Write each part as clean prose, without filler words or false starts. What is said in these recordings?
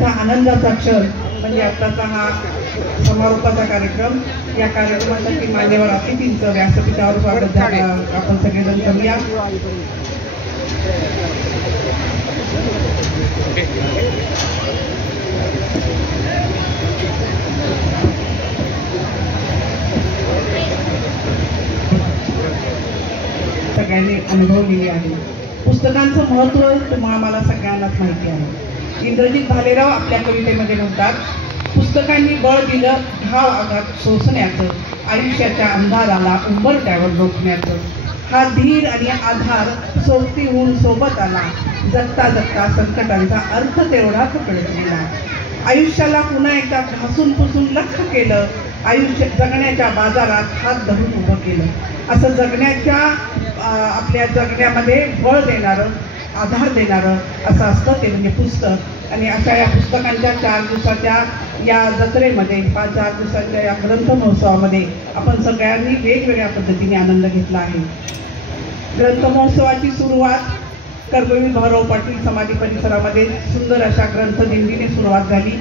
सगळ्यांचा आनंदाचा क्षण म्हणजे आत्ताचा हा समारोपाचा कार्यक्रम. या कार्यक्रमासाठी मान्यवर अतिथींचं व्यासपीठावर स्वागत झालं. आपण सगळेजण करूया. सगळ्यांनी अनुभवलेली आहे. पुस्तकांचं महत्त्व तुम्हाला सगळ्यांनाच माहिती आहे. इंद्रजित भालेराव आपल्या कवितेमध्ये म्हणतात, पुस्तकांनी बळ दिलं घाव आघात सोसण्याचं, आयुष्याच्या अंधाराला उंबरठ्यावर रोखण्याचं. हा धीर आणि आधार सोबती होऊन सोबत आला, जगता जगता संकटांचा अर्थ तेवढाच कळत गेला. आयुष्याला पुन्हा एकदा घासून पुसून लक्ष केलं, आयुष्य जगण्याच्या बाजारात हात धरून उभं केलं. असं जगण्याच्या आपल्या जगण्यामध्ये बळ देणारं, आधार देणारं असं असतं ते म्हणजे पुस्तक. आणि अशा या पुस्तकांच्या 4 दिवसाच्या या जत्रेमध्ये 4 दिवसाच्या या ग्रंथ महोत्सवामध्ये आपण सगळ्यांनी वेगवेगळ्या पद्धतीने आनंद घेतला आहे. ग्रंथ महोत्सवाची सुरुवात कर्मवीर भाऊराव पाटील समाधी परिसरामध्ये सुंदर अशा ग्रंथदिंडीने सुरुवात झाली.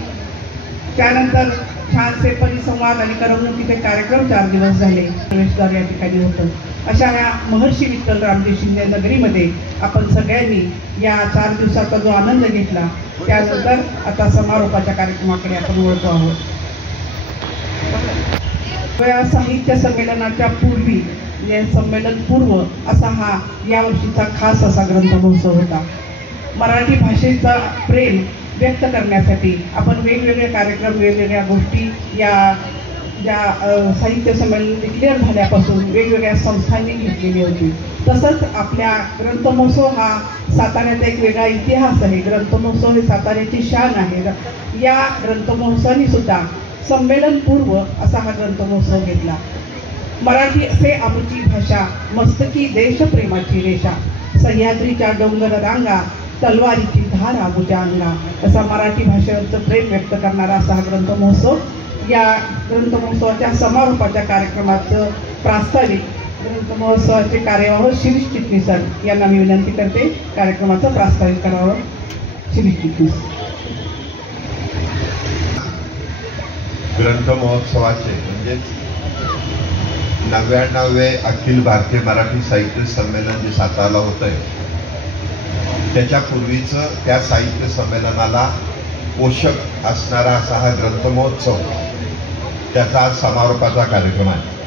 त्यानंतर छानसे परिसंवाद आणि करमणुकीचे कार्यक्रम 4 दिवस झाले. प्रवेशद्वार या ठिकाणी होतं. अशा या महर्षी विठ्ठल रामजी शिंदे नगरीमध्ये आपण सगळ्यांनी या 4 दिवसाचा जो आनंद घेतला त्यानंतर आता समारोपाच्या कार्यक्रमाकडे आपण वळतो आहोत. या साहित्य संमेलनाच्या पूर्वी संमेलन पूर्व असा हा यावर्षीचा खास असा ग्रंथ महोत्सव होता. मराठी भाषेचा प्रेम व्यक्त करण्यासाठी आपण वेगवेगळे कार्यक्रम, वेगवेगळ्या गोष्टी या ज्या साहित्य संमेलन डिक्लेअर झाल्यापासून वेगवेगळ्या संस्थांनी घेतलेली होती. तसंच आपल्या ग्रंथ महोत्सव हा साताऱ्याचा एक वेगळा इतिहास आहे. ग्रंथ महोत्सव हे साताऱ्याची शान आहे. या ग्रंथ महोत्सवाने सुद्धा संमेलन पूर्व असा हा ग्रंथ महोत्सव घेतला. मराठी असे आमची भाषा, मस्तकी देशप्रेमाची रेषा, सह्याद्रीच्या डोंगर रांगा, तलवारीची धार आबूच्या अंगा. असा मराठी भाषेवरचं प्रेम व्यक्त करणारा असा हा ग्रंथ महोत्सव. या ग्रंथ महोत्सवाच्या समारोपाच्या कार्यक्रमाचं प्रास्ताविक ग्रंथ महोत्सवाचे कार्यवाह शिरीष चिटणीसर यांना मी विनंती करते कार्यक्रमाचं प्रास्ताविक करावं. शिरीष चिटणीस. ग्रंथ महोत्सवाचे म्हणजेच 99वे अखिल भारतीय मराठी साहित्य संमेलन जे सातारला होत आहे त्याच्यापूर्वीचं त्या साहित्य संमेलनाला पोषक असणारा असा हा ग्रंथ महोत्सव, त्याचा आज समारोपाचा कार्यक्रम आहे.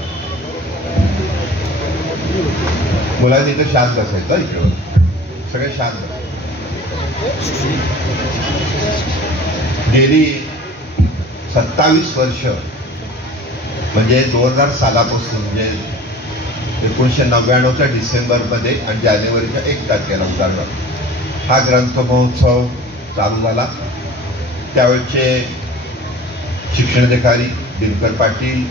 मुलांनी तर शांत बसायचं, इकडे सगळे शांत. गेली 27 वर्ष म्हणजे 2000 सालापासून म्हणजे 1999च्या डिसेंबरमध्ये आणि जानेवारीच्या 1 तारखेला उदाहरण हा ग्रंथ महोत्सव चालू झाला. त्यावेळचे शिक्षणाधिकारी दिनकर पाटील,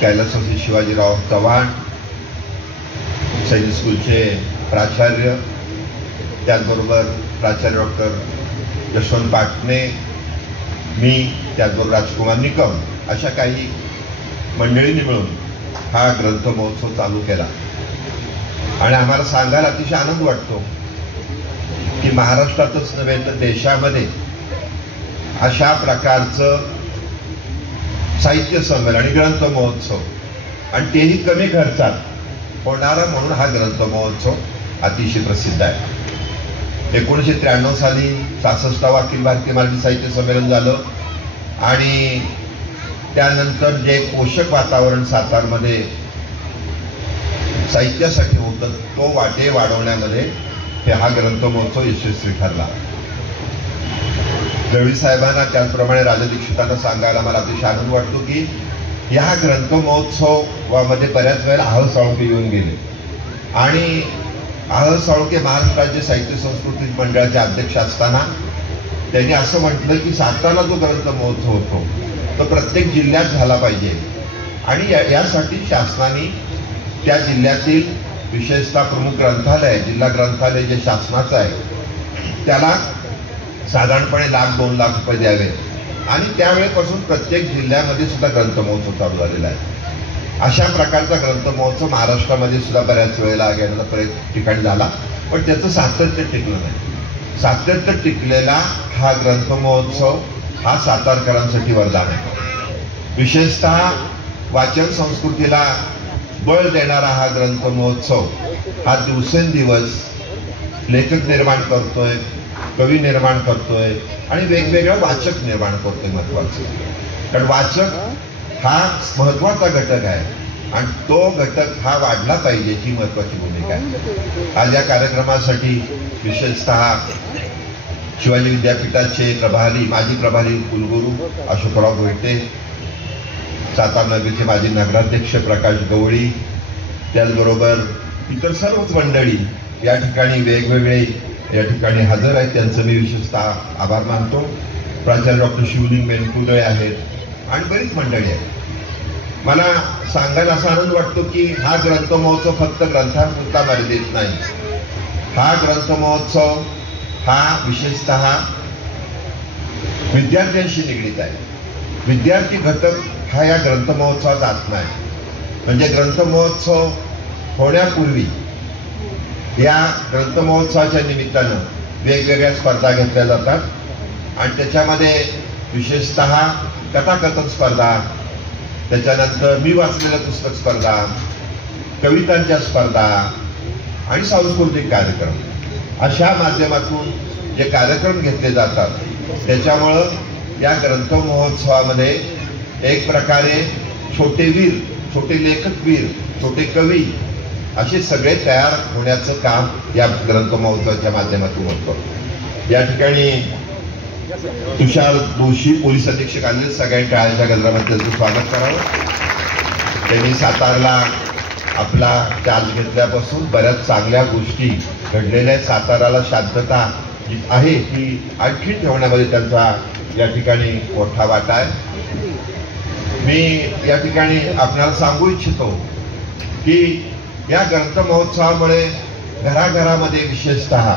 कैलासवासी शिवाजीराव चव्हाण, सैनिक स्कूलचे प्राचार्य, त्याचबरोबर प्राचार्य डॉक्टर यशवंत पाटणे, मी, त्याचबरोबर राजकुमार निकम अशा काही मंडळींनी मिळून हा ग्रंथ महोत्सव चालू केला. आणि आम्हाला सांगायला अतिशय आनंद वाटतो की महाराष्ट्रातच नव्हे तर देशामध्ये अशा प्रकारचं साहित्य संमेलन आणि ग्रंथ महोत्सव आणि तेही कमी खर्चात होणारा म्हणून हा ग्रंथ महोत्सव अतिशय प्रसिद्ध आहे. 1993 साली 66वा अखिल भारतीय मराठी साहित्य संमेलन झालं आणि त्यानंतर जे पोषक वातावरण सातारमध्ये साहित्यासाठी होतं तो वाटे वाढवण्यामध्ये हा ग्रंथ महोत्सव यशस्वी ठरला. रवी साहेबांना त्याचप्रमाणे राजा दीक्षितांना सांगायला मला अतिशय आनंद वाटतो की या ग्रंथ महोत्सवामध्ये बऱ्याच वेळेला आह साळुंके येऊन गेले आणि आह साळुंके महाराष्ट्र राज्य साहित्य संस्कृती मंडळाचे अध्यक्ष असताना त्यांनी असं म्हटलं की सातारला जो ग्रंथ महोत्सव होतो तो प्रत्येक जिल्ह्यात झाला पाहिजे आणि यासाठी शासनाने त्या जिल्ह्यातील विशेषतः प्रमुख ग्रंथालय, जिल्हा ग्रंथालय जे शासनाचं आहे त्याला साधारणपणे 1,00,000-2 लाख रुपये द्यावे आणि त्यावेळेपासून प्रत्येक जिल्ह्यामध्ये सुद्धा ग्रंथ महोत्सव चालू झालेला आहे. अशा प्रकारचा ग्रंथ महोत्सव महाराष्ट्रामध्ये सुद्धा बऱ्याच वेळेला घेण्याचा प्रयत्न ठिकाणी झाला पण त्याचं सातत्य टिकलं नाही. सातत्य टिकलेला हा ग्रंथ महोत्सव हा सातारकरांसाठी वरदान आहे. विशेषतः वाचन संस्कृतीला बळ देणारा हा ग्रंथ महोत्सव हा दिवसेंदिवस लेखक निर्माण करतोय, कवी निर्माण करतोय आणि वेगवेगळ्या वाचक निर्माण करतोय. महत्वाचं कारण वाचक हा महत्वाचा घटक आहे आणि तो घटक हा वाढला पाहिजे ही महत्वाची भूमिका आहे. आज या कार्यक्रमासाठी विशेषतः शिवाजी विद्यापीठाचे माजी प्रभारी कुलगुरू अशोकराव गोयटे, सातारा नगरीचे माजी नगराध्यक्ष प्रकाश गवळी, त्याचबरोबर इतर सर्वच मंडळी या ठिकाणी वेगवेगळे या ठिकाणी हजर आहेत, त्यांचं मी विशेषतः आभार मानतो. प्राचार्य डॉक्टर शिवलिंग मेनकुदळे आहेत आणि बरीच मंडळी आहेत. मला सांगायला असा आनंद वाटतो की हा ग्रंथ महोत्सव फक्त ग्रंथांपुरता मर्यादित नाही. हा ग्रंथ महोत्सव हा विशेषतः विद्यार्थ्यांशी निगडीत आहे. विद्यार्थी घटक हा या ग्रंथ महोत्सवात आत्मा आहे. म्हणजे ग्रंथ महोत्सव होण्यापूर्वी या ग्रंथ महोत्सवाच्या निमित्तानं वेगवेगळ्या स्पर्धा घेतल्या जातात आणि त्याच्यामध्ये विशेषतः कथाकथन स्पर्धा, त्याच्यानंतर मी वाचलेलं पुस्तक स्पर्धा, कवितांच्या स्पर्धा आणि सांस्कृतिक कार्यक्रम अशा माध्यमातून जे कार्यक्रम घेतले जातात त्याच्यामुळं या ग्रंथ महोत्सवामध्ये एक प्रकारे छोटे वीर, छोटे लेखकवीर, छोटे कवी असे सगळे तयार होण्याचं काम या ग्रंथ महोत्सवाच्या माध्यमातून होतं. या ठिकाणी तुषार दोशी पोलीस अधीक्षक आले, सगळ्यांनी टाळ्यांच्या गजरामध्ये त्यांचं स्वागत करावं. त्यांनी सातारला आपला चार्ज घेतल्यापासून बऱ्याच चांगल्या गोष्टी घडलेल्या आहेत. साताराला शांतता जी आहे ती आणखी ठेवण्यामध्ये त्यांचा या ठिकाणी मोठा वाटा आहे. मी या ठिकाणी आपल्याला सांगू इच्छितो की या ग्रंथ महोत्सवामुळे घराघरामध्ये विशेषतः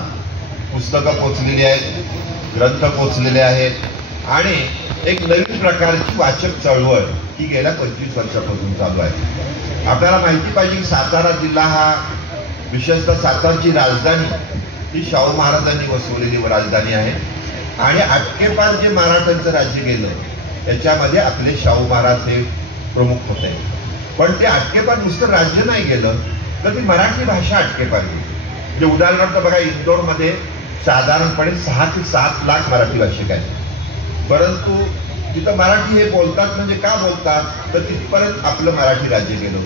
पुस्तकं पोचलेली आहेत, ग्रंथ पोचलेले आहेत आणि एक नवीन प्रकारची वाचक चळवळ ही गेल्या 25 वर्षापासून चालू आहे. आपल्याला माहिती पाहिजे की सातारा जिल्हा हा विशेषतः सातारची राजधानी ही शाहू महाराजांनी वसवलेली राजधानी आहे आणि आटकेपार जे मराठ्यांचं राज्य गेलं त्याच्यामध्ये आपले शाहू महाराज हे प्रमुख होते. पण ते आटकेपार नुसतं राज्य नाही गेलं तर ती मराठी भाषा आटकेपार गेली. म्हणजे उदाहरणार्थ बघा, इंदोरमध्ये साधारणपणे 6 ते 7 लाख मराठी भाषिक आहेत, परंतु तिथं मराठी हे बोलतात. म्हणजे का बोलतात तर तिथपर्यंत आपलं मराठी राज्य गेलं.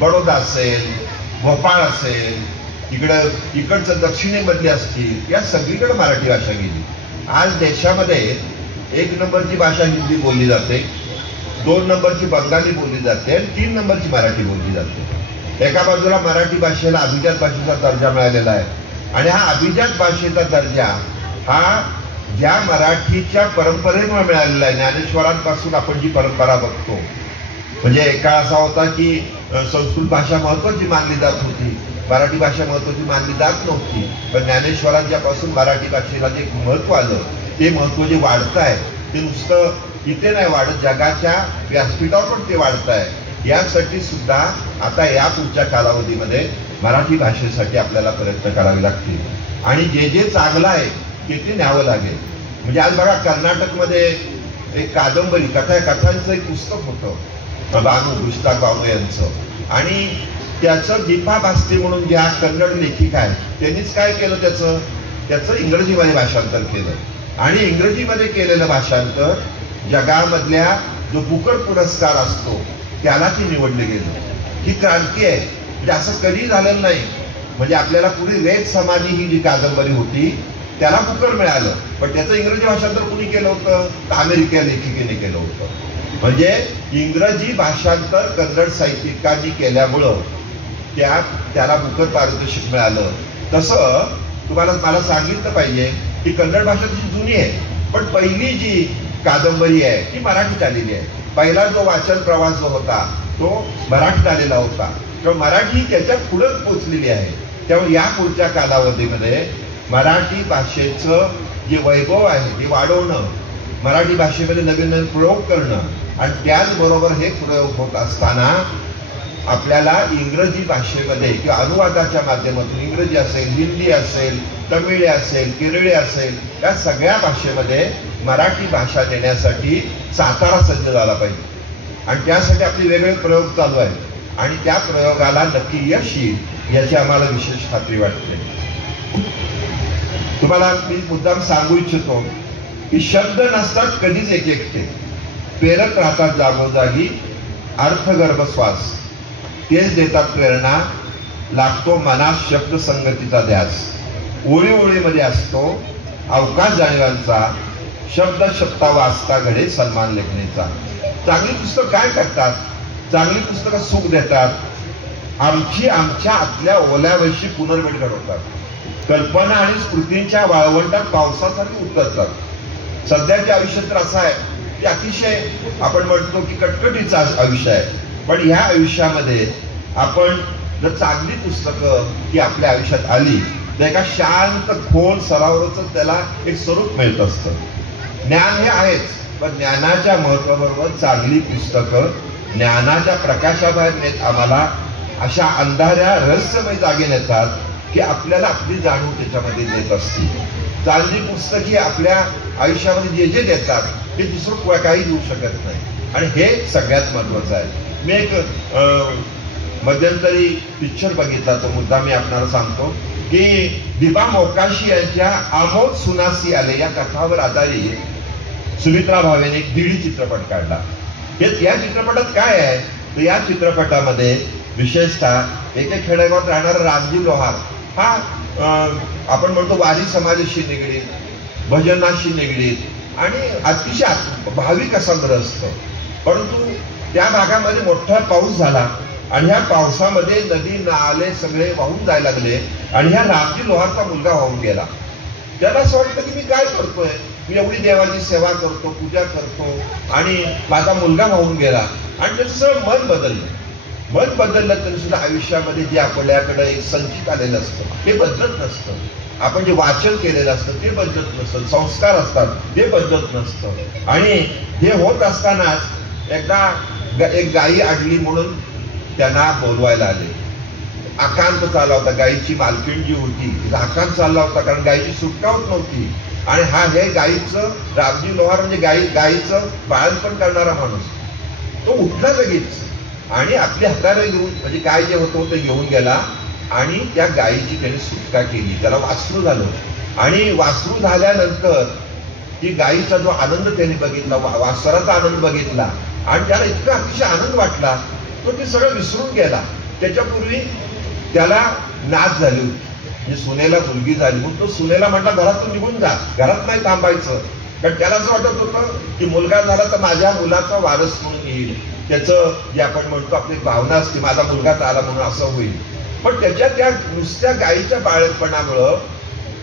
बडोदा असेल, भोपाळ असेल, इकडचं दक्षिणेमधली असतील, या सगळीकडे मराठी भाषा गेली. आज देशामध्ये 1 नंबरची भाषा हिंदी बोलली जाते, 2 नंबरची बंगाली बोलली जाते आणि 3 नंबरची मराठी बोलली जाते. एका बाजूला मराठी भाषेला अभिजात भाषेचा दर्जा मिळालेला आहे आणि हा अभिजात भाषेचा दर्जा हा ज्या मराठीच्या परंपरेमुळे मिळालेला आहे. ज्ञानेश्वरांपासून आपण जी परंपरा बघतो, म्हणजे एक काळ असा होता की संस्कृत भाषा महत्वाची मानली जात होती, मराठी भाषा महत्वाची मानली जात नव्हती. पण ज्ञानेश्वरांच्यापासून मराठी भाषेला जे महत्व आलं ते महत्व जे वाढत आहे ते नुसतं इथे नाही वाढत, जगाच्या व्यासपीठावर पण ते वाढत आहे. यासाठी सुद्धा आता या पुढच्या कालावधीमध्ये मराठी भाषेसाठी आपल्याला प्रयत्न करावे लागतील आणि जे जे चांगलं आहे ते न्यावं लागेल. म्हणजे आज बघा, कर्नाटकमध्ये एक कादंबरी कथांचं एक पुस्तक होतं गुस्ताख बानू यांचं आणि त्याचं दीपा भास्ते म्हणून ज्या कन्नड लेखिका आहेत त्यांनीच काय केलं, त्याचं इंग्रजीमध्ये भाषांतर केलं आणि इंग्रजीमध्ये केलेलं भाषांतर जगामधल्या जो बुकर पुरस्कार असतो त्याला ती निवडलं गेलं. ही क्रांती आहे. म्हणजे असं कधी झालेलं नाही. म्हणजे आपल्याला पुढे रेत समाधी ही जी कादंबरी होती त्याला बुकर मिळालं, पण त्याचं इंग्रजी भाषांतर कुणी केलं होतं तर अमेरिकन लेखिकेने केलं होतं. म्हणजे इंग्रजी भाषांतर कन्नड साहित्यिकांनी केल्यामुळं त्याला बुकर पारितोषिक मिळालं. तसं तुम्हाला मला सांगितलं पाहिजे की कन्नड भाषा तशी जुनी आहे, पण पहिली जी कादंबरी आहे ती मराठीत आलेली आहे. पहिला जो वाचन प्रवास जो होता तो मराठीत आलेला होता, तर मराठी त्याच्यात पुढे पोचलेली आहे. त्यामुळे या पुढच्या कालावधीमध्ये मराठी भाषेचं जे वैभव आहे ते वाढवणं, मराठी भाषेमध्ये नवीन नवीन प्रयोग करणं आणि त्याचबरोबर हे प्रयोग होत असताना आपल्याला इंग्रजी भाषेमध्ये किंवा अनुवादाच्या माध्यमातून इंग्रजी असेल, हिंदी असेल, तमिळ असेल, केरळी असेल, या सगळ्या भाषेमध्ये मराठी भाषा देण्यासाठी सातारा सज्ज झाला पाहिजे. आणि त्यासाठी आपले वेगवेगळे प्रयोग चालू आहेत आणि त्या प्रयोगाला नक्की यश येईल याची आम्हाला विशेष खात्री वाटते. तुम्हाला मी मुद्दाम सांगू इच्छितो की शब्द नसतात कधीच एक एकटे, पेरत राहतात जागोजागी अर्थगर्भ श्वास, तेच देतात प्रेरणा, लागतो मनात शब्द संगतीचा ध्यास, ओळी ओळीमध्ये असतो अवकाश जाणीवांचा, शब्द शब्दा वाचता घडे सन्मान लेखणीचा. चांगली पुस्तकं काय करतात? चांगली पुस्तकं सुख देतात, आमच्या आतल्या ओल्यावशी पुनर्भेट घडवतात, कल्पना आणि स्मृतींच्या वाळवंटात पावसासारखी उतरतात. सध्याचे आयुष्य तर असं आहे की अतिशय आपण म्हणतो की कटकटीचं आयुष्य आहे, पण ह्या आयुष्यामध्ये आपण जर चांगली पुस्तकं ही आपल्या आयुष्यात आली तर एका शांत खोल सरावाचं त्याला एक स्वरूप मिळत असतं. ज्ञान हे आहेच, पण ज्ञानाच्या महत्वाबरोबर चांगली पुस्तकं ज्ञानाच्या प्रकाशाबाहेर नेत आम्हाला अशा अंधाऱ्या रहस्यमय जागे नेतात की आपल्याला आपली जाणीव त्याच्यामध्ये देत असते. चांगली पुस्तके आपल्या आयुष्यामध्ये जे जे देतात ते दुसरं काही देऊ शकत नाही आणि हे सगळ्यात महत्वाचं आहे. मी एक मध्यंतरी पिक्चर बघितला, तो मुद्दा मी आपल्याला सांगतो की दिबा मोकाशी यांच्या आमोद सुनासी आले या कथावर आधारित सुमित्रा भावेने एक दीडी चित्रपट काढला. या चित्रपटात काय आहे तर या चित्रपटामध्ये विशेषतः एके खेडेगावात राहणारा रामजी लोहार हा आपण म्हणतो वारी समाजाशी निगडीत, भजनाशी निगडीत आणि अतिशय भाविक असा ग्रस्त. परंतु त्या भागामध्ये मोठा पाऊस झाला आणि ह्या पावसामध्ये नदी नाले सगळे वाहून जायला लागले आणि ह्या रामजी लोहारचा मुलगा वाहून गेला. त्याला असं वाटतं की मी काय करतोय, मी एवढी देवाची सेवा करतो, पूजा करतो आणि माझा मुलगा वाहून गेला. आणि त्याचं मन बदललं. मन बदललं तरी सुद्धा आयुष्यामध्ये जे आपल्याकडे एक संचित आलेलं असतं ते बदलत नसतं, आपण जे वाचन केलेलं असतं ते बदलत नसतं, संस्कार असतात ते बदलत नसतं. आणि हे होत असतानाच एकदा एक गायी आणली म्हणून त्यांना बोलवायला आले. आकांत चालला होता, गायीची मालकीण जी होती आकांत चालला होता, कारण गायीची सुटका होत नव्हती. आणि हे गायीचं रामजी लोहार म्हणजे गायीचं पाळणपण करणारा माणूस, तो उठला लगेच आणि आपली हाताने घेऊन म्हणजे काय जे होतं ते घेऊन गेला आणि त्या गायीची त्याने सुटका केली. त्याला वासरू झालं आणि वासरू झाल्यानंतर ती गायीचा जो आनंद त्याने बघितला, वासराचा आनंद बघितला आणि त्याला इतका अतिशय आनंद वाटला तो ते सगळं विसरून गेला. त्याच्यापूर्वी त्याला नाच झाली होती, म्हणजे सुनेला मुलगी झाली म्हणून तो सुनेला म्हटला घरातून निघून जा, घरात नाही थांबायचं. कारण त्याला असं वाटत होतं की मुलगा झाला तर माझ्या मुलाचा वारस म्हणून येईल, त्याचं जे आपण म्हणतो आपली भावना असते माझा मुलगाच आला म्हणून असं होईल. पण त्याच्या त्या नुसत्या गायीच्या बाळपणामुळं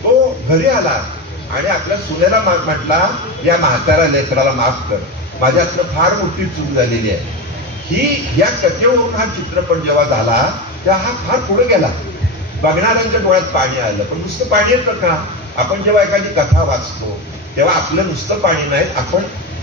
तो घरी आला आणि आपल्या सुनेला म्हटला या म्हाताऱ्या लेकराला माफ कर, माझ्यातनं फार मोठी चूक झालेली आहे. ही या कथेवरून हा चित्रपट जेव्हा झाला तेव्हा हा फार पुढे गेला, बघणाऱ्यांच्या डोळ्यात पाणी आलं. पण नुसतं पाणी येतं का? आपण जेव्हा एखादी कथा वाचतो तेव्हा आपलं नुसतं पाणी नाही,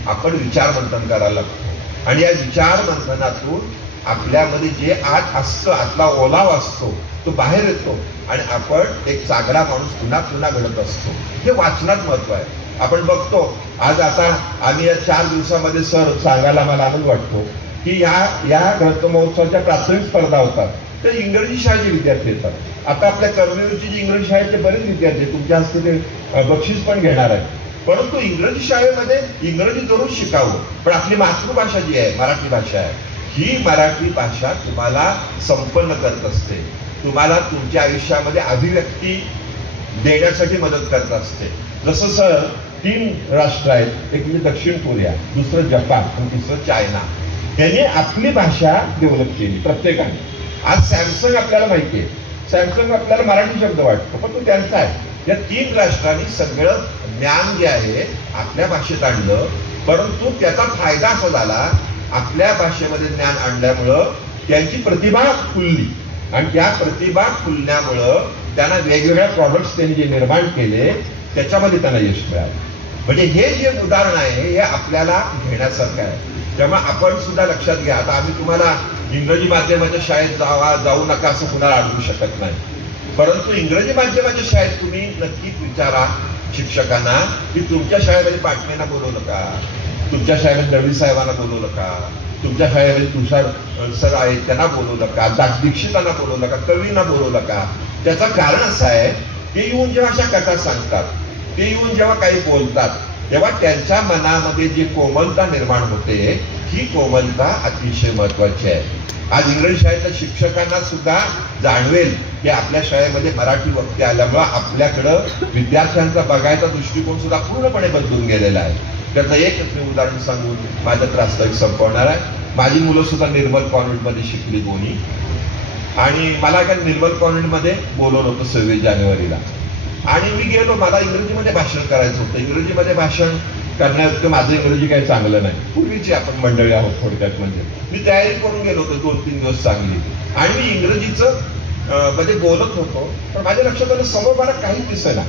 आपण विचार मंथन करायला लागतो आणि या विचार मंथनातून आपल्यामध्ये जे आत असतं, आतला ओलाव असतो तो बाहेर येतो आणि आपण एक चांगला माणूस पुन्हा पुन्हा घडत असतो. हे वाचनात महत्व आहे. आपण बघतो आज आता आम्ही या 4 दिवसामध्ये सर सांगायला मला आनंद वाटतो की या ग्रंथ महोत्सवाच्या प्राथमिक स्पर्धा होतात, तर इंग्रजी शाळेचे विद्यार्थी येतात. आता आपल्या कर्मवीरची जी इंग्रजी शाळेचे बरेच विद्यार्थी तुमच्या हस्ते ते बक्षीस पण घेणार आहेत. परंतु इंग्रजी शाळेमध्ये इंग्रजी जरूर शिकावं, पण आपली मातृभाषा जी आहे मराठी भाषा आहे, ही मराठी भाषा तुम्हाला संपन्न करत असते, तुम्हाला तुमच्या आयुष्यामध्ये अभिव्यक्ती देण्यासाठी मदत करत असते. जसं सर 3 राष्ट्र आहेत, एक म्हणजे दक्षिण कोरिया, दुसरं जपान आणि तिसरं चायना, त्यांनी आपली भाषा डेव्हलप केली प्रत्येकाने. आज सॅमसंग आपल्याला माहिती आहे, सॅमसंग आपल्याला मराठी शब्द वाटतो पण तो त्यांचा आहे. या 3 राष्ट्रांनी सगळं ज्ञान जे आहे आपल्या भाषेत आणलं, परंतु त्याचा फायदा असा झाला आपल्या भाषेमध्ये ज्ञान आणल्यामुळं त्यांची प्रतिभा खुलली आणि त्या प्रतिभा खुलण्यामुळं त्यांना वेगवेगळ्या प्रॉडक्ट्स त्यांनी जे निर्माण केले त्याच्यामध्ये त्यांना यश मिळालं. म्हणजे हे जे उदाहरण आहे हे आपल्याला घेण्यासारखं आहे. त्यामुळे आपण सुद्धा लक्षात घ्या. आता आम्ही तुम्हाला इंग्रजी माध्यमाच्या शाळेत जाऊ नका असं कुणाला अडवू शकत नाही. परंतु इंग्रजी माध्यमाच्या शाळेत तुम्ही नक्कीच विचारा शिक्षकांना की तुमच्या शाळेमध्ये पाटणेंना बोलवलं का, तुमच्या शाळेमध्ये नळवी साहेबांना बोलवलं का, तुमच्या शाळेमध्ये तुषार सर आहेत त्यांना बोलवलं का, दीक्षितांना बोलवलं का, कवींना बोलवलं का. त्याचं कारण असं आहे ते येऊन जेव्हा अशा कथा सांगतात, ते येऊन जेव्हा काही बोलतात, तेव्हा त्यांच्या मनामध्ये जी कोमलता निर्माण होते ही कोमलता अतिशय महत्वाची आहे. आज इंग्रजी शाळेतल्या शिक्षकांना सुद्धा जाणवेल की आपल्या शाळेमध्ये मराठी वक्ते आल्यामुळं आपल्याकडं विद्यार्थ्यांचा बघायचा दृष्टिकोन सुद्धा पूर्णपणे बदलून गेलेला आहे. त्याचं एकच मी उदाहरण सांगून माझं प्रास्ताविक संपवणार आहे. माझी मुलं सुद्धा निर्मल कॉन्व्हेंटमध्ये शिकली दोन्ही, आणि मला काय निर्मल कॉन्व्हेंटमध्ये बोलवलं होतं 26 जानेवारीला, आणि मी गेलो. मला इंग्रजीमध्ये भाषण करायचं होतं. इंग्रजीमध्ये भाषण करण्यात माझं इंग्रजी काही चांगलं नाही, पूर्वीची आपण मंडळी आहोत थोडक्यात. म्हणजे मी तयारी करून गेलो होतो 2-3 दिवस चांगली, आणि मी इंग्रजीचं मध्ये बोलत होतो. पण माझ्या लक्षात आलं समोर मला काहीच दिसेना.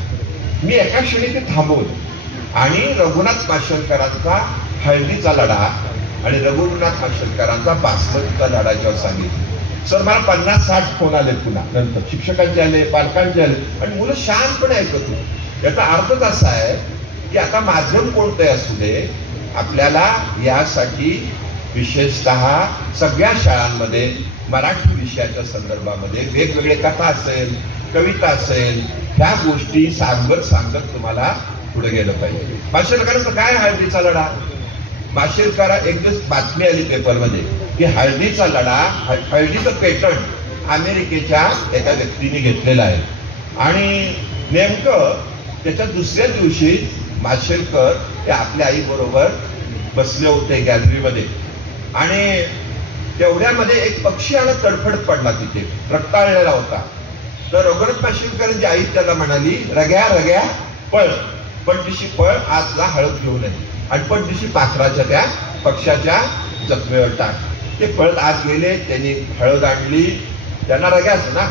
मी एका क्षणी ते थांबवलं आणि रघुनाथ माशेलकरांचा हळदीचा लढा आणि रघुनाथ माशेलकरांचा बासमतीचा लढा जेव्हा सांगितलं, सर मला 50-60 फोन आले पुन्हा नंतर, शिक्षकांचे आले, पालकांचे आले, आणि मुलं शांतपणे ऐकत होती. याचा अर्थच असा आहे की आता माध्यम कोणतंही असू दे, आपल्याला यासाठी विशेषतः सगळ्या शाळांमध्ये मराठी विषयाच्या संदर्भामध्ये वेगवेगळे कथा असेल, कविता असेल, ह्या गोष्टी सांगत तुम्हाला पुढे गेलं पाहिजे. माशेलकरांचा काय हळदीचा लढा, माशेलकरा एक दिवस बातमी आली पेपरमध्ये की हळदीचा लढा, हळदीचं पेटंट अमेरिकेच्या एका व्यक्तीने घेतलेलं आहे, आणि नेमकं त्याच्या दुसऱ्या दिवशी माशेलकर ते आपल्या आईबरोबर बसले होते गॅलरीमध्ये, आणि तेवढ्यामध्ये एक पक्षी आला तडफडत पडला तिथे, रक्ताळलेला होता. तर रघुनाथ माशेलकरांची आई त्याला म्हणाली, रग्या रग्या पळ, पटदिशी पळ, आजला हळद घेऊन ये, आणि पटदिशी पाखराच्या त्या पक्षाच्या जखमेवर टाक. ते पळत आत गेले, त्यांनी हळद आणली. त्यांना रग्याच ना,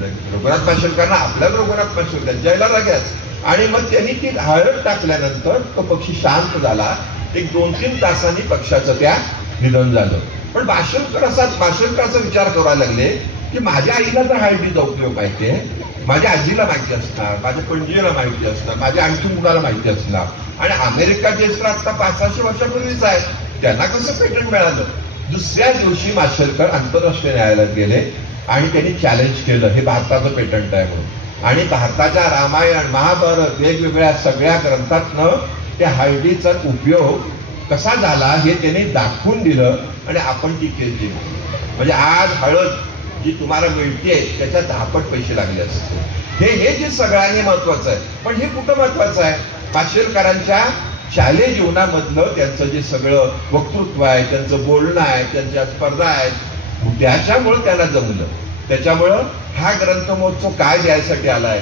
रघुनाथ माशेलकरांना आपल्याच रघुनाथ माशेलकर ज्याला रग्याच, आणि मग त्यांनी ती हळद टाकल्यानंतर तो पक्षी शांत झाला. एक 2-3 तासांनी पक्षाचं त्या निधन झालं. पण माशेलकराचा विचार करायला लागले की माझ्या आईला तर हळदीचा उपयोग माहिती आहे, माझ्या आजीला माहिती असणार, माझ्या पणजीला माहिती असणार, माझ्या आणखी मुलाला माहिती असणार, आणि अमेरिका देश तर आता 500-600 वर्षापूर्वीच आहे, त्यांना कसं पेटंट मिळालं. दुसऱ्या दिवशी माशेलकर आंतरराष्ट्रीय न्यायालयात गेले आणि त्यांनी चॅलेंज केलं हे भारताचं पेटंट आहे म्हणून, आणि भारताच्या रामायण, महाभारत, वेगवेगळ्या सगळ्या ग्रंथातनं त्या हळदीचा उपयोग कसा झाला हे त्यांनी दाखवून दिलं, आणि आपण ती केस जिंकली. म्हणजे आज हळद जी तुम्हाला मिळते त्याच्या 10 पैसे लागले असते. हे जे सगळ्यांनी महत्वाचं आहे. पण हे कुठं महत्वाचं आहे, माशेलकरांच्या शालेय जीवनामधलं त्यांचं जे सगळं वक्तृत्व आहे, त्यांचं बोलणं आहे, त्यांच्या स्पर्धा आहेत, त्याच्यामुळं त्याला जमलं. त्याच्यामुळं हा ग्रंथ महोत्सव काय द्यायसाठी आलाय,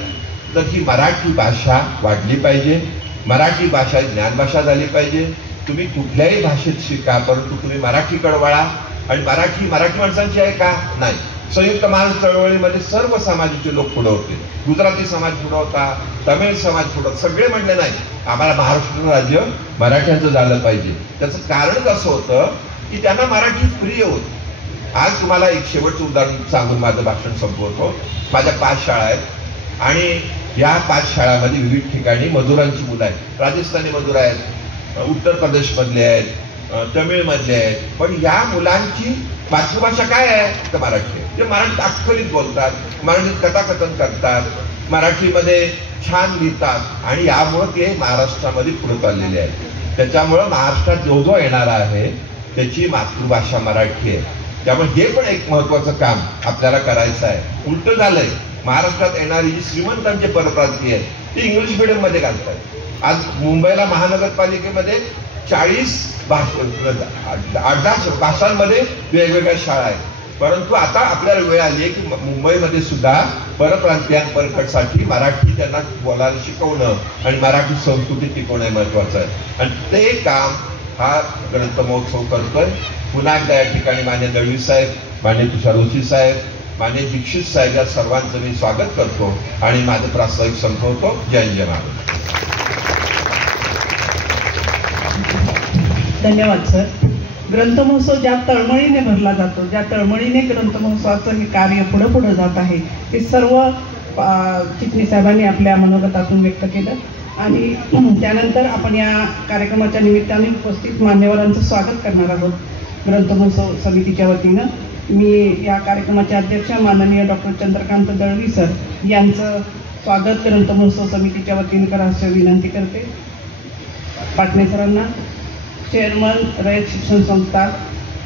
तर ही मराठी भाषा वाढली पाहिजे, मराठी भाषा ज्ञानभाषा झाली पाहिजे. तुम्ही कुठल्याही भाषेत शिका, परंतु तुम्ही मराठीकडे वळा. आणि मराठी माणसांची आहे का, नाही. संयुक्त महाराष्ट्र चळवळीमध्ये सर्व समाजाचे लोक पुढे होते. गुजराती समाज पुढे होता, तमिळ समाज पुढे, सगळे म्हणले नाही आम्हाला महाराष्ट्र राज्य मराठ्यांचं झालं पाहिजे. त्याचं कारणच असं होतं की त्यांना मराठी प्रिय होती. आज तुम्हाला एक शेवटचं उदाहरण सांगून माझं भाषण संपवतो. माझ्या 5 शाळा आहेत, आणि या 5 शाळांमध्ये विविध ठिकाणी मजुरांची मुलं आहेत. राजस्थानी मजूर आहेत, उत्तर प्रदेशमधले आहेत, तमिळमधले आहेत. पण या मुलांची मातृभाषा काय आहे तर मराठी. ते मराठीत अख्खरीत बोलतात, मराठीत कथाकथन करतात, मराठीमध्ये छान लिहितात, आणि यामुळं ते महाराष्ट्रामध्ये पुढे चाललेले आहेत. त्याच्यामुळं महाराष्ट्रात जो येणारा आहे त्याची मातृभाषा मराठी आहे. त्यामुळे हे पण एक महत्वाचं काम आपल्याला करायचं आहे. उलट झालंय, महाराष्ट्रात येणारी जी श्रीमंतांचे परप्रांतीय आहेत ते इंग्लिश मीडियम मध्ये घालतात. आज मुंबईला महानगरपालिकेमध्ये 40 भाषांमध्ये वेगवेगळ्या शाळा आहेत. परंतु आता आपल्याला वेळ आली आहे की मुंबईमध्ये सुद्धा परप्रांतीयांसाठी मराठी त्यांना बोलायला शिकवणं आणि मराठी संस्कृती टिकवणं महत्वाचं आहे. आणि ते काम हा ग्रंथ महोत्सव करतोय. पुन्हा एकदा या ठिकाणी मान्य दळवी साहेब, मान्य तुषार जोशी साहेब, मान्य दीक्षित साहेब या सर्वांचं मी स्वागत करतो आणि माझं प्रास्ताविक संपवतो. जय जय महाराज. धन्यवाद सर. ग्रंथमहोत्सव ज्या तळमळीने भरला जातो, ज्या तळमळीने ग्रंथमहोत्सवाचं हे कार्य पुढं जात आहे, ते सर्व चिटणीस साहेबांनी आपल्या मनोगतातून व्यक्त केलं. आणि त्यानंतर आपण या कार्यक्रमाच्या निमित्ताने उपस्थित मान्यवरांचं स्वागत करणार आहोत. ग्रंथमहोत्सव समितीच्या वतीनं मी या कार्यक्रमाचे अध्यक्ष माननीय डॉक्टर चंद्रकांत दळवी सर यांचं स्वागत ग्रंथमहोत्सव समितीच्या वतीने करावयाची विनंती करते. पाटणे सरांना, चेअरमन रयत शिक्षण संस्था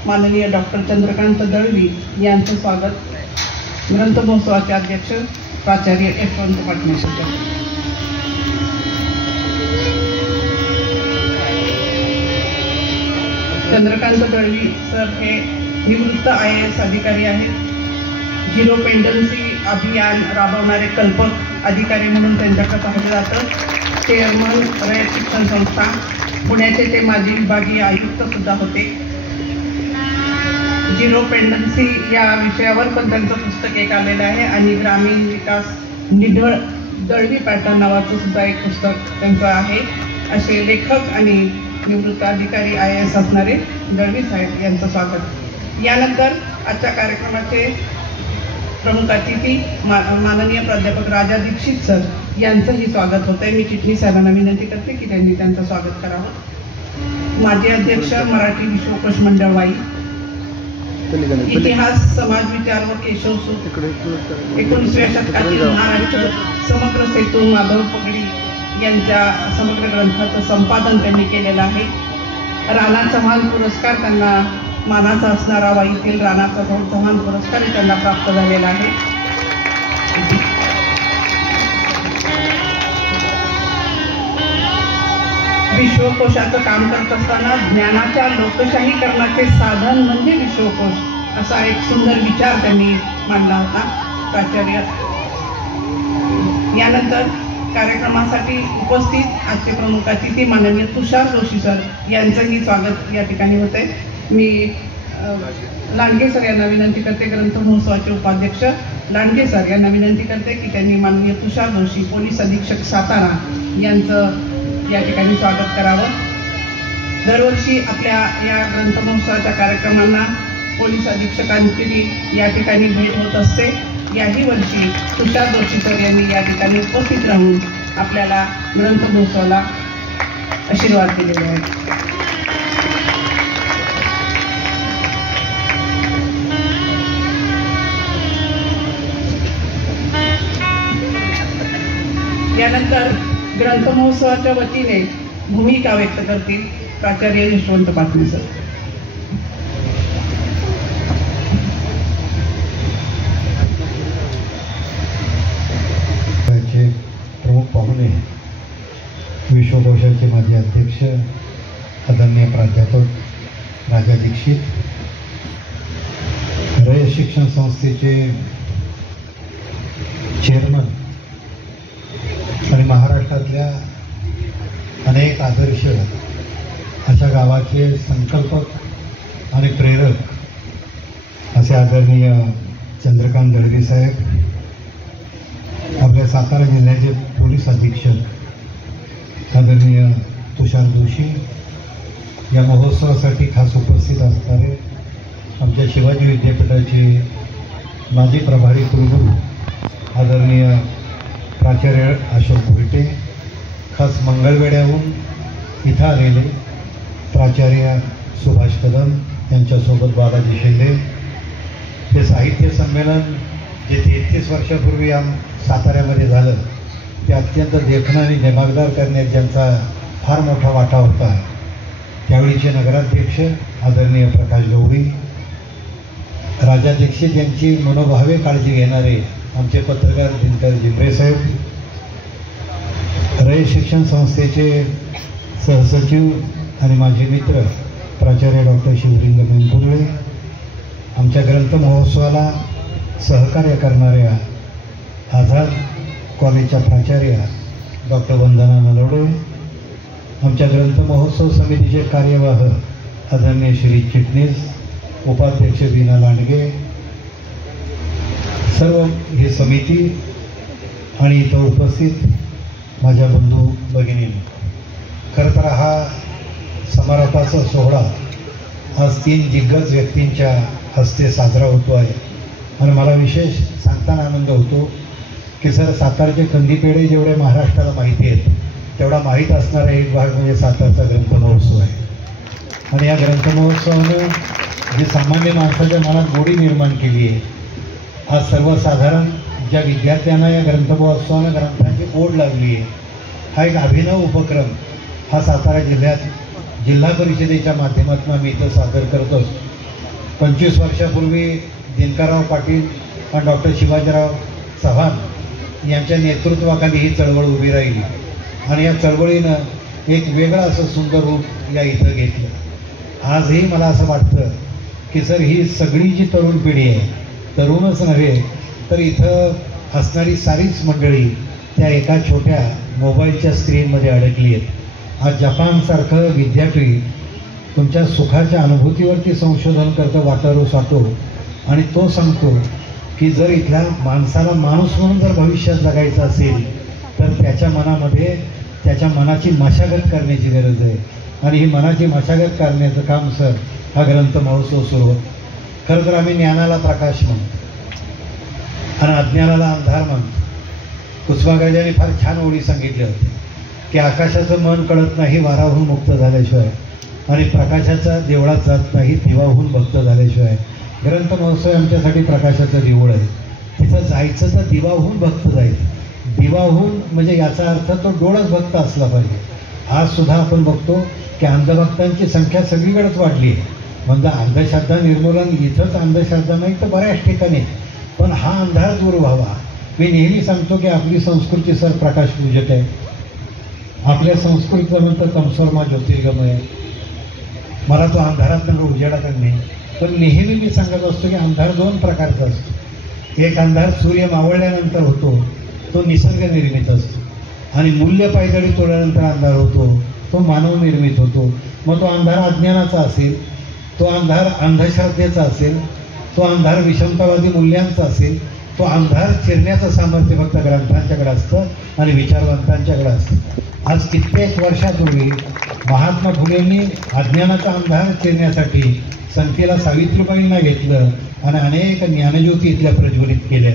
माननीय डॉक्टर चंद्रकांत दळवी यांचं स्वागत. ग्रंथमहोत्सवाचे अध्यक्ष प्राचार्य यशवंत पाटणे सर. चंद्रकांत दळवी सर हे निवृत्त IAS अधिकारी आहेत. झिरो पेंडन्सी अभियान राबवणारे कल्पक अधिकारी म्हणून त्यांच्याकडे पाहिलं जातं. चेअरमन रयत शिक्षण संस्था पुण्याचे ते माजी विभागीय आयुक्त सुद्धा होते. झिरो पेंडन्सी या विषयावर पण त्यांचं पुस्तक एक आलेलं आहे आणि ग्रामीण विकास निढळ दळवी पॅटर्न नावाचं सुद्धा एक पुस्तक त्यांचं आहे. असे लेखक आणि निवृत्त अधिकारी IAS असणारे दळवी साहेब यांचं स्वागत. यानंतर आजच्या कार्यक्रमाचे प्रमुख अतिथी माननीय प्राध्यापक राजा दीक्षित सर यांचंही स्वागत होतं आहे. मी चिटणीस साहेबांना विनंती करते की त्यांनी त्यांचं स्वागत करावं. माजी अध्यक्ष मराठी विश्वकोश मंडळ वाई, इतिहास समाज विचार व केशवसूत 19व्या शतकातील महाराष्ट्र समग्र सेतू माधव पगडी यांच्या समग्र ग्रंथाचं संपादन त्यांनी केलेलं आहे. राणा चव्हाण पुरस्कार त्यांना मानाचा असणारा वाईतील राणा चव्हाण पुरस्कार त्यांना प्राप्त झालेला आहे. विश्वकोशाचं काम करत असताना ज्ञानाच्या लोकशाहीकरणाचे साधन म्हणजे विश्वकोश असा एक सुंदर विचार त्यांनी मांडला होता प्राचार्य. यानंतर कार्यक्रमासाठी उपस्थित आजचे प्रमुख अतिथी माननीय तुषार जोशी सर यांचंही स्वागत या ठिकाणी होते. मी लांडगे सर यांना विनंती करते, ग्रंथ महोत्सवाचे उपाध्यक्ष लांडगे सर यांना विनंती करते की त्यांनी माननीय तुषार जोशी पोलीस अधीक्षक सातारा यांचं या ठिकाणी स्वागत करावं. दरवर्षी आपल्या या ग्रंथ महोत्सवाच्या कार्यक्रमांना पोलीस अधीक्षकांची या ठिकाणी भेट होत असते. याही वर्षी तुषार जोशी सर यांनी या ठिकाणी उपस्थित राहून आपल्याला ग्रंथ महोत्सवाला आशीर्वाद दिलेले आहेत. यानंतर ग्रंथ महोत्सवाच्या वतीने भूमिका व्यक्त करतील प्राचार्य यशवंत पाटणे सर. प्रमुख पाहुणे, विश्वकोशाचे माजी अध्यक्ष आदरणीय प्राध्यापक राजा दीक्षित, रयत शिक्षण संस्थेचे चेअरमन आणि महाराष्ट्रातल्या अनेक आदर्श अशा गावाचे संकल्पक आणि प्रेरक असे आदरणीय चंद्रकांत दळवी साहेब, आपल्या सातारा जिल्ह्याचे पोलीस अधीक्षक आदरणीय तुषार जोशी, या महोत्सवासाठी खास उपस्थित असणारे आमच्या शिवाजी विद्यापीठाचे माजी प्रभारी कुलगुरू आदरणीय प्राचार्य अशोक भोईटे, खास मंगळवेढ्याहून इथं आलेले प्राचार्य सुभाष कदम यांच्यासोबत बालाजी शिंदे. हे साहित्य संमेलन जे 33 वर्षापूर्वी साताऱ्यामध्ये झालं ते अत्यंत देखणं आणि दिमागदार करण्यात ज्यांचा फार मोठा वाटा होता, त्यावेळीचे नगराध्यक्ष आदरणीय प्रकाश गवळी, राजा दीक्षित यांची मनोभावे काळजी घेणारे आमचे पत्रकार दिनकर जिंबरे साहेब, रयत शिक्षण संस्थेचे सहसचिव आणि माझे मित्र प्राचार्य डॉक्टर शिवलिंग मेनपुर्ळे, आमच्या ग्रंथ महोत्सवाला सहकार्य करणाऱ्या आझाद कॉलेजच्या प्राचार्य डॉक्टर वंदना नलवडे, आमच्या ग्रंथ महोत्सव समितीचे कार्यवाह आदरणीय श्री चिटणीस, उपाध्यक्ष बीना लांडगे, सर्व ही समिती आणि इथं उपस्थित माझ्या बंधू भगिनी. खरं तर हा समारोपाचा सोहळा आज 3 दिग्गज व्यक्तींच्या हस्ते साजरा होतो आहे आणि मला विशेष सांगताना आनंद होतो की सर सातारचे कंदीपेढे जेवढे महाराष्ट्राला माहिती आहेत तेवढा माहीत असणारा एक भाग म्हणजे सातारचा ग्रंथ महोत्सव आहे. आणि या ग्रंथ महोत्सवानं जी सामान्य माणसाच्या मनात गोडी निर्माण केली आहे, आज सर्वसाधारण ज्या विद्यार्थ्यांना या ग्रंथ महोत्सवानं ग्रंथांची ओढ लागली आहे, हा एक अभिनव उपक्रम हा सातारा जिल्ह्यात जिल्हा परिषदेच्या माध्यमातून आम्ही इथं सादर करत असतो. 25 वर्षापूर्वी दिनकरराव पाटील आणि डॉक्टर शिवाजीराव चव्हाण यांच्या नेतृत्वाखाली ही चळवळ उभी राहिली आणि या चळवळीनं एक वेगळं असं सुंदर रूप या इथं घेतलं. आजही मला असं वाटतं की सर ही सगळी जी तरुण पिढी आहे, तरुणच नव्हे तर इथं असणारी सारीच मंडळी त्या एका छोट्या मोबाईलच्या स्क्रीनमध्ये अडकली आहेत. आज जपानसारखं विद्यापीठ तुमच्या सुखाच्या अनुभूतीवरती संशोधन करतं वाटारो साटो आणि तो सांगतो की जर इथल्या माणसाला माणूस म्हणून जर भविष्यात जगायचं असेल तर त्याच्या मनामध्ये त्याच्या मनाची मशागत करण्याची गरज आहे आणि ही मनाची मशागत करण्याचं काम सर हा ग्रंथ महोत्सव सुरू होतो. खरं तर आम्ही ज्ञानाला प्रकाश म्हणतो आणि अज्ञानाला अंधार म्हणतो. कुसुमाग्रजांनी फार छान ओळी सांगितल्या होत्या की आकाशाचं मन कळत नाही वाराहून मुक्त झाल्याशिवाय आणि प्रकाशाचा देवळात जात नाही दिवाहून भक्त झाल्याशिवाय. ग्रंथ महोत्सव आमच्यासाठी प्रकाशाचं देऊळ आहे. तिथं जायचं तर दिवाहून भक्त जायचं. दिवाहून म्हणजे याचा अर्थ तो डोळस भक्त असला पाहिजे. आज सुद्धा आपण बघतो की अंधभक्तांची संख्या सगळीकडेच वाढली आहे. म्हणजे अंधश्रद्धा निर्मूलन इथंच अंधश्रद्धा नाही तर बऱ्याच ठिकाणी, पण हा अंधार दूर व्हावा. मी नेहमी सांगतो की आपली संस्कृती सर प्रकाश पूजक आहे. आपल्या संस्कृतीचं म्हणतं तमसोरमा ज्योतिर्गमय. मला तो अंधारात उजेडात नाही, पण नेहमी मी सांगत असतो की अंधार 2 प्रकारचा असतो. एक अंधार सूर्य मावळल्यानंतर होतो, तो निसर्ग निर्मित असतो आणि मूल्य पायदळी तोडल्यानंतर अंधार होतो, तो मानव निर्मित होतो. मग तो अंधार अज्ञानाचा असेल, तो अंधार अंधश्रद्धेचा असेल, तो अंधार विषमतावादी मूल्यांचा असेल, तो अंधार चिरण्याचं सामर्थ्य फक्त ग्रंथांच्याकडे असतं आणि विचारवंतांच्याकडे असतं. आज कित्येक वर्षापूर्वी महात्मा फुलेंनी अज्ञानाचा अंधार चिरण्यासाठी संख्येला सावित्रीबाईंना घेतलं आणि अनेक ज्ञानज्योती इथल्या प्रज्वलित केल्या.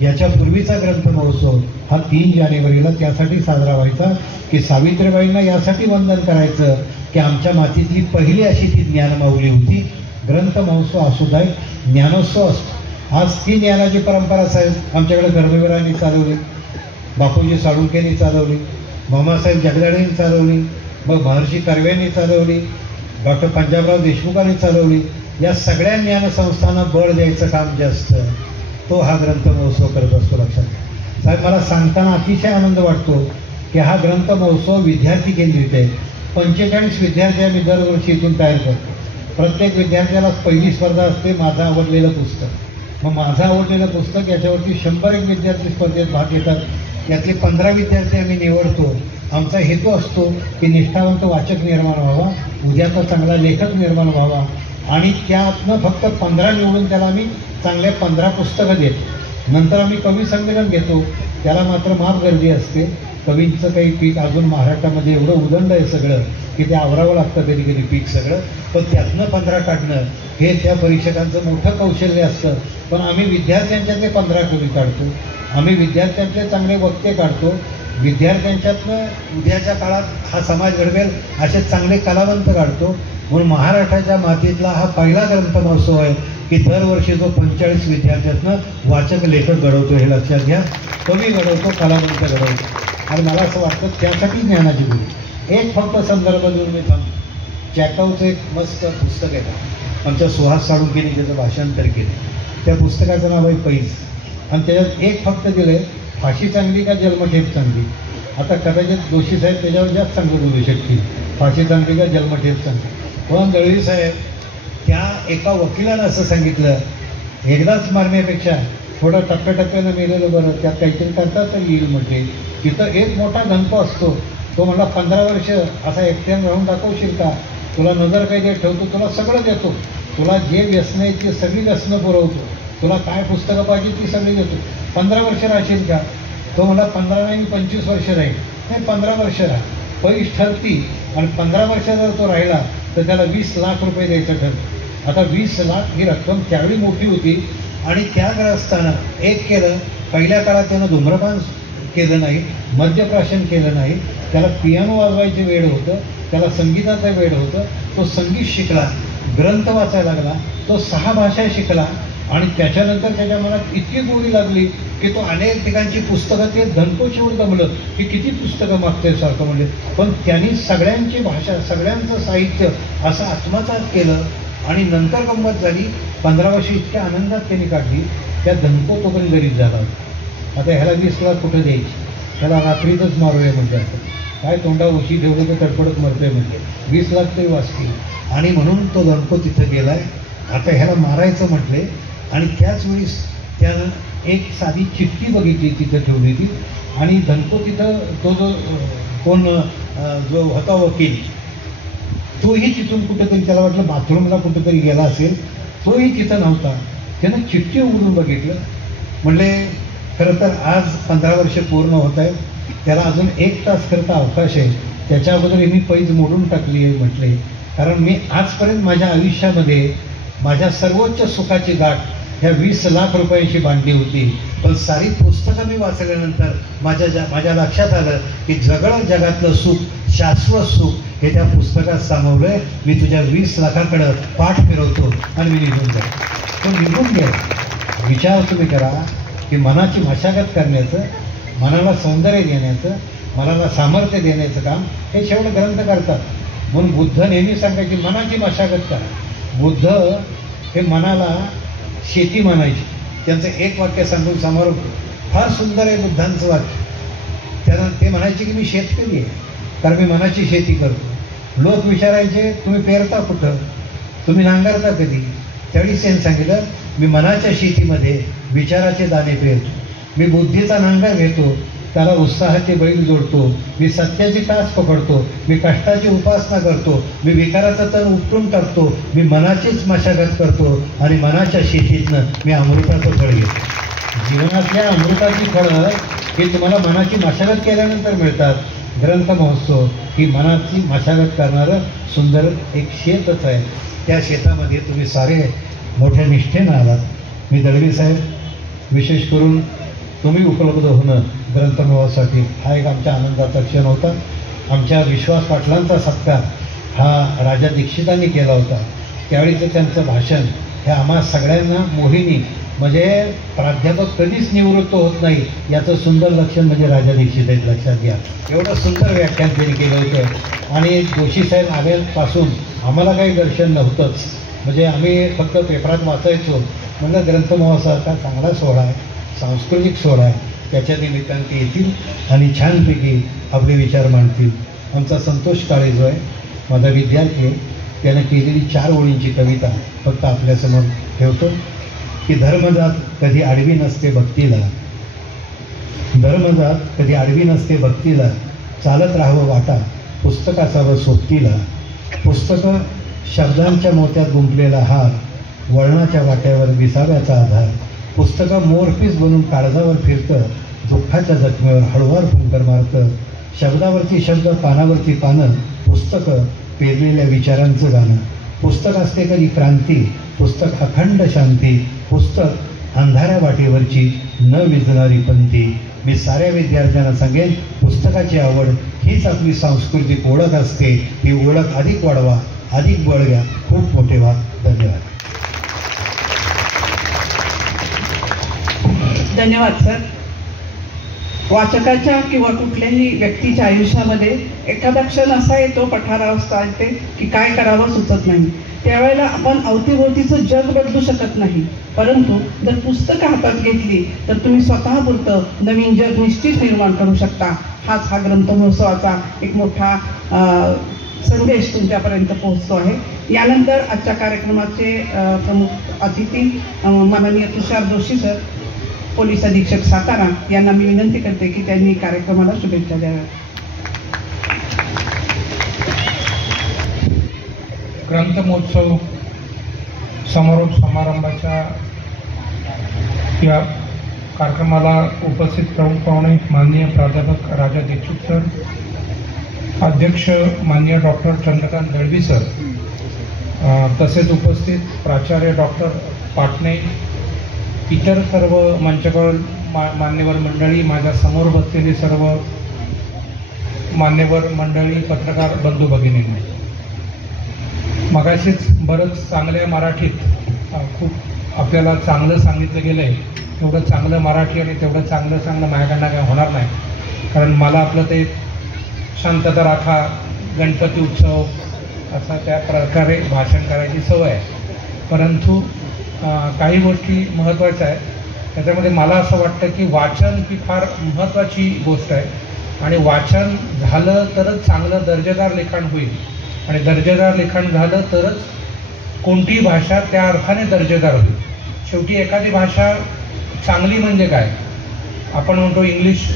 याच्या पूर्वीचा ग्रंथ महोत्सव हा 3 जानेवारीला त्यासाठी साजरा व्हायचा की सावित्रीबाईंना यासाठी वंदन करायचं की आमच्या मातीतली पहिली अशी ती ज्ञानमाऊली होती. ग्रंथ महोत्सव असू दे, ज्ञानोत्सव असतो. आज ती ज्ञानाची परंपरा साहेब आमच्याकडे धर्मवीरांनी चालवली, बापूजी साळुंखेंनी चालवली, मामासाहेब जगदाळेंनी चालवली, मग महर्षी कर्व्यांनी चालवली, डॉक्टर पंजाबराव देशमुखांनी चालवली. या सगळ्या ज्ञानसंस्थांना बळ द्यायचं काम जे असतं तो हा ग्रंथ महोत्सव करत असतो. लक्षात घ्या साहेब, मला सांगताना अतिशय आनंद वाटतो की हा ग्रंथ महोत्सव विद्यार्थी केंद्रित आहे. 45 विद्यार्थी आम्ही दरवर्षी इथून तयार करतो. प्रत्येक विद्यार्थ्याला पहिली स्पर्धा असते माझं आवडलेलं पुस्तक. मग माझं आवडलेलं पुस्तक याच्यावरती 100 विद्यार्थी स्पर्धेत भाग घेतात. यातले 15 विद्यार्थी आम्ही निवडतो. आमचा हेतू असतो की निष्ठावंत वाचक निर्माण व्हावा, उद्याचा चांगला लेखक निर्माण व्हावा आणि त्यातनं फक्त 15 निवडून त्याला आम्ही चांगल्या 15 पुस्तकं देतो. नंतर आम्ही कवी संमेलन घेतो. त्याला मात्र माफ गर्दी असते. कवींचं काही पीक अजून महाराष्ट्रामध्ये एवढं उदंड आहे सगळं की ते आवरावं लागतं कधी कधी पीक सगळं, पण त्यातनं 15 काढणं हे त्या परीक्षकांचं मोठं कौशल्य असतं. पण आम्ही विद्यार्थ्यांच्यातले 15 कवी काढतो. आम्ही विद्यार्थ्यांचे चांगले वक्ते काढतो. विद्यार्थ्यांच्यातनं उद्याच्या काळात हा समाज घडवेल असे चांगले कलावंत काढतो. म्हणून महाराष्ट्राच्या मातीतला हा पहिला ग्रंथ महोत्सव आहे की दरवर्षी जो 45 विद्यार्थ्यातनं वाचक लेखक घडवतो. हे लक्षात घ्या. कवी घडवतो, कलावंत घडवतो. आणि मला असं वाटतं त्यासाठी ज्ञानाची गुरु. एक फक्त संदर्भ देऊन मी थांबतो. चॅकाऊचं एक मस्त पुस्तक आहे, आमच्या सुहास साळुंखेंनी त्याचं भाषांतर केलं. त्या पुस्तकाचं नाव आहे पैज आणि त्याच्यात एक फक्त दिलं आहे, फाशी चांगली का जन्मठेप चांगली. आता कदाचित जोशी साहेब त्याच्यावर जास्त चांगलं बोलू शकतील, फाशी चांगली का जन्मठेप चांगली. पण दळवी साहेब त्या एका वकिलानं असं सांगितलं, एकदाच मारण्यापेक्षा थोडं टप्प्याटप्प्यानं मेलेलं बरं, त्यात काहीतरी करता तर येईल म्हटले. तिथं एक मोठा धनको असतो, तो म्हणला 15 वर्ष असा एकट्यानं राहून दाखवशील का, तुला नजर काही देत ठेवतो, तुला सगळं देतो, तुला जे व्यसनं आहेत ती सगळी व्यसनं पुरवतो, तुला काय पुस्तकं पाहिजे ती सगळी देतो, 15 वर्ष राहशील का. तो म्हणला 15 नाही 25 वर्ष राहील. नाही 15 वर्ष राहा, पैस ठरती आणि 15 वर्ष जर तो राहिला तर त्याला 20 लाख रुपये द्यायचं ठरलं. आता 20 लाख ही रक्कम त्यावेळी मोठी होती आणि त्या ग्रस्तानं एक केलं, पहिल्या काळात त्यानं धूम्रपान केलं नाही, मद्यप्राशन केलं नाही, त्याला पियानो वाजवायचे वेळ होतं, त्याला संगीताचं वेळ होतं, तो संगीत शिकला, ग्रंथ वाचायला लागला, तो 6 भाषा शिकला आणि त्याच्यानंतर त्याच्या मनात इतकी गोडी लागली की तो अनेक ठिकाणची पुस्तकं, ते धनकोशीवर जमलं की किती पुस्तकं मागते सारखं म्हणले, पण त्यांनी सगळ्यांची भाषा, सगळ्यांचं साहित्य असं आत्मसात केलं आणि नंतर गंमत झाली. 15 वर्ष इतक्या आनंदात त्यांनी काढली. त्या धनको तो पण गरीब झाला होता. आता ह्याला 20 लाख कुठं द्यायची, त्याला रात्रीतच मारूया म्हणजे असं काय तोंडा उशी ठेवलं तर तडफडत मरतोय म्हणजे 20 लाख तरी वाचतील. आणि म्हणून तो धनको तिथं गेलाय. आता ह्याला मारायचं म्हटले आणि त्याच वेळेस त्यानं एक साधी चिठ्ठी बघितली तिथं ठेवली होती आणि धनको तिथं तो जो कोण जो होता वकील तोही तिथून कुठेतरी, त्याला वाटलं बाथरूमला कुठेतरी गेला असेल, तोही तिथं नव्हता. त्यानं चिठ्ठी उघडून बघितलं. म्हणले खरं तर आज 15 वर्ष पूर्ण होत आहे, त्याला अजून 1 तास करता अवकाश आहे, त्याच्या अगोदर मी पैज मोडून टाकली आहे म्हटले, कारण मी आजपर्यंत माझ्या आयुष्यामध्ये माझ्या सर्वोच्च सुखाची गाठ ह्या 20 लाख रुपयांची बांधली होती, पण सारी पुस्तकं मी वाचल्यानंतर माझ्या लक्षात आलं की सगळं जगातलं सुख, शाश्वत सुख हे त्या पुस्तकात सामावलंय. मी तुझ्या 20 लाखाकडं पाठ फिरवतो आणि मी निघून जाईल. तो निघून गेला. विचार तुम्ही करा की मनाची मशागत करण्याचं, मनाला सौंदर्य देण्याचं, मनाला सामर्थ्य देण्याचं काम हे शेवट ग्रंथ करतात. म्हणून बुद्ध नेहमी सांगायचे मनाची मशागत करा. बुद्ध हे मनाला शेती म्हणायची. त्यांचं एक वाक्य सांगून समारोप फार सुंदर आहे बुद्धांचं वाक्य. त्यानं ते म्हणायचे की मी शेतकरी आहे कारण मी मनाची शेती करतो. लोक विचारायचे तुम्ही पेरता कुठं, तुम्ही नांगरता कधी, त्यावेळी त्यांनी सांगितलं मी मनाच्या शेतीमध्ये विचाराचे दाणे पेरतो, मी बुद्धीचा नांगर घेतो, त्याला उत्साहाचे बैल जोडतो, मी सत्याची टाच पकडतो, मी कष्टाची उपासना करतो, मी विकाराचा तण उपटून टाकतो, मी मनाचीच मशागत करतो आणि मनाच्या शेतीतनं मी अमृताचं फळ घेतो. जीवनातल्या अमृताची फळं ही तुम्हाला मनाची मशागत केल्यानंतर मिळतात. ग्रंथ महोत्सव ही मनाची मशागत करणारं सुंदर एक शेतच आहे. त्या शेतामध्ये तुम्ही सारे मोठ्या निष्ठेनं आलात. मी दळवी साहेब, विशेष करून तुम्ही उपलब्ध होणं ग्रंथ महोत्सवासाठी हा एक आमच्या आनंदाचा क्षण होता. आमच्या विश्वास पाटलांचा सत्कार हा राजा दीक्षितांनी केला होता. त्यावेळीचं त्यांचं भाषण हे आम्हा सगळ्यांना मोहिनी, म्हणजे प्राध्यापक कधीच निवृत्त होत नाही याचं सुंदर लक्षण म्हणजे राजा दीक्षित आहेत, लक्षात घ्या. एवढं सुंदर व्याख्यान त्यांनी केलं होतं. आणि जोशी साहेब आल्यापासून आम्हाला काही दर्शन नव्हतंच, म्हणजे आम्ही फक्त पेपरात वाचायचो. म्हणलं ग्रंथ महोत्सवाचा चांगला सोहळा आहे, सांस्कृतिक सोहळा आहे, त्याच्या निमित्ताने ते येतील आणि छानपैकी आपले विचार मांडतील. आमचा संतोष काळे जो आहे माझा विद्यार्थी आहे, त्यानं केलेली 4 ओळींची कविता फक्त आपल्यासमोर ठेवतो की धर्मजात कधी आडवी नसते भक्तीला, धर्मजात कधी आडवी नसते भक्तीला, चालत राहावं वाटा पुस्तकासावं सोबतीला, पुस्तकं शब्दांच्या मोत्यात गुंफलेला हार, वळणाच्या वाट्यावर विसाव्याचा आधार, पुस्तकं मोरपीस बनून काळजावर फिरतं, दुःखाच्या जखमेवर हळूवार फुंकर मारतं, शब्दावरची शब्द पानावरची पानं, पुस्तकं पेरलेल्या विचारांचं गाणं, पुस्तक असते कधी क्रांती, पुस्तक अखंड शांती, पुस्तक अंधाऱ्या वाटेवरची न विझणारी पंथी. मी साऱ्या विद्यार्थ्यांना सांगेन पुस्तकाची आवड हीच आपली सांस्कृतिक ओळख असते. ही ओळख अधिक वाढवा, अधिक बळ घ्या. खूप मोठे व्हा. धन्यवाद. धन्यवाद सर. वाचकाच्या किंवा कुठल्याही व्यक्तीच्या आयुष्यामध्ये एखादा क्षण असा येतो, पठारावस्था येते की काय करावं सुचत नाही. त्यावेळेला आपण अवतीभोवतीचं जग बदलू शकत नाही, परंतु जर पुस्तकं हातात घेतली तर तुम्ही स्वतःपुरतं नवीन जग निश्चित निर्माण करू शकता. हाच हा ग्रंथ महोत्सवाचा एक मोठा संदेश तुमच्यापर्यंत पोहोचतो आहे. यानंतर आजच्या कार्यक्रमाचे प्रमुख अतिथी माननीय तुषार जोशी सर, पोलीस अधीक्षक सातारा, यांना मी विनंती करते की त्यांनी कार्यक्रमाला शुभेच्छा द्याव्यात. ग्रंथ महोत्सव समारोप समारंभाच्या या कार्यक्रमाला उपस्थित प्रमुख पाहुणे माननीय प्राध्यापक राजा दीक्षित सर, अध्यक्ष माननीय डॉक्टर चंद्रकांत दळवी सर, तसेच उपस्थित प्राचार्य डॉक्टर पाटणे, इतर सर्व मंचावर मान्यवर मंडळी, माझ्या समोर बसलेले सर्व मान्यवर मंडळी, पत्रकार बंधू भगिनींनी, मगाशीच बरंच चांगल्या मराठीत खूप आपल्याला चांगलं सांगितलं गेलं आहे. तेवढं चांगलं मराठी आणि तेवढं चांगलं माझ्याकडनं काय होणार नाही, कारण मला आपलं ते शांतता राखा, गणपती उत्सव असा त्या प्रकारे भाषण करायची सवय आहे. परंतु काही गोष्टी महत्त्वाच्या आहेत. त्याच्यामध्ये मला असं वाटतं की वाचन ही फार महत्त्वाची गोष्ट आहे आणि वाचन झालं तरच चांगलं दर्जेदार लिखाण होईल आणि दर्जेदार लिखाण झालं तरच कोणतीही भाषा त्या अर्थाने दर्जेदार होईल. शेवटी एखादी भाषा चांगली म्हणजे काय, आपण म्हणतो इंग्लिश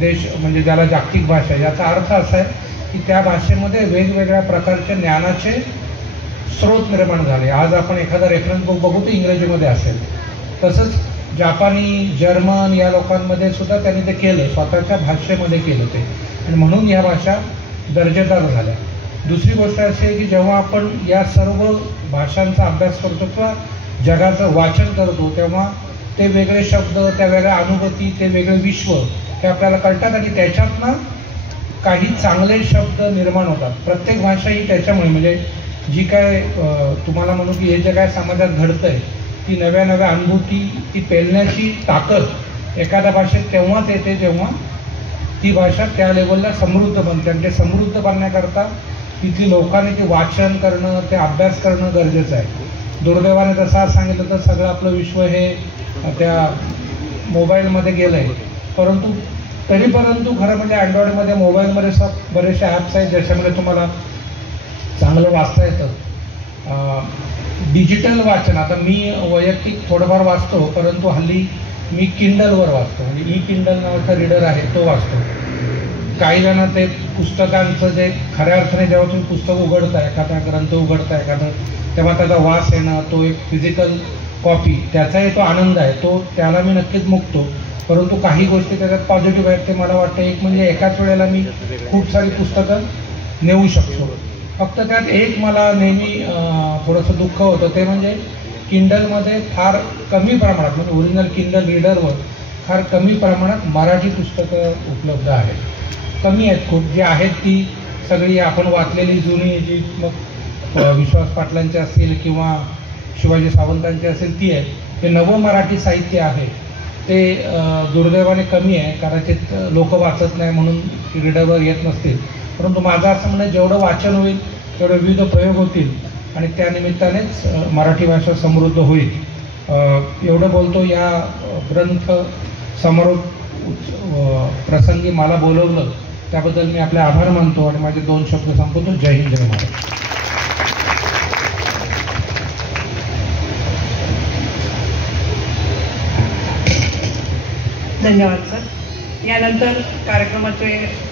देश म्हणजे ज्याला जागतिक भाषा आहे, याचा अर्थ असा आहे की त्या भाषेमध्ये वेगवेगळ्या प्रकारचे ज्ञानाचे स्रोत निर्माण झाले. आज आपण एखादा रेफरन्स बुक बघू तर इंग्रजीमध्ये असेल. तसंच जापानी, जर्मन या लोकांमध्ये सुद्धा त्यांनी ते केलं, स्वतःच्या भाषेमध्ये केलं ते, आणि म्हणून ह्या भाषा दर्जेदार झाल्या. दुसरी गोष्ट अशी आहे की जेव्हा आपण या सर्व भाषांचा अभ्यास करतो किंवा जगाचं वाचन करतो तेव्हा ते वेगळे शब्द, त्या वेगळ्या अनुभूती, ते वेगळे विश्व हे आपल्याला कळतात आणि त्याच्यातनं काही चांगले शब्द निर्माण होतात. प्रत्येक भाषा ही त्याच्यामुळे, म्हणजे जी काय तुम्हाला म्हणू की हे जे काय समाजात घडतंय ती नव्या नव्या अनुभूती, ती पेलण्याची ताकद एखाद्या भाषेत तेव्हाच येते जेव्हा ती भाषा त्या लेवलला समृद्ध बनते. आणि ते समृद्ध बनण्याकरता तिथली लोकांनी ते वाचन करणं, ते अभ्यास करणं गरजेचं आहे. दुर्दैवाने तसं सांगितलं तर सगळं आपलं विश्व हे त्या मोबाईलमध्ये गेलं आहे. परंतु खरं म्हणजे अँड्रॉइडमध्ये, मोबाईलमध्ये बरेचसे ॲप्स आहेत ज्याच्यामध्ये तुम्हाला चांगलं वाचता येतं. डिजिटल वाचन, आता मी वैयक्तिक थोडंफार वाचतो, परंतु हल्ली मी किंडलवर वाचतो, म्हणजे ई किंडल नावाचा रीडर आहे तो वाचतो. काही जण ते पुस्तकांचं जे खऱ्या अर्थाने जेव्हा तुम्ही पुस्तक उघडता, एखादा ग्रंथ उघडता एखादं, तेव्हा त्याचा वास येणं, तो एक फिजिकल कॉपी, त्याचाही तो आनंद आहे, तो त्याला मी नक्कीच मुकतो. परंतु काही गोष्टी त्याच्यात पॉझिटिव्ह आहेत. ते मला वाटतं एक म्हणजे एकाच वेळेला मी खूप सारी पुस्तकं नेऊ शकतो. फक्त त्यात एक मला नेहमी थोडंसं दुःख होतं, ते म्हणजे किंडलमध्ये फार कमी प्रमाणात, म्हणजे ओरिजिनल किंडल रीडरवर फार कमी प्रमाणात मराठी पुस्तकं उपलब्ध आहेत. कमी आहेत खूप. जी आहेत ती सगळी आपण वाचलेली जुनी, जी मग विश्वास पाटलांची असेल किंवा शिवाजी सावंतांची असेल ती आहे. ते नवं मराठी साहित्य आहे ते दुर्दैवाने कमी आहे. कदाचित लोक वाचत नाही म्हणून रीडरवर येत नसतील. परंतु माझं असं म्हणणं, जेवढं वाचन होईल तेवढे विविध प्रयोग होतील आणि त्यानिमित्तानेच मराठी भाषा समृद्ध होईल. एवढं बोलतो. या ग्रंथ समारोह प्रसंगी मला बोलवलं त्याबद्दल मी आपले आभार मानतो आणि माझे 2 शब्द संपवतो. जय हिंद, जय महाराष्ट्र. धन्यवाद सर. यानंतर कार्यक्रमाचे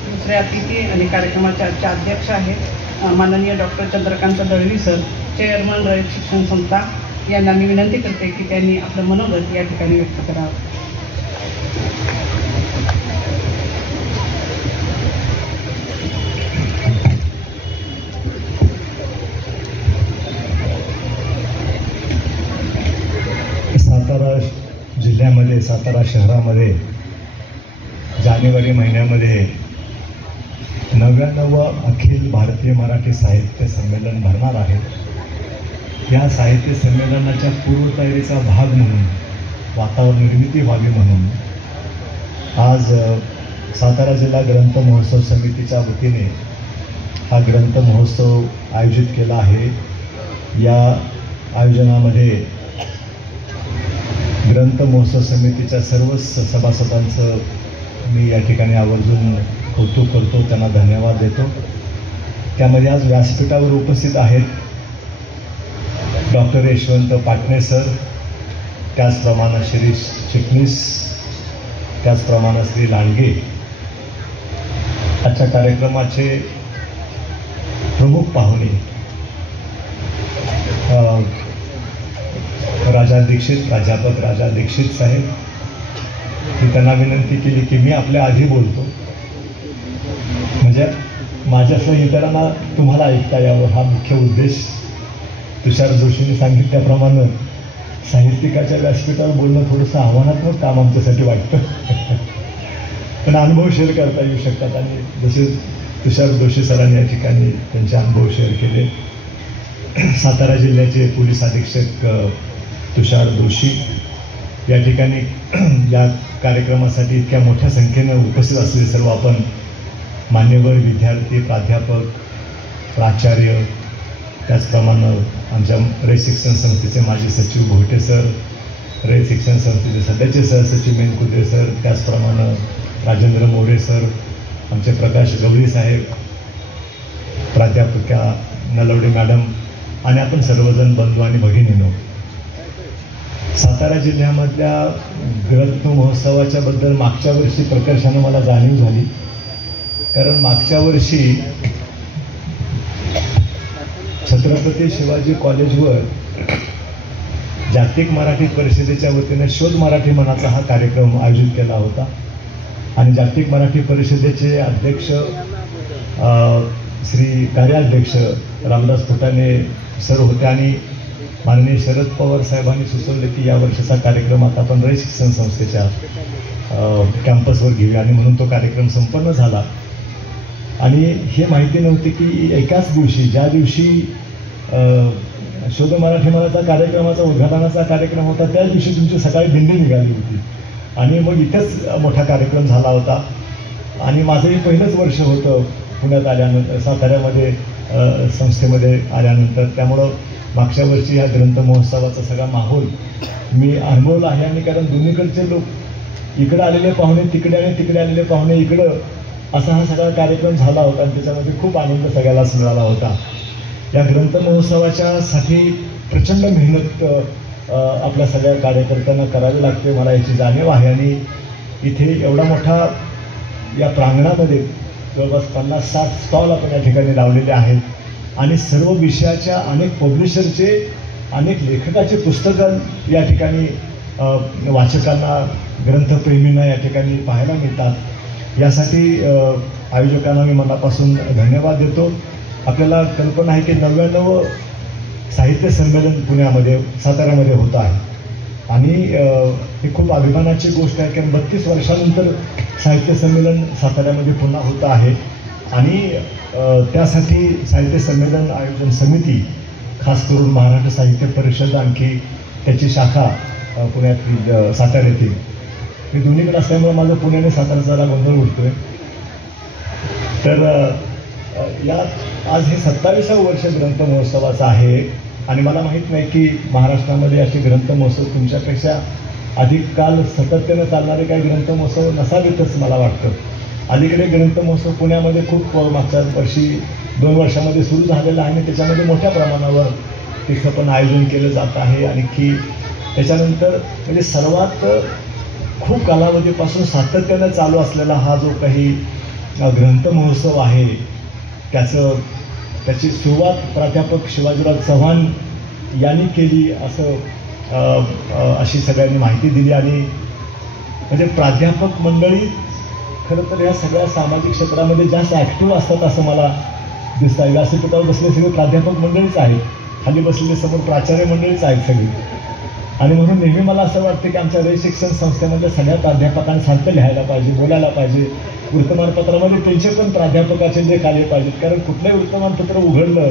दुसरे अतिथी आणि कार्यक्रमाचे आजचे अध्यक्ष आहेत माननीय doctor Chandrakant Dalvi sir, chairman Rayat Shikshan Sanstha. यांना मी विनंती करते की त्यांनी आपलं मनोगत या ठिकाणी व्यक्त करावं. सातारा जिल्ह्यामध्ये, सातारा शहरामध्ये जानेवारी महिन्यामध्ये 99वं अखिल भारतीय मराठी साहित्य संमेलन भरणार आहे. या साहित्य संमेलनाच्या पूर्वतयारीचा भाग म्हणून, वातावरण निर्मिती व्हावी म्हणून आज सातारा जिल्हा ग्रंथ महोत्सव समितीच्या वतीने हा ग्रंथ महोत्सव आयोजित केला आहे. या आयोजनामध्ये ग्रंथ महोत्सव समितीच्या सर्व सभासदांचं मी या ठिकाणी आवर्जून कौतुक करतो, त्यांना धन्यवाद देतो. त्यामध्ये आज व्यासपीठावर उपस्थित आहेत डॉक्टर यशवंत पाटणे सर, त्याचप्रमाणे शिरीष चिटणीस, त्याचप्रमाणे श्री लांडगे. आजच्या कार्यक्रमाचे प्रमुख पाहुणे राजा दीक्षित, प्राध्यापक राजा दीक्षित साहेब. मी त्यांना विनंती केली की मी आपल्या आधी बोलतो, म्हणजे माझ्यासह इतरांना तुम्हाला ऐकता यावं, हा मुख्य उद्देश तुषार जोशींनी सांगितल्याप्रमाणे साहित्यिकाच्या व्यासपीठावर बोलणं थोडंसं आव्हानात्मक काम आमच्यासाठी वाटतं. पण अनुभव शेअर करता येऊ शकतात आणि जसे तुषार जोशी सरांनी या ठिकाणी त्यांचे अनुभव शेअर केले. सातारा जिल्ह्याचे पोलीस अधीक्षक तुषार जोशी या ठिकाणी या कार्यक्रमासाठी इतक्या मोठ्या संख्येनं उपस्थित असलेले सर्व आपण मान्यवर विद्यार्थी, प्राध्यापक, प्राचार्य, त्याचप्रमाणे आमच्या रयत शिक्षण संस्थेचे माजी सचिव भोटे सर, रयत शिक्षण संस्थेचे सध्याचे सहसचिव मेनकुद्रे सर, त्याचप्रमाणे राजेंद्र मोरे सर, आमचे प्रकाश गवळी साहेब, प्राध्यापिका नलवडे मॅडम आणि आपण सर्वजण बंधू आणि भगिनींनो, सातारा जिल्ह्यामधल्या ग्रंथ महोत्सवाच्या बद्दल मागच्या वर्षी प्रकर्षानं मला जाणीव झाली. कारण मागच्या वर्षी छत्रपती शिवाजी कॉलेजवर जागतिक मराठी परिषदेच्या वतीने शोध मराठी मनाचा हा कार्यक्रम आयोजित केला होता आणि जागतिक मराठी परिषदेचे अध्यक्ष श्री कार्याध्यक्ष रामदास फुटाणे सर होते आणि माननीय शरद पवार साहेबांनी सुचवले की या वर्षाचा कार्यक्रम आता आपण रयत शिक्षण संस्थेच्या कॅम्पसवर घेऊया आणि म्हणून तो कार्यक्रम संपन्न झाला. आणि हे माहिती नव्हते की एकाच दिवशी ज्या दिवशी शोध मराठी मनाचा कार्यक्रमाचा उद्घाटनाचा कार्यक्रम होता त्याच दिवशी तुमची सकाळी दिंडी निघाली होती आणि मग इथेच मोठा कार्यक्रम झाला होता. आणि माझंही पहिलंच वर्ष होतं पुण्यात आल्यानंतर, साताऱ्यामध्ये संस्थेमध्ये आल्यानंतर, त्यामुळं मागच्या वर्षी या ग्रंथ महोत्सवाचा सगळा माहोल मी अनुभवला आहे. आणि कारण दोन्हीकडचे लोक इकडे आलेले पाहुणे तिकडे आणि तिकडे आलेले पाहुणे इकडं असा हा सगळा कार्यक्रम झाला होता आणि त्याच्यामध्ये खूप आनंद सगळ्यालाच मिळाला होता. या ग्रंथ महोत्सवाच्या साठी प्रचंड मेहनत आपल्या सगळ्या कार्यकर्त्यांना करावी लागते, मला याची जाणीव आहे. आणि इथे एवढा मोठा या प्रांगणामध्ये जवळपास 50-60 स्टॉल आपण या ठिकाणी लावलेले आहेत आणि सर्व विषयाच्या अनेक पब्लिशरचे, अनेक लेखकाचे पुस्तकं या ठिकाणी वाचकांना, ग्रंथप्रेमींना या ठिकाणी पाहायला मिळतात. यासाठी आयोजकांना मी मनापासून धन्यवाद देतो. आपल्याला कल्पना आहे की 99 साहित्य संमेलन पुण्यामध्ये, साताऱ्यामध्ये होतं आहे आणि ही खूप अभिमानाची गोष्ट आहे कारण 32 वर्षानंतर साहित्य संमेलन साताऱ्यामध्ये पुन्हा होतं आहे. आणि त्यासाठी साहित्य संमेलन आयोजन समिती, खास करून महाराष्ट्र साहित्य परिषद, आणखी त्याची शाखा पुण्यातील, साताऱ्यातील, मी दोन्हीकडे असल्यामुळे माझं पुणे आणि साताऱ्याचा गोंधळ उठतोय. तर या आज हे 27वे वर्ष ग्रंथ महोत्सवाचं आहे आणि मला माहीत नाही की महाराष्ट्रामध्ये असे ग्रंथ महोत्सव तुमच्यापेक्षा अधिक काल सातत्यानं चालणारे काही ग्रंथ महोत्सव नसावेतच मला वाटतं. अलीकडे ग्रंथ महोत्सव पुण्यामध्ये खूप मागच्या वर्षी 2 वर्षामध्ये सुरू झालेला आहे आणि त्याच्यामध्ये मोठ्या प्रमाणावर तिथं पण आयोजन केलं जात आहे. आणखी त्याच्यानंतर म्हणजे सर्वात खूप कालावधीपासून सातत्यानं चालू असलेला हा जो काही ग्रंथ महोत्सव आहे त्याची सुरुवात प्राध्यापक शिवाजीराव चव्हाण यांनी केली असं अशी सगळ्यांनी माहिती दिली. आणि म्हणजे प्राध्यापक मंडळी खरं तर या सगळ्या सामाजिक क्षेत्रामध्ये जास्त ॲक्टिव्ह असतात असं मला दिसतं आहे. व्यासपीठावर बसले सगळे प्राध्यापक मंडळीच आहेत, खाली बसलेले समोर प्राचार्य मंडळीच आहेत सगळी. आणि म्हणून नेहमी मला असं वाटतं की आमच्या रयत शिक्षण संस्थेमधल्या सगळ्या प्राध्यापकांसारखं लिहायला पाहिजे, बोलायला पाहिजे. वृत्तमानपत्रामध्ये त्यांचे पण प्राध्यापकाचे जे आले पाहिजेत, कारण कुठलंही वृत्तमानपत्र उघडलं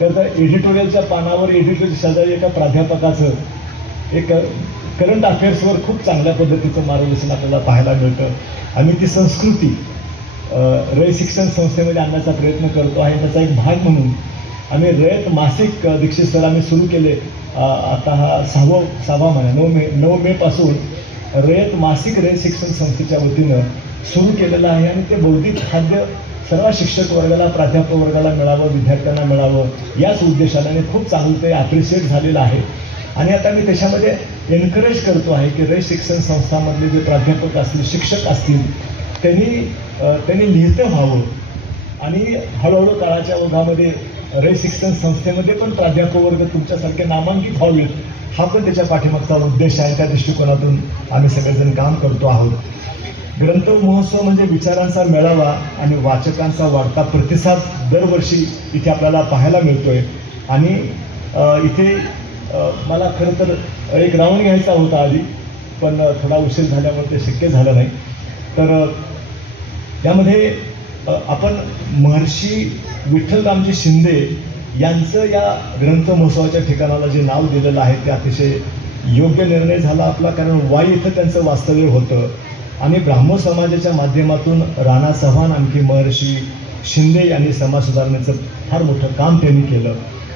तर त्या एडिटोरियलच्या पानावर एडिटोरियलच्या शेजारी एका प्राध्यापकाचं एक करंट अफेअर्सवर खूप चांगल्या पद्धतीचं मार्गदर्शन आपल्याला पाहायला मिळतं. आम्ही ती संस्कृती रयत शिक्षण संस्थेमध्ये आणण्याचा प्रयत्न करतो आहे. त्याचा एक भाग म्हणून आम्ही रयत मासिक दीक्षित सर आम्ही सुरू केले. आता हा 6वा महिना 9 मे पासून रयत मासिक रयत शिक्षण संस्थेच्या वतीनं सुरू केलेलं आहे आणि ते बौद्धिक खाद्य सर्व शिक्षक वर्गाला, प्राध्यापक वर्गाला मिळावं, विद्यार्थ्यांना मिळावं याच उद्देशाने खूप चांगलं ते ॲप्रिशिएट झालेलं आहे. आणि आता मी त्याच्यामध्ये एनकरेज करतो आहे की रयत शिक्षण संस्थांमधले जे प्राध्यापक असतील, शिक्षक असतील, त्यांनी लिहितं व्हावं आणि हळूहळू काळाच्या ओघामध्ये रयत शिक्षण संस्थेमध्ये पण प्राध्यापक वर्ग तुमच्यासारखे नामांकित व्हावेत, हा पण त्याच्या पाठीमागचा उद्देश आहे. त्या दृष्टिकोनातून आम्ही सगळेजण काम करतो आहोत. ग्रंथ महोत्सव म्हणजे विचारांचा मेळावा आणि वाचकांचा वाढता प्रतिसाद दरवर्षी इथे आपल्याला पाहायला मिळतोय. आणि इथे मला खरं तर एक राऊंड घ्यायचा होता आधी, पण थोडा उशीर झाल्यामुळे ते शक्य झालं नाही. तर यामध्ये आपण महर्षी विठ्ठलरामजी शिंदे यांचं या ग्रंथ महोत्सवाच्या ठिकाणाला जे नाव दिलेलं आहे ते अतिशय योग्य निर्णय झाला आपला, कारण वाई इथं त्यांचं वास्तव्य होतं आणि ब्राह्मण समाजाच्या माध्यमातून राणा चव्हाण आणखी महर्षी शिंदे यांनी समाज सुधारण्याचं फार मोठं काम त्यांनी केलं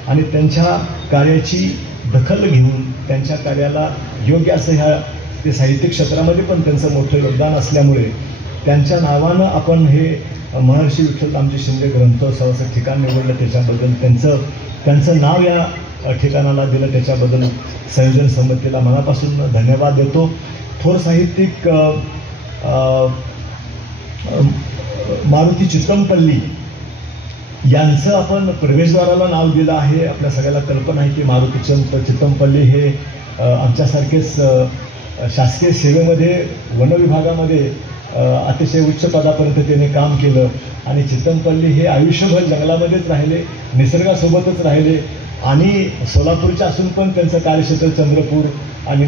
आणि त्यांच्या कार्याची दखल घेऊन त्यांच्या कार्याला योग्य असं ह्या ते साहित्य क्षेत्रामध्ये पण त्यांचं मोठं योगदान असल्यामुळे त्यांच्या नावानं आपण हे महर्षी विठ्ठलरामजी शिंदे ग्रंथोत्सवाचं ठिकाण निवडलं, त्याच्याबद्दल त्यांचं नाव या ठिकाणाला दिलं, त्याच्याबद्दल संयोजन समितीला मनापासून धन्यवाद देतो. थोर साहित्यिक मारुती चितमपल्ली यांचं आपण प्रवेशद्वाराला नाव दिलं आहे. आपल्या सगळ्याला कल्पना आहे की मारुती चितमपल्ली हे आमच्यासारखेच शासकीय सेवेमध्ये वन विभागामध्ये अतिशय उच्च पदापर्यंत त्याने काम केलं आणि चितमपल्ली हे आयुष्यभर जंगलामध्येच राहिले, निसर्गासोबतच राहिले आणि सोलापूरच्या असून पण त्यांचं कार्यक्षेत्र चंद्रपूर आणि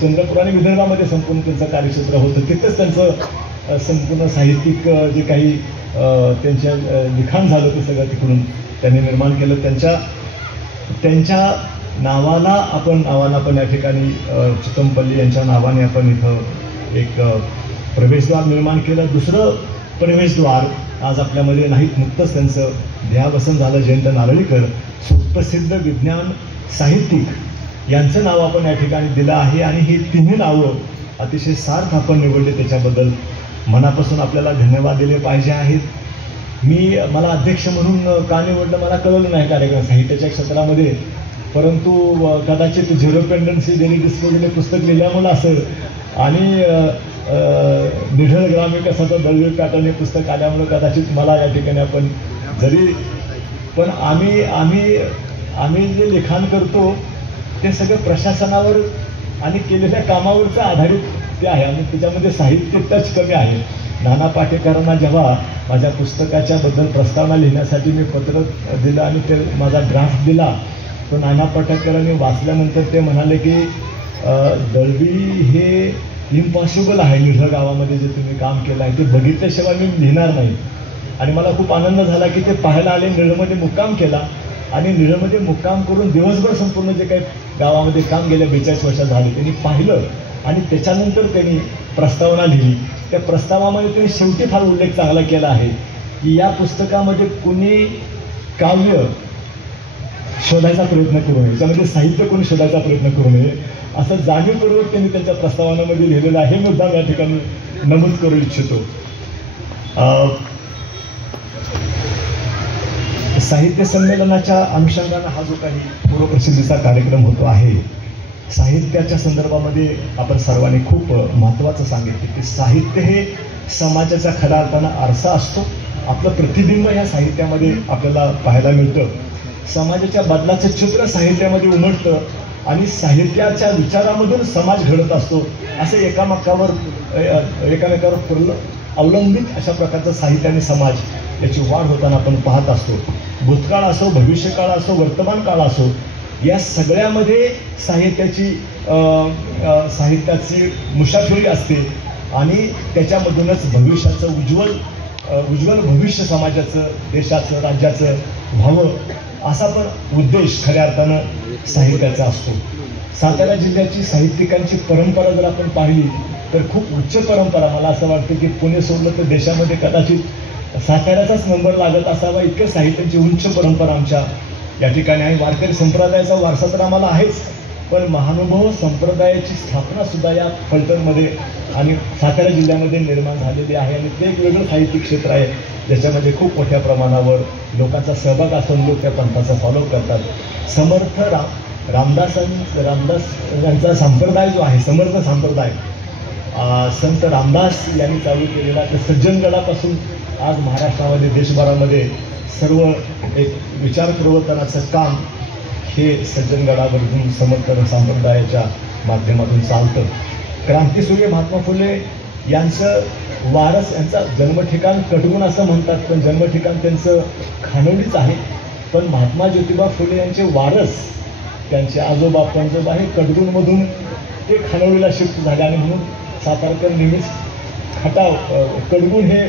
चंद्रपूर आणि विदर्भामध्ये संपूर्ण त्यांचं कार्यक्षेत्र होतं. तिथंच त्यांचं संपूर्ण साहित्यिक जे काही त्यांच्या लिखाण झालं ते सगळं तिकडून त्यांनी निर्माण केलं. त्यांच्या नावानं पण या ठिकाणी चितमपल्ली यांच्या नावाने आपण इथं एक प्रवेशद्वार निर्माण केलं. दुसरं प्रवेशद्वार आज आपल्यामध्ये नाहीत, नुकतंच त्यांचं देहावसन झालं. जयंत नारळीकर सुप्रसिद्ध विज्ञान साहित्यिक यांचं नाव आपण या ठिकाणी दिलं आहे आणि ही तिन्ही नावं अतिशय सार्थ आपण निवडली, त्याच्याबद्दल मनापासून आपल्याला धन्यवाद दिले पाहिजे आहेत. मला अध्यक्ष म्हणून का निवडलं मला कळलं नाही कार्यक्रम साहित्याच्या क्षेत्रामध्ये, परंतु कदाचित झिरो पेंडन्सी डेली डिस्पोजल पुस्तक लिहिल्यामुळं असेल आणि निढळ ग्रामविकासाचा दळवी पॅटर्न पुस्तक आल्यामुळे कदाचित मला या ठिकाणी आपण पण आम्ही जे लिखाण करतो ते सगळं प्रशासनावर आणि केलेल्या कामावरचं आधारित ते आहे आणि त्याच्यामध्ये साहित्य टच कमी आहे. नाना पाटेकरांना जेव्हा माझ्या पुस्तकाच्या बद्दल प्रस्तावना लिहिण्यासाठी मी पत्र दिलं आणि ते माझा ड्राफ्ट दिला, तो नाना पाटेकरांनी वाचल्यानंतर ते म्हणाले की दळवी हे इम्पॉसिबल आहे, निढळ गावामध्ये जे तुम्ही काम केलं आहे ते बघितल्याशिवाय मी लिहिणार नाही. आणि मला खूप आनंद झाला की ते पाहायला आले, निढळमध्ये मुक्काम केला आणि निढळमध्ये मुक्काम करून दिवसभर संपूर्ण जे काही गावामध्ये काम गेल्या 42 वर्षात झाले त्यांनी पाहिलं आणि त्याच्यानंतर त्यांनी प्रस्तावना लिहिली. त्या प्रस्तावामध्ये त्यांनी शेवटी फार उल्लेख चांगला केला आहे की या पुस्तकामध्ये कुणी काव्य शोधायचा प्रयत्न करू नये, याच्यामध्ये साहित्य कोणी शोधायचा प्रयत्न करू नये असं जाणीवपूर्वक त्यांनी त्यांच्या प्रस्तावनामध्ये लिहिलेलं आहे. मुद्दाम या ठिकाणी नमूद करू इच्छितो. साहित्य संमेलनाच्या अनुषंगानं हा जो काही पूर्वप्रसिद्धीचा कार्यक्रम होतो आहे, साहित्याच्या संदर्भामध्ये आपण सर्वांनी खूप महत्त्वाचं सांगितलं की साहित्य हे समाजाचा खऱ्या अर्थानं आरसा असतो. आपलं प्रतिबिंब ह्या साहित्यामध्ये आपल्याला पाहायला मिळतं. समाजाच्या बदलाचं चित्र साहित्यामध्ये उमटतं आणि साहित्याच्या विचारामधून समाज घडत असतो. असं एकामेकावर अवलंबित अशा प्रकारचं साहित्य आणि समाज याची वाढ होताना आपण पाहत असतो. भूतकाळ असो, भविष्यकाळ असो, वर्तमान काळ असो, या सगळ्यामध्ये साहित्याची मुसाफिरी असते आणि त्याच्यामधूनच भविष्याचं उज्ज्वल भविष्य समाजाचं, देशाचं, राज्याचं व्हावं असा पण उद्देश खऱ्या अर्थानं साहित्याचा असतो. सातारा जिल्ह्याची साहित्यिकांची परंपरा जर आपण पाहिली तर खूप उच्च परंपरा, मला असं वाटतं की पुणे सोडलं तर देशामध्ये कदाचित साताऱ्याचाच नंबर लागत असावा इतकं साहित्याची उंच परंपरा आमच्या या ठिकाणी आहे. वारकरी संप्रदायाचा वारसा तर आम्हाला आहेच, पण महानुभव संप्रदायाची स्थापना सुद्धा या फलटणमध्ये आणि सातारा जिल्ह्यामध्ये निर्माण झालेली आहे आणि ते एक वेगळं साहित्यिक क्षेत्र आहे ज्याच्यामध्ये खूप मोठ्या प्रमाणावर लोकांचा सहभाग असून लोक त्या पंथाचा फॉलो करतात. समर्थ रामदास यांचा संप्रदाय जो आहे, समर्थ संप्रदाय, संत रामदास यांनी चालू केलेला तर सज्जनगडापासून आज महाराष्ट्रामध्ये देशभरामध्ये सर्व एक विचार प्रवर्तनाचं काम हे सज्जनगडावरून समर्थ संप्रदायाच्या माध्यमातून चालतं. क्रांतीसूर्य महात्मा फुले यांचं वारस, यांचा जन्मठिकाण कटगुण असं म्हणतात, पण जन्मठिकाण त्यांचं खानोलीच आहे पण महात्मा ज्योतिबा फुले यांचे वारस त्यांचे आजोबा पणजोबा हे कडगुणमधून ते खानवळीला शिफ्ट झाले आणि म्हणून सातारकर नेहमीच कडगुण हे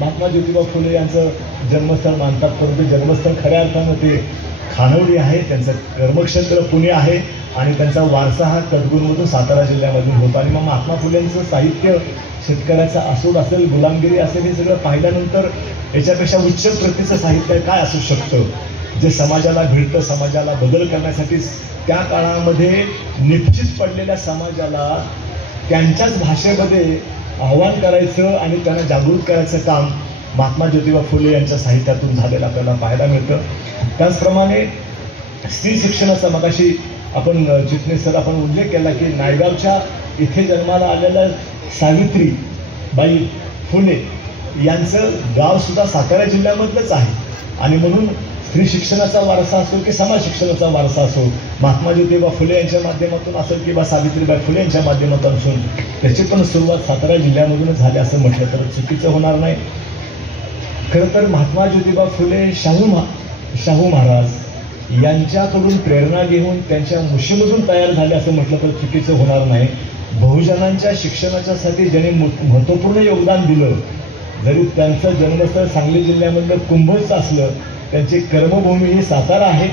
महात्मा ज्योतिबा फुले यांचं जन्मस्थळ मानतात, परंतु जन्मस्थळ खऱ्या अर्थानं ते खानवडी आहे, त्यांचं कर्मक्षेत्र पुणे आहे आणि त्यांचा वारसा हा कडगुणमधून सातारा जिल्ह्यामधून होता. आणि मग महात्मा फुलेंचं साहित्य शेतकऱ्याचा आसूड असेल, गुलामगिरी असेल, हे सगळं पाहिल्यानंतर याच्यापेक्षा उच्च प्रतीचं साहित्य काय असू शकतं, जे समाजाला भिडतं, समाजाला बदल करण्यासाठी त्या काळामध्ये निश्चित पडलेल्या समाजाला त्यांच्याच भाषेमध्ये आव्हान करायचं आणि त्यांना जागृत करायचं काम महात्मा ज्योतिबा फुले यांच्या साहित्यातून झालेलं आपल्याला पाहायला मिळतं. त्याचप्रमाणे स्त्री शिक्षणाचा मगाशी आपण चिटणीस सर आपण उल्लेख केला की नायगावच्या इथे जन्माला आलेल्या सावित्रीबाई फुले यांचं गाव सुद्धा सातारा जिल्ह्यामधलंच आहे आणि म्हणून स्त्री शिक्षणाचा वारसा असो की समाज शिक्षणाचा वारसा असो, महात्मा ज्योतिबा फुले यांच्या माध्यमातून असेल किंवा सावित्रीबाई फुले यांच्या माध्यमातून असून त्याची पण सुरुवात सातारा जिल्ह्यामधूनच झाली असं म्हटलं तर चुकीचं होणार नाही. खरं तर महात्मा ज्योतिबा फुले शाहू महाराज यांच्याकडून प्रेरणा घेऊन त्यांच्या मुशीमधून तयार झाले असं म्हटलं तर चुकीचं होणार नाही. बहुजनांच्या शिक्षणाच्यासाठी ज्यांनी महत्त्वपूर्ण योगदान दिलं, जरी त्यांचं जन्मस्थळ सांगली जिल्ह्यामधलं कुंभच असलं, त्यांची कर्मभूमी ही सातारा आहे.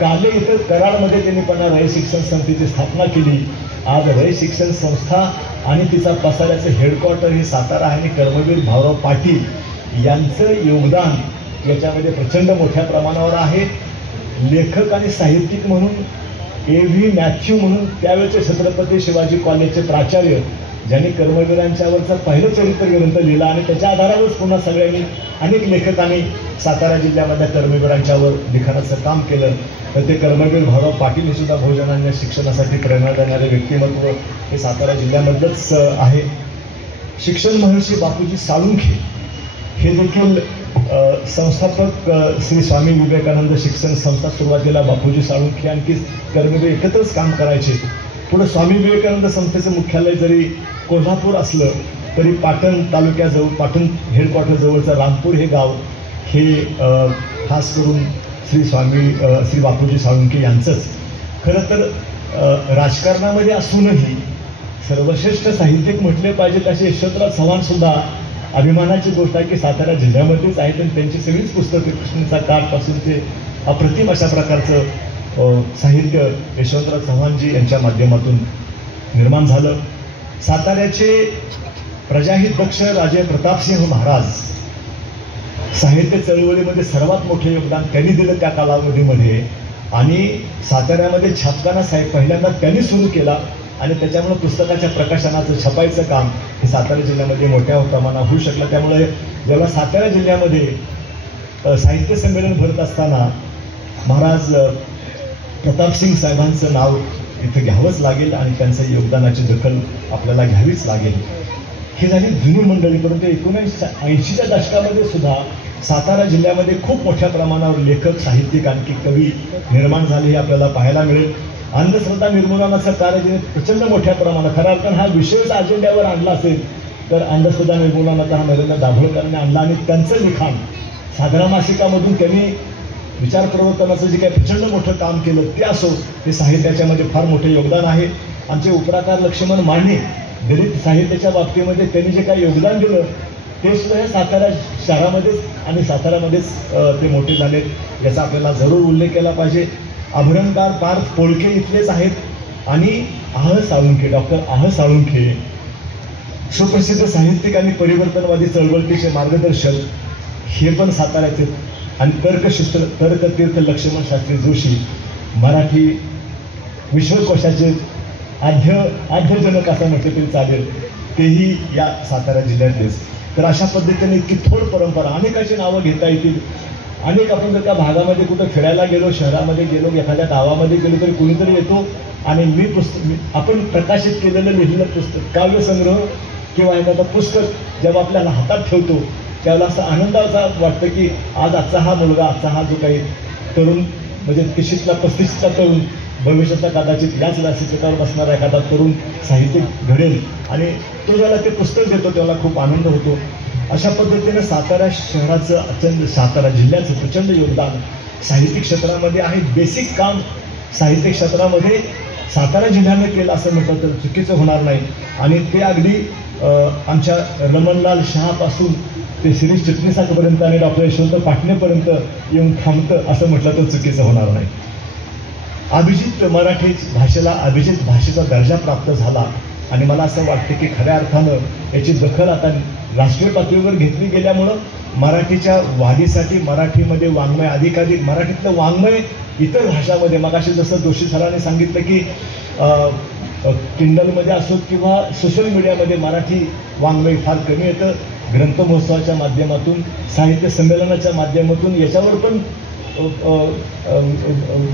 काले इथं कराडमध्ये त्यांनी पण रय शिक्षण संस्थेची स्थापना केली. आज रय शिक्षण संस्था आणि तिचा पसाऱ्याचं हेडक्वार्टर हे सातारा आहे आणि कर्मवीर भाऊराव पाटील यांचं योगदान याच्यामध्ये प्रचंड मोठ्या प्रमाणावर आहे. लेखक आणि साहित्यिक म्हणून A.V. मॅथ्यू म्हणून त्यावेळेचे छत्रपती शिवाजी कॉलेजचे प्राचार्य ज्यांनी कर्मवीरांच्यावरचं पहिलं चरित्र ग्रंथ लिहिला आणि त्याच्या आधारावरच पुन्हा सगळ्यांनी अनेक लेखकांनी सातारा जिल्ह्यामधल्या कर्मवीरांच्यावर लिखाणाचं काम केलं. तर ते कर्मवीर भाऊराव पाटील हे सुद्धा बहुजनांच्या शिक्षणासाठी प्रेरणा देणारे व्यक्तिमत्व हे सातारा जिल्ह्यामधलंच आहे. शिक्षण महर्षी बापूजी साळुंखे हे देखील संस्थापक श्री स्वामी विवेकानंद शिक्षण संस्था, सुरुवातीला बापूजी साळुंखे आणखी कर्मवीर एकत्रच काम करायचे. पुढे स्वामी विवेकानंद संस्थेचं मुख्यालय जरी कोल्हापूर असलं तरी पाटण तालुक्याजवळ, पाटण हेडक्वार्टर जवळचं रामपूर हे गाव हे खास करून श्री बापूजी साळुंखे यांचंच. खरं तर राजकारणामध्ये असूनही सर्वश्रेष्ठ साहित्यिक म्हटले पाहिजेत असे यशवंतराव चव्हाण सुद्धा अभिमानाची गोष्ट आहे की सातारा जिल्ह्यामध्येच आहेत आणि त्यांची सगळीच पुस्तकं कृष्णीचा काठपासून ते अप्रतिम अशा प्रकारचं साहित्य यशवंतराव चव्हाणजी यांच्या माध्यमातून निर्माण झालं. साताऱ्याचे प्रजाहित दक्ष राजे प्रतापसिंह महाराज साहित्य चळवळीमध्ये सर्वात मोठे योगदान त्यांनी दिलं त्या कालावधीमध्ये आणि साताऱ्यामध्ये छापखाना साहेब पहिल्यांदा त्यांनी सुरू केला आणि त्याच्यामुळे पुस्तकाच्या प्रकाशनाचं छपायचं काम हे सातारा जिल्ह्यामध्ये मोठ्या प्रमाणात होऊ शकलं. त्यामुळे जेव्हा सातारा जिल्ह्यामध्ये साहित्य संमेलन भरत असताना महाराज प्रतापसिंग साहेबांचं नाव इथं घ्यावंच लागेल आणि त्यांच्या योगदानाची दखल आपल्याला घ्यावीच लागेल. ही झाली जुनी मंडळी, परंतु 1980च्या दशकामध्ये सुद्धा सातारा जिल्ह्यामध्ये खूप मोठ्या प्रमाणावर लेखक, साहित्यिक, आणखी कवी निर्माण झाले हे आपल्याला पाहायला मिळेल. अंधश्रद्धा निर्मूलनाचं कार्य जे प्रचंड मोठ्या प्रमाणात, खऱ्या अर्थानं हा विषयच अजेंड्यावर आणला असेल तर अंधश्रद्धा निर्मूलनाचा हा नरेंद्र दाभोळकरांनी आणला आणि त्यांचं लिखाण साधारण मासिकामधून त्यांनी विचार प्रवर्तनाचं जे काही प्रचंड मोठं काम केलं ते असो, ते साहित्याच्यामध्ये फार मोठे योगदान आहे. आमचे उपराकार लक्ष्मण माने दलित साहित्याच्या बाबतीमध्ये त्यांनी जे काही योगदान दिलं ते सुद्धा या सातारा शहरामध्येच आणि साताऱ्यामध्येच ते मोठे झाले, याचा आपल्याला जरूर उल्लेख केला पाहिजे. अभ्यंकर पार्थ पोळके इथलेच आहेत आणि साळुंखे, डॉक्टर साळुंखे सुप्रसिद्ध साहित्यिक आणि परिवर्तनवादी चळवळीचे मार्गदर्शक हे पण साताऱ्याचे आणि तर्कतीर्थ लक्ष्मण शास्त्री जोशी मराठी विश्वकोशाचे आद्यजनक असं म्हटलं तरी चालेल, तेही या सातारा जिल्ह्यातलेच. तर अशा पद्धतीने इतकी थोड परंपरा, अनेकाची नावं घेता येतील. अनेक आपण जर त्या भागामध्ये कुठं फिरायला गेलो, शहरामध्ये गेलो, एखाद्या गावामध्ये गेलो तरी कुणीतरी येतो आणि आपण प्रकाशित केलेलं लिहिलेलं पुस्तक, काव्यसंग्रह किंवा एखादं पुस्तक जेव्हा आपल्याला हातात ठेवतो त्यावेळेला असा आनंदाचा वाटतं की आजचा हा मुलगा, आजचा हा जो काही तरुण म्हणजे 30ला 35चा तरुण भविष्याचा कदाचित याच व्यासपीठावर बसणारा एखादा तरुण साहित्यिक घडेल आणि तो ज्याला ते पुस्तक देतो त्याला खूप आनंद होतो. अशा पद्धतीनं सातारा शहराचं सातारा जिल्ह्याचं प्रचंड योगदान साहित्यिक क्षेत्रामध्ये आहे. बेसिक काम साहित्य क्षेत्रामध्ये सातारा जिल्ह्याने केलं असं म्हटलं तर चुकीचं होणार नाही. आणि ते अगदी आमच्या रमणलाल शहापासून ते शिरीष चिटणीसापर्यंत आणि डॉक्टर यशवंत पाटणेपर्यंत येऊन थांबतं असं म्हटलं तर चुकीचं होणार नाही. अभिजित मराठी भाषेला अभिजित भाषेचा दर्जा प्राप्त झाला आणि मला असं वाटतं की खऱ्या अर्थानं याची दखल आता राष्ट्रीय पातळीवर घेतली गेल्यामुळं मराठीच्या वाढीसाठी मराठीमध्ये वाङ्मय अधिकाधिक मराठीतलं वाङ्मय इतर भाषामध्ये मगाशी जसं जोशी सरांनी सांगितलं की किंडलमध्ये असो किंवा सोशल मीडियामध्ये मराठी वाङ्मय फार कमी येतं. ग्रंथ महोत्सवाच्या माध्यमातून साहित्य संमेलनाच्या माध्यमातून याच्यावर पण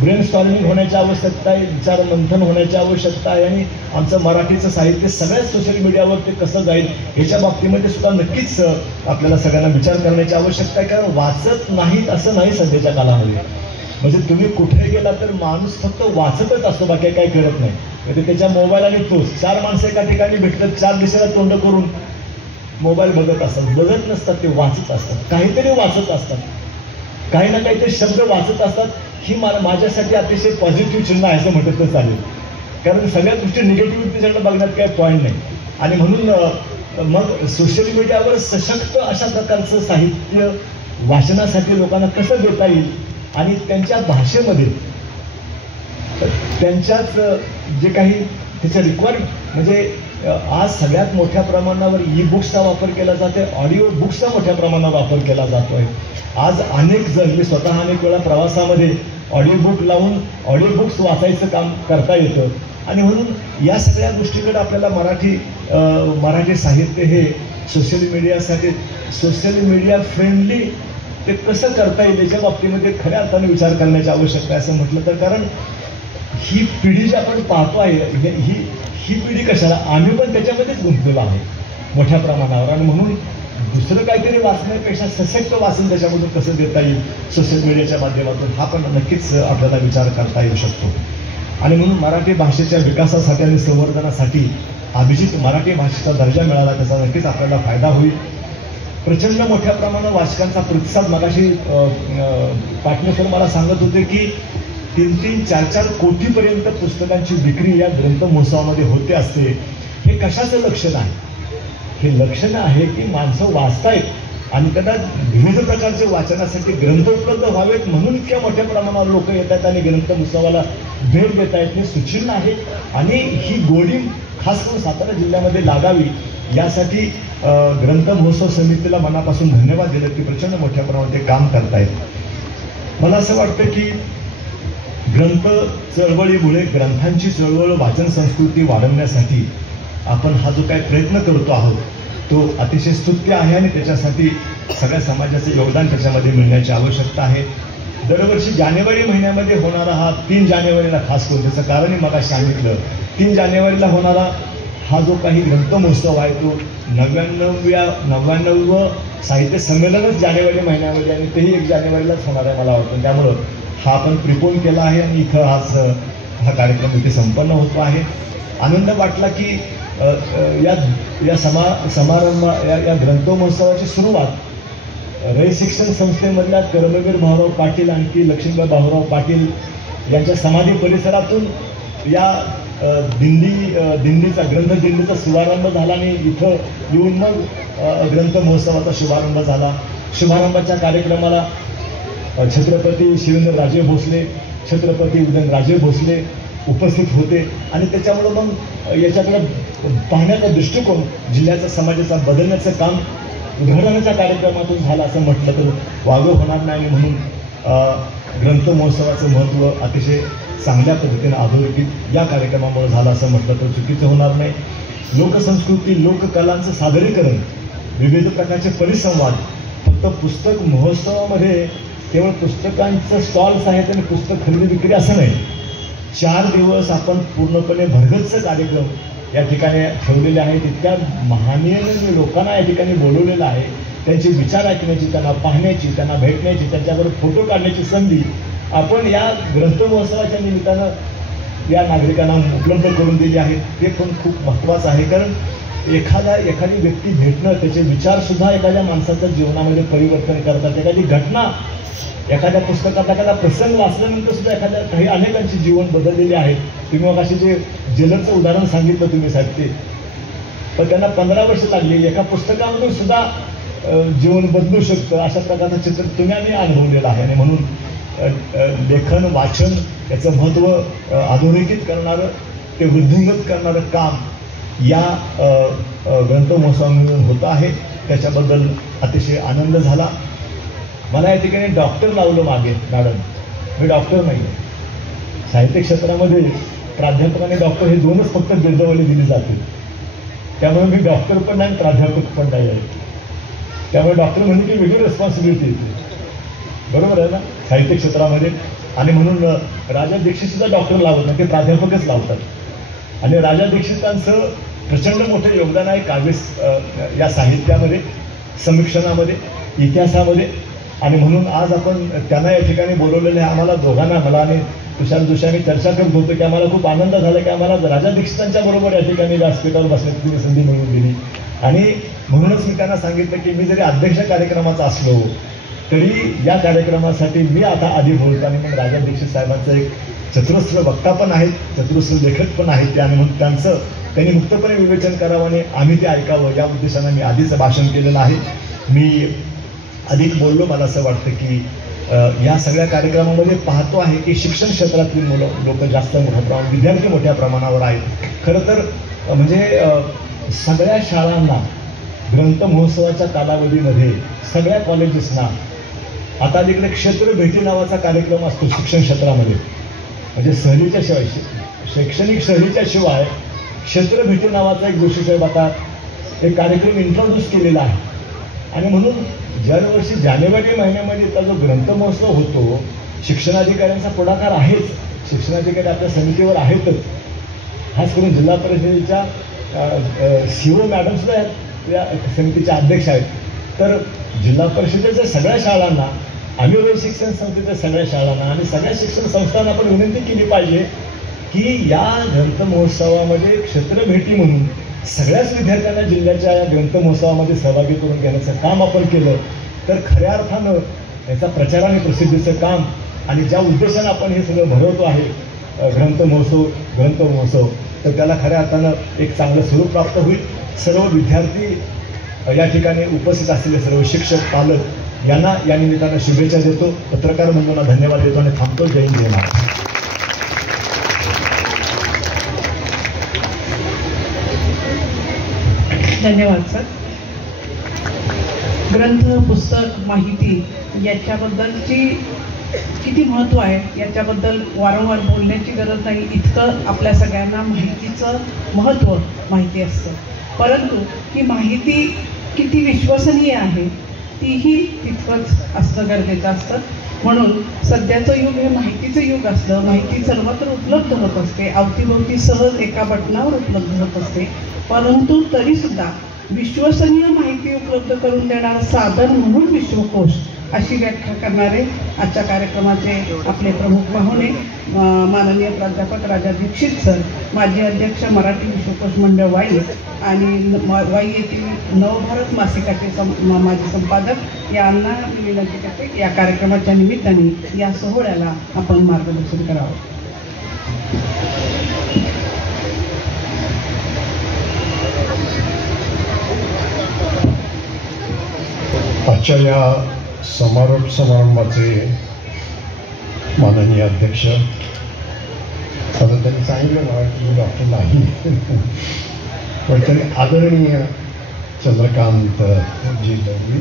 ब्रेन स्टॉर्मिंग होण्याची आवश्यकता आहे, विचार मंथन होण्याची आवश्यकता आहे आणि आमचं मराठीचं साहित्य सगळ्याच सोशल मीडियावर ते कसं जाईल याच्या बाबतीमध्ये सुद्धा नक्कीच आपल्याला सगळ्यांना विचार करण्याची आवश्यकता आहे. कारण वाचत नाहीत असं नाही सध्याच्या काळामध्ये. म्हणजे तुम्ही कुठे गेला तर माणूस फक्त वाचतच असतो, बाकी काही करत नाही. म्हणजे त्याच्या मोबाईल आणि तोच 4 माणसं एका ठिकाणी भेटतात, 4 दिशेला तोंड करून मोबाईल बघत असतात, बघत नसतात, ते वाचत असतात, काहीतरी वाचत असतात, काही ना काही ते शब्द वाचत असतात. ही माझ्यासाठी अतिशय पॉझिटिव्ह चिन्ह आहे असं म्हटलं तर चालेल. कारण सगळ्या गोष्टी निगेटिव्ह त्याच्याकडे बघण्यात काही पॉईंट नाही. आणि म्हणून मग सोशल मीडियावर सशक्त अशा प्रकारचं साहित्य वाचनासाठी लोकांना कसं देता येईल आणि त्यांच्या भाषेमध्ये त्यांच्याच जे काही त्याच्या रिक्वायरमेंट म्हणजे आज सगळ्यात मोठ्या प्रमाणावर ई बुक्सचा वापर केला जातो, ऑडिओ बुक्सचा मोठ्या प्रमाणावर वापर केला जातो आहे. आज अनेक जण मी स्वतः अनेक वेळा प्रवासामध्ये ऑडिओ बुक लावून ऑडिओ बुक्स वाचायचं काम करता येतं. आणि म्हणून या सगळ्या गोष्टीकडे आपल्याला मराठी साहित्य हे सोशल मीडियासाठी सोशल मीडिया फ्रेंडली ते कसं करता येईल याच्या बाबतीमध्ये खऱ्या अर्थाने विचार करण्याची आवश्यकता आहे असं म्हटलं तर. कारण ही पिढी जी आपण पाहतो आहे ही पिढी कशाला आम्ही पण त्याच्यामध्येच गुंतलेलो आहे मोठ्या प्रमाणावर. आणि म्हणून दुसरं काहीतरी वाचण्यापेक्षा सशक्त वाचन त्याच्यामधून कसं देता येईल सोशल मीडियाच्या माध्यमातून हा पण नक्कीच आपल्याला विचार करता येऊ शकतो. आणि म्हणून मराठी भाषेच्या विकासासाठी आणि संवर्धनासाठी अभिजित मराठी भाषेचा दर्जा मिळाला त्याचा नक्कीच आपल्याला फायदा होईल. प्रचंड मोठ्या प्रमाणात वाचकांचा प्रतिसाद मगाशी पाटणे सर मला सांगत होते की 3-3, 4-4 कोटीपर्यंत पुस्तकांची विक्री या ग्रंथ महोत्सवामध्ये होते असते. हे कशाचं लक्षण आहे? हे लक्षण आहे की माणसं वाचतायत आणि त्यांना विविध प्रकारचे वाचनासाठी ग्रंथ उपलब्ध व्हावेत म्हणून इतक्या मोठ्या प्रमाणावर लोक येत आहेत आणि ग्रंथ महोत्सवाला भेट देत आहेत. हे सुचिन्ह आहे आणि ही गोडी खास करून सातारा जिल्ह्यामध्ये लागावी यासाठी ग्रंथ महोत्सव समितीला मनापासून धन्यवाद दिले की प्रचंड मोठ्या प्रमाणात ते काम करतायत. मला असं वाटतं की ग्रंथ चळवळीमुळे ग्रंथांची चळवळ वाचन संस्कृती वाढवण्यासाठी आपण हा जो काही प्रयत्न करतो आहोत तो अतिशय स्तुत्य आहे आणि त्याच्यासाठी सगळ्या समाजाचे योगदान त्याच्यामध्ये मिळण्याची आवश्यकता आहे. दरवर्षी जानेवारी महिन्यामध्ये होणारा हा 3 जानेवारीला खास करून त्याचं कारणही मगाशी सांगितलं 3 जानेवारीला होणारा हा जो काही ग्रंथ महोत्सव आहे तो 99वं साहित्य संमेलनच जानेवारी महिन्यामध्ये आणि तेही 1 जानेवारीलाच होणार आहे मला वाटतं. त्यामुळं हा आपण प्रिपोन केला आहे आणि इथं आज हा कार्यक्रम इथे संपन्न होतो आहे. आनंद वाटला की या समारंभ या ग्रंथ महोत्सवाची सुरुवात रयत शिक्षण संस्थेमधल्या कर्मवीर भाऊराव पाटील आणखी लक्ष्मीबाई भाऊराव पाटील यांच्या समाधी परिसरातून या दिंडीचा ग्रंथ दिंडीचा शुभारंभ झाला आणि इथं येऊन मग ग्रंथ महोत्सवाचा शुभारंभ झाला. शुभारंभाच्या कार्यक्रमाला छत्रपती शिवेंद्रराजे भोसले छत्रपती उदयनराजे भोसले उपस्थित होते आणि त्याच्यामुळं मग याच्याकडे पाहण्याचा दृष्टिकोन जिल्ह्याचा समाजाचा बदलण्याचं काम उद्घाटनाच्या कार्यक्रमातून झालं असं म्हटलं तर वावगं होणार नाही. म्हणून ग्रंथ महोत्सवाचं महत्त्व अतिशय चांगल्या पद्धतीने अधोरेखित या कार्यक्रमामुळे झालं असं म्हटलं तर चुकीचं होणार नाही. लोकसंस्कृती लोककलांचं सादरीकरण विविध प्रकारचे परिसंवाद फक्त पुस्तक महोत्सवामध्ये केवळ पुस्तकांचं स्टॉल्स आहेत आणि पुस्तक खरेदी विक्री असं नाही. 4 दिवस आपण पूर्णपणे भरगच्च कार्यक्रम या ठिकाणी ठेवलेले आहेत. इतक्या महानीय लोकांना या ठिकाणी बोलवलेलं आहे. त्यांचे विचार ऐकण्याची त्यांना पाहण्याची त्यांना भेटण्याची त्यांच्याबरोबर फोटो काढण्याची संधी आपण या ग्रंथ महोत्सवाच्या निमित्तानं या नागरिकांना उपलब्ध करून दिली आहे. ते पण खूप महत्त्वाचं आहे कारण एखादी व्यक्ती भेटणं, त्याचे विचार सुद्धा एखाद्या माणसाच्या जीवनामध्ये परिवर्तन करतात. एखादी घटना, एखाद्या पुस्तकात एखादा प्रसंग वाचल्यानंतर सुद्धा काही अनेकांची जीवन बदललेले आहेत. तुम्ही मग असे जे जेलरचं उदाहरण सांगितलं तुम्ही साहेब, ते पण त्यांना 15 वर्ष लागलेली, एका पुस्तकामधून सुद्धा जीवन बदलू शकतं अशा प्रकारचं चित्र तुम्ही आम्ही अनुभवलेलं आहे. आणि म्हणून लेखन, वाचन याचं महत्त्व अधोरेखित करणारं, ते वृद्धिंगत करणारं काम या ग्रंथ महोत्सवामधून होतं आहे. त्याच्याबद्दल अतिशय आनंद झाला. मला या ठिकाणी डॉक्टर लावलं मागे मॅडम, मी डॉक्टर नाही आहे. साहित्य क्षेत्रामध्ये प्राध्यापक आणि डॉक्टर हे दोनच फक्त बिरदावली दिली जाते. त्यामुळे मी डॉक्टर पण नाही, प्राध्यापक पण नाही आहे. त्यामुळे डॉक्टर म्हणजे की वेगळी रिस्पॉन्सिबिलिटी येते, बरोबर आहे ना, साहित्य क्षेत्रामध्ये. आणि म्हणून राजा दीक्षित सुद्धा डॉक्टर लावत नाही, ते प्राध्यापकच लावतात. आणि राजा दीक्षितांचं प्रचंड मोठं योगदान आहे काव्य या साहित्यामध्ये, समीक्षणामध्ये, इतिहासामध्ये. आणि म्हणून आज आपण त्यांना या ठिकाणी बोलवलेलं आहे. आम्हाला दोघांना, मला आणि तुषार जोशी आम्ही चर्चा करत होतो की आम्हाला खूप आनंद झाला की आम्हाला राजा दीक्षितांच्या बरोबर या ठिकाणी व्यासपीठावर बसण्याची तुम्ही संधी मिळवून दिली. आणि म्हणूनच मी त्यांना सांगितलं की मी जरी अध्यक्ष कार्यक्रमाचा असलो तरी या कार्यक्रमासाठी मी आता आधी बोलतो. आणि मग राजा दीक्षित साहेबांचं एक चतुरस्र वक्ता पण आहेत, चतुरस्र लेखक पण आहेत ते. आणि म्हणून त्यांनी मुक्तपणे विवेचन करावं आणि आम्ही ते ऐकावं या उद्देशानं मी आधीच भाषण केलेलं आहे. मी अधिक बोललो. मला असं वाटतं की या सगळ्या कार्यक्रमामध्ये पाहतो आहे की शिक्षण क्षेत्रातील लोक जास्त मोठ्या प्रमाणात, विद्यार्थी मोठ्या प्रमाणावर आहेत. खरं तर म्हणजे सगळ्या शाळांना ग्रंथ महोत्सवाच्या कालावधीमध्ये सगळ्या कॉलेजेसना आता अलीकडे क्षेत्र भेटी नावाचा कार्यक्रम असतो शिक्षण क्षेत्रामध्ये. म्हणजे सहलीच्या शिवाय, शैक्षणिक सहलीच्या शिवाय क्षेत्र भेटी नावाचा एक जोशी साहेब आता एक कार्यक्रम इंट्रोड्यूस केलेला आहे. आणि म्हणून दरवर्षी जानेवारी महिन्यामध्ये आता जो ग्रंथ महोत्सव होतो, शिक्षणाधिकाऱ्यांचा पुढाकार आहेच, शिक्षणाधिकारी आपल्या समितीवर आहेतच. खास करून जिल्हा परिषदेच्या CO मॅडम सुद्धा या समितीच्या अध्यक्ष आहेत. तर जिल्हा परिषदेच्या सगळ्या शाळांना, आम्ही शिक्षण संस्थेच्या सगळ्या शाळांना आणि सगळ्या शिक्षण संस्थांना आपण विनंती केली पाहिजे की या ग्रंथ महोत्सवामध्ये क्षेत्रभेटी म्हणून सगळ्याच विद्यार्थ्यांना जिल्ह्याच्या या ग्रंथ महोत्सवामध्ये सहभागी करून घेण्याचं काम आपण केलं तर खऱ्या अर्थानं याचा प्रचार आणि प्रसिद्धीचं काम आणि ज्या उद्देशानं आपण हे सगळं भरवतो आहे ग्रंथ महोत्सव, तर त्याला खऱ्या अर्थानं एक चांगलं स्वरूप प्राप्त होईल. सर्व विद्यार्थी, या ठिकाणी उपस्थित असलेले सर्व शिक्षक, पालक यांना या निमित्तानं शुभेच्छा देतो. पत्रकार बंधूंना धन्यवाद देतो आणि थांबतो. जय हिंद, जय महाराष्ट्र. धन्यवाद सर. ग्रंथ, पुस्तक, माहिती याच्याबद्दलची किती महत्त्व आहे याच्याबद्दल वारंवार बोलण्याची गरज नाही, इतकं आपल्या सगळ्यांना माहितीचं महत्त्व माहिती असतं. परंतु ही माहिती किती विश्वसनीय आहे तीही तितकंच असणं गरजेचं असतं. म्हणून सध्याचं युग हे माहितीचं युग असलं, माहिती सर्वत्र उपलब्ध होत असते, अवतीभोवती सहज एका बटनावर उपलब्ध होत असते. परंतु तरीसुद्धा विश्वसनीय माहिती उपलब्ध करून देणारं साधन म्हणून विश्वकोश अशी व्याख्या करणारे आजच्या कार्यक्रमाचे आपले प्रमुख पाहुणे माननीय प्राध्यापक राजा दीक्षित सर, माजी अध्यक्ष मराठी विश्वकोश मंडळ वाई आणि वाई येथील नवभारत मासिकाचे माजी संपादक यांना मी विनंती करते या कार्यक्रमाच्या निमित्ताने या सोहळ्याला आपण मार्गदर्शन करावं. आजच्या या समारोप समारंभाचे माननीय अध्यक्ष, आता त्यांनी सांगितलं मला की डॉक्टर नाही पण तरी आदरणीय चंद्रकांत जी दळवी,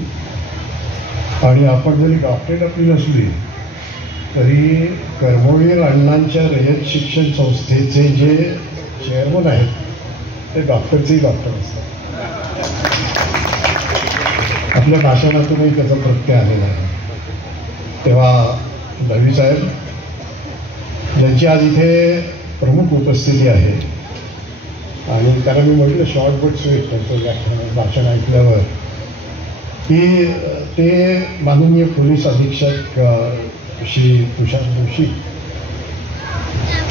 आणि आपण जरी डॉक्टर आपली नसली तरी कर्मवीर अण्णांच्या रयत शिक्षण संस्थेचे जे चेअरमन आहेत ते डॉक्टरचेही डॉक्टर असतात. आपल्या भाषणातूनही त्याचा प्रत्यय आलेला आहे. तेव्हा दळवी साहेब यांची आज इथे प्रमुख उपस्थिती आहे आणि त्याला मी म्हटलं शॉर्ट बट स्वीट त्यांचं भाषण ऐकल्यावर की ते माननीय पोलीस अधीक्षक श्री तुषार जोशी,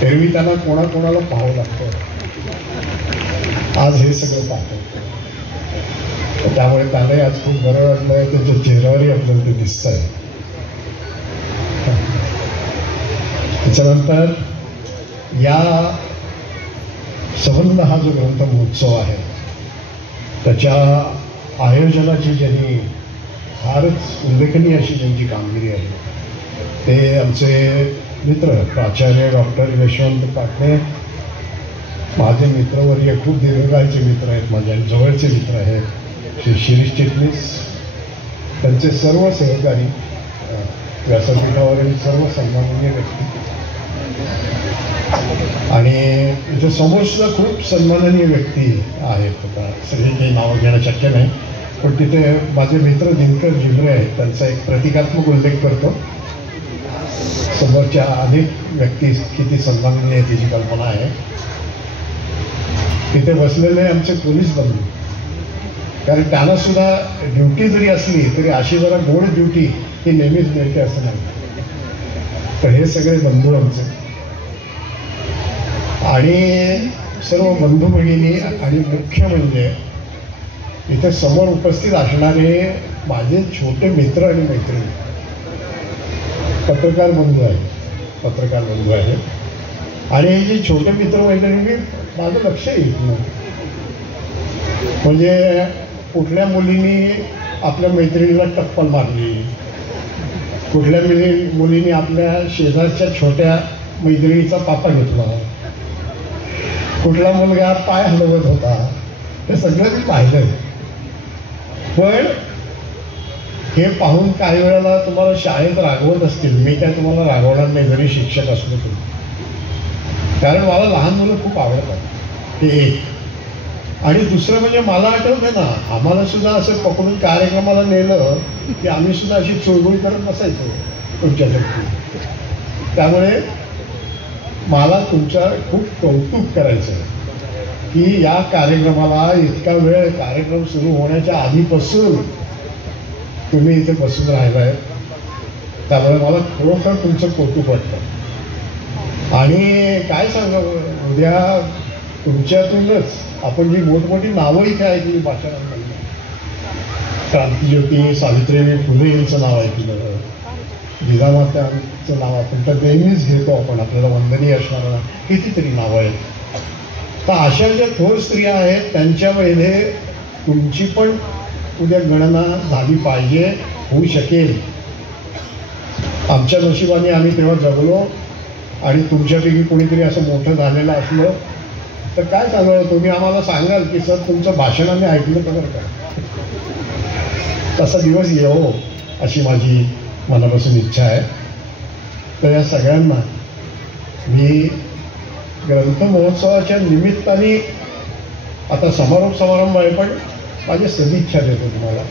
एरवी त्यांना कोणाकोणाला पाहावं लागतं, आज हे सगळं पाहतो. त्यामुळे त्यालाही आज खूप बरं वाटलंय, त्याच्या चेहऱ्यावरही आपल्याला ते दिसत आहे. त्याच्यानंतर या संबंध हा जो ग्रंथ महोत्सव आहे त्याच्या आयोजनाची ज्यांनी फारच उल्लेखनीय अशी ज्यांची कामगिरी आहे ते आमचे मित्र प्राचार्य डॉक्टर यशवंत पाटणे, माझे मित्रवर्य, खूप दीर्घकाळचे मित्र आहेत, माझ्या जवळचे मित्र आहेत, श्री शिरीष चिटणीस, त्यांचे सर्व सहकारी, व्यासपीठावरील सर्व सन्माननीय व्यक्ती, आणि इथे समोर सुद्धा खूप सन्माननीय व्यक्ती आहेत. आता सगळी काही नावं घेणं शक्य नाही, पण तिथे माझे मित्र दिनकर जिमरे आहेत, त्यांचा एक प्रतिकात्मक उल्लेख करतो. समोरच्या अनेक व्यक्ती किती सन्माननीय आहे त्याची कल्पना आहे. तिथे बसलेले आमचे पोलीस बंधू, कारण त्यांना सुद्धा ड्युटी जरी असली तरी अशी जरा गोड ड्युटी ही नेहमीच मिळते असं नाही. तर हे सगळे बंधू आमचे आणि सर्व बंधू भगिनी, आणि मुख्य म्हणजे इथे समोर उपस्थित असणारे माझे छोटे मित्र आणि मैत्रिणी, पत्रकार बंधू आहेत. आणि हे जे छोटे मित्र मैत्रिणी माझं लक्ष येत नाही. म्हणजे कुठल्या मुलींनी आपल्या मैत्रिणीला टप्पल मारली, कुठल्या मुलींनी आपल्या शेजारच्या छोट्या मैत्रिणीचा पापा घेतला, कुठला मुलगा पाय हलवत होता, हे सगळं मी पाहिलं. पण हे पाहून काही वेळेला तुम्हाला शाळेत रागवत असतील, मी काय तुम्हाला रागवणार नाही जरी शिक्षक असलो तरी, कारण मला लहान मुलं खूप आवडतात, ते एक. आणि दुसरं म्हणजे मला आठवतं ना, आम्हाला सुद्धा असं पकडून कार्यक्रमाला नेलं की आम्ही सुद्धा अशी चुळबुळ करत बसायचो तुमच्यासाठी. त्यामुळे मला तुमचं खूप कौतुक करायचं आहे की या कार्यक्रमाला इतका वेळ, कार्यक्रम सुरू होण्याच्या आधीपासून तुम्ही इथे बसून राहिला आहे. त्यामुळे मला खरोखर तुमचं कौतुक वाटतं. आणि काय सांगावं, उद्या तुमच्यातूनच आपण जी मोठमोठी नावं इथे ऐकली भाषणांमध्ये, क्रांतिज्योती सावित्रीबाई फुले यांचं नाव ऐकलं, जिजामातांचं नाव आपण तर नेहमीच घेतो आपण, आपल्याला वंदनीय असणारा कितीतरी नावं आहेत. तर अशा ज्या थोर स्त्रिया आहेत त्यांच्यामध्ये तुमची पण उद्या गणना झाली पाहिजे, होऊ शकेल. आमच्या नशिबाने आम्ही तेव्हा जगलो, आणि तुमच्यापैकी कोणीतरी असं मोठं झालेलं असलं तर काय सांगावं, तुम्ही आम्हाला सांगाल की सर तुमचं भाषण आम्ही ऐकलं तर बरं का. तसा दिवस येवो अशी माझी मनापासून इच्छा आहे. तर या सगळ्यांना मी ग्रंथ महोत्सवाच्या निमित्ताने, आता समारोप आहे पण माझ्या सदिच्छा देतो, तुम्हाला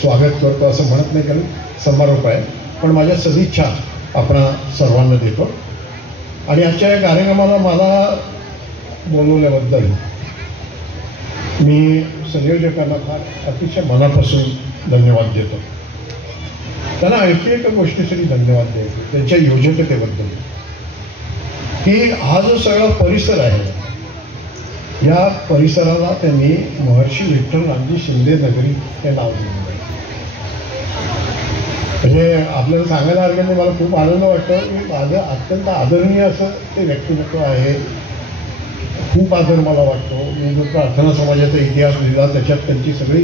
स्वागत करतो असं म्हणत नाही, कारण समारोप आहे, पण माझ्या सदिच्छा आपण सर्वांना देतो. आणि आजच्या या कार्यक्रमाला मला बोलवल्याबद्दल मी संयोजकांना फार अतिशय मनापासून धन्यवाद देतो. त्यांना आणखी एका गोष्टीसाठी धन्यवाद देतो, त्यांच्या योजकतेबद्दल, की हा जो सगळा परिसर आहे या परिसराला त्यांनी महर्षी विठ्ठलरामजी शिंदे नगरी हे नाव दिलं. म्हणजे आपल्याला सांगायला हरकत नाही, मला खूप आनंद वाटतो की माझं अत्यंत आदरणीय असं ते व्यक्तिमत्व आहे. खूप आदर मला वाटतो. मी जो प्रार्थना समाजाचा इतिहास लिहिला त्याच्यात त्यांची सगळी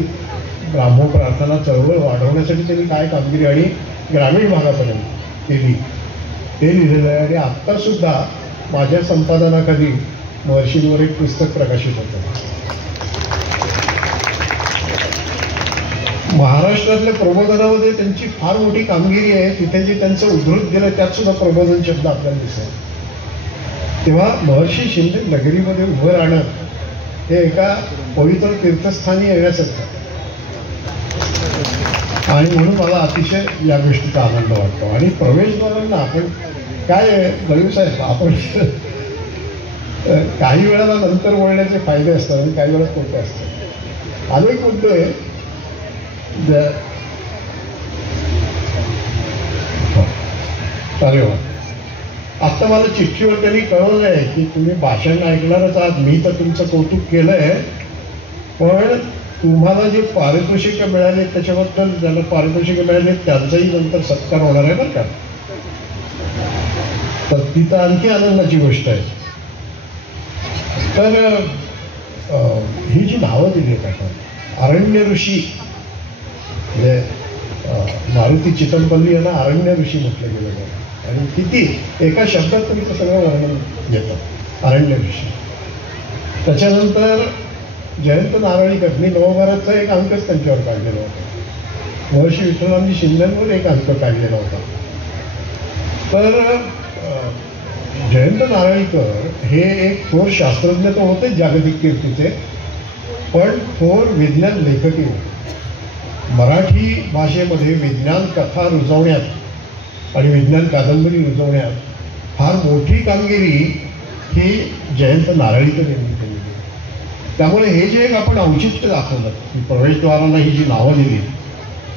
ब्राह्मण प्रार्थना चळवळ वाढवण्यासाठी त्यांनी काय कामगिरी आणि ग्रामीण भागापर्यंत केली ते लिहिलेलं आहे. आणि आत्तासुद्धा माझ्या संपादनाखाली महर्षींवर एक पुस्तक प्रकाशित होतं. महाराष्ट्रातल्या प्रबोधनामध्ये त्यांची फार मोठी कामगिरी आहे. तिथे जे त्यांचं उद्धृत दिलं त्यात सुद्धा प्रबोधन शब्द आपल्याला दिसत. तेव्हा महर्षी शिंदे नगरीमध्ये उभं राहणं हे एका पवित्र तीर्थस्थानी येण्यासारखं, आणि म्हणून मला अतिशय या गोष्टीचा आनंद वाटतो. आणि प्रवेशद्वारांना आपण काय गळू साहेब, आपण काही वेळेला नंतर वळण्याचे फायदे असतात आणि काही वेळा तोटे असतात. अनेक मुद्दे चालेल. आत्ता मला चिठ्ठीवर त्यांनी कळवलं आहे की तुम्ही भाषण ऐकणारच आहात. मी तर तुमचं कौतुक केलंय, पण तुम्हाला जे पारितोषिकं मिळाले त्याच्याबद्दल ज्यांना पारितोषिकं मिळाले त्यांचाही नंतर सत्कार होणार आहे बरं का. तर ती तर आणखी आनंदाची गोष्ट आहे. तर ही जी नावं दिली आहेत अरण्य ऋषी, म्हणजे मारुती चितमपल्ली यांना अरण्य ऋषी म्हटलं गेलं आहे. आणि किती एका शब्दात तुम्ही ते सगळं वर्णन घेतात, अरण्य ऋषी. त्याच्यानंतर जयंत नारळीकर, मी नवभारतचा एक अंकच त्यांच्यावर काढलेला होता. महर्षी विठ्ठलरामजी शिंदेवर एक अंक काढलेला होता. तर जयंत नारळीकर हे एक थोर शास्त्रज्ञ तर होते जागतिक कीर्तीचे, पण थोर विज्ञान लेखकही होते. मराठी भाषेमध्ये विज्ञान कथा रुजवण्यात आणि विज्ञान कादंबरी रुजवण्यात फार मोठी कामगिरी ही जयंत नारळीकर यांनी केली. त्यामुळे हे जे एक आपण औचित्य दाखवलं की प्रवेशद्वारांना ही जी नावं दिली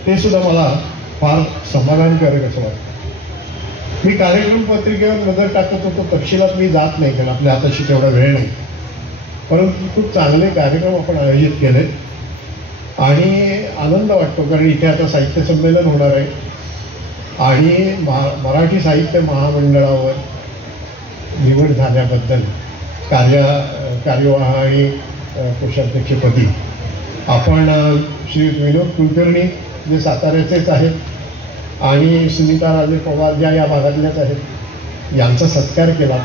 ते सुद्धा मला फार समाधानकारक असं वाटतं. मी कार्यक्रम पत्रिकेवर नजर टाकत होतो, तपशिलात मी जात नाही कारण आपल्या हाताशी तेवढा वेळ नाही, परंतु खूप चांगले कार्यक्रम आपण आयोजित केले आणि आनंद वाटतो. कारण इथे आता साहित्य संमेलन होणार आहे आणि मराठी साहित्य महामंडळावर निवड झाल्याबद्दल कार्यवाह आणि कोषाध्यक्षपदी आपण श्री विनोद कुलकर्णी जे साताऱ्याचेच आहेत आणि सुनीता राजे पवार ज्या या भागातल्याच आहेत यांचा सत्कार केला,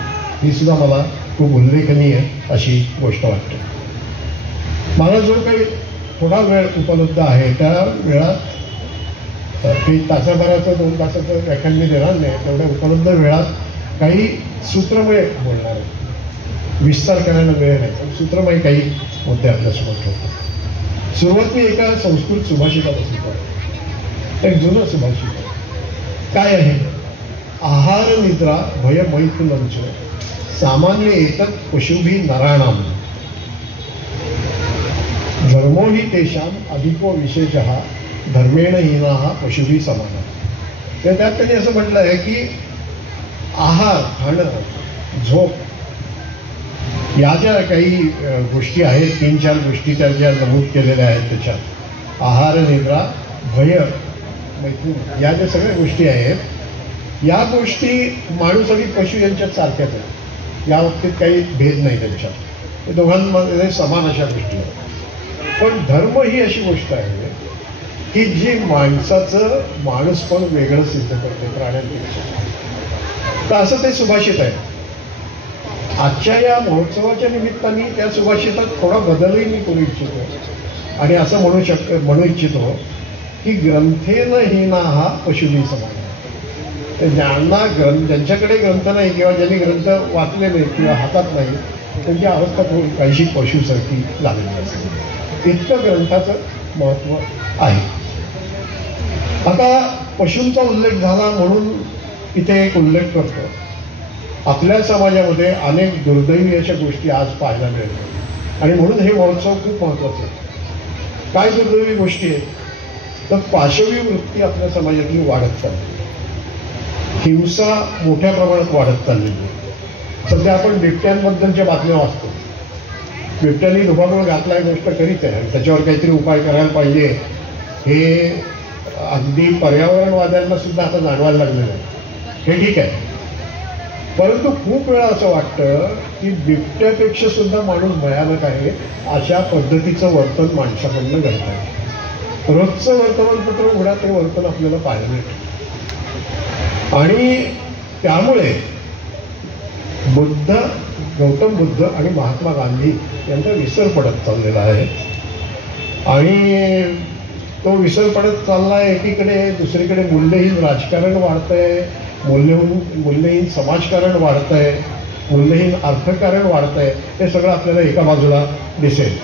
ही सुद्धा मला खूप उल्लेखनीय अशी गोष्ट वाटते. मला जो काही थोडा वेळ उपलब्ध आहे त्या वेळात काही तासाभराचं 2 तासाचं व्याख्यान मी देणार नाही, तेवढ्या उपलब्ध वेळात काही सूत्रमय बोलणार आहे. विस्तार करायला वेळ नाही, पण सूत्रमय काही मुद्दे आपल्यासमोर ठेवतो. सुरुवात मी एका संस्कृत सुभाषितापासून करतो. एक जुनं सुभाषित काय आहे? आहार निद्रा भय मैथुनंच सामान्य एतत् पशुभी नराणाम धर्मो हि तेषाम अधिको विशेषः धर्मेण हीनाः पशुभी समान. तर त्यात त्यांनी असं म्हटलं आहे की आहार, खाणं, झोप या ज्या काही गोष्टी आहेत, 3-4 गोष्टी त्या ज्या नमूद केलेल्या आहेत त्याच्यात आहार, निद्रा, भय, मैथुन या ज्या सगळ्या गोष्टी आहेत, या गोष्टी माणूस आणि पशु यांच्यात सारख्याच आहेत. या बाबतीत काही भेद नाही त्यांच्यात, ते दोघांमध्ये समान अशा गोष्टी आहेत. पण धर्म ही अशी गोष्ट आहे की जी माणसाचं माणूसपण वेगळं सिद्ध करते प्राण्यांपेक्षा. तर असं ते सुभाषित आहे. आजच्या या महोत्सवाच्या निमित्ताने त्या सुभाषितात थोडा बदलही मी करू इच्छितो आणि असं म्हणू इच्छितो की ग्रंथेन हीनाः पशुभी समान. ज्यांच्याकडे ग्रंथ नाही किंवा ज्यांनी ग्रंथ वाचले नाही किंवा हातात नाही त्यांची अवस्था काहीशी पशुसारखी झालेली असते. इतकं ग्रंथाचं महत्त्व आहे. आता पशूंचा उल्लेख झाला म्हणून इथे एक उल्लेख करतो. आपल्या समाजामध्ये अनेक दुर्दैवी अशा गोष्टी आज पाहायला मिळतात आणि म्हणून हे महोत्सव खूप महत्त्वाचे आहे. काय दुर्दैवी गोष्टी आहेत तर पाशवी वृत्ती आपल्या समाजातली वाढत चालली, हिंसा मोठ्या प्रमाणात वाढत चाललेली आहे. सध्या आपण बिबट्यांबद्दलच्या बातम्या वाचतो. बिबट्यांनी धुबामूळ घातला ही गोष्ट खरीच आहे आणि त्याच्यावर काहीतरी उपाय करायला पाहिजे हे अगदी पर्यावरणवाद्यांना सुद्धा आता जाणवायला लागलेलं आहे. हे ठीक आहे, परंतु खूप वेळा असं वाटतं की बिबट्यापेक्षा सुद्धा माणूस भयानक आहे अशा पद्धतीचं वर्तन माणसाकडनं घडत आहे. रोजचं वर्तमानपत्र उघडा ते वर्तन आपल्याला पाहायला मिळतं आणि त्यामुळे गौतम बुद्ध आणि महात्मा गांधी यांचा विसर पडत चाललेला आहे आणि तो विसर पडत चालला आहे. एकीकडे दुसरीकडे मूल्यहीन राजकारण वाढतंय, मूल्यहीन समाजकारण वाढतंय, मूल्यहीन अर्थकारण वाढतंय. हे सगळं आपल्याला एका बाजूला दिसेल.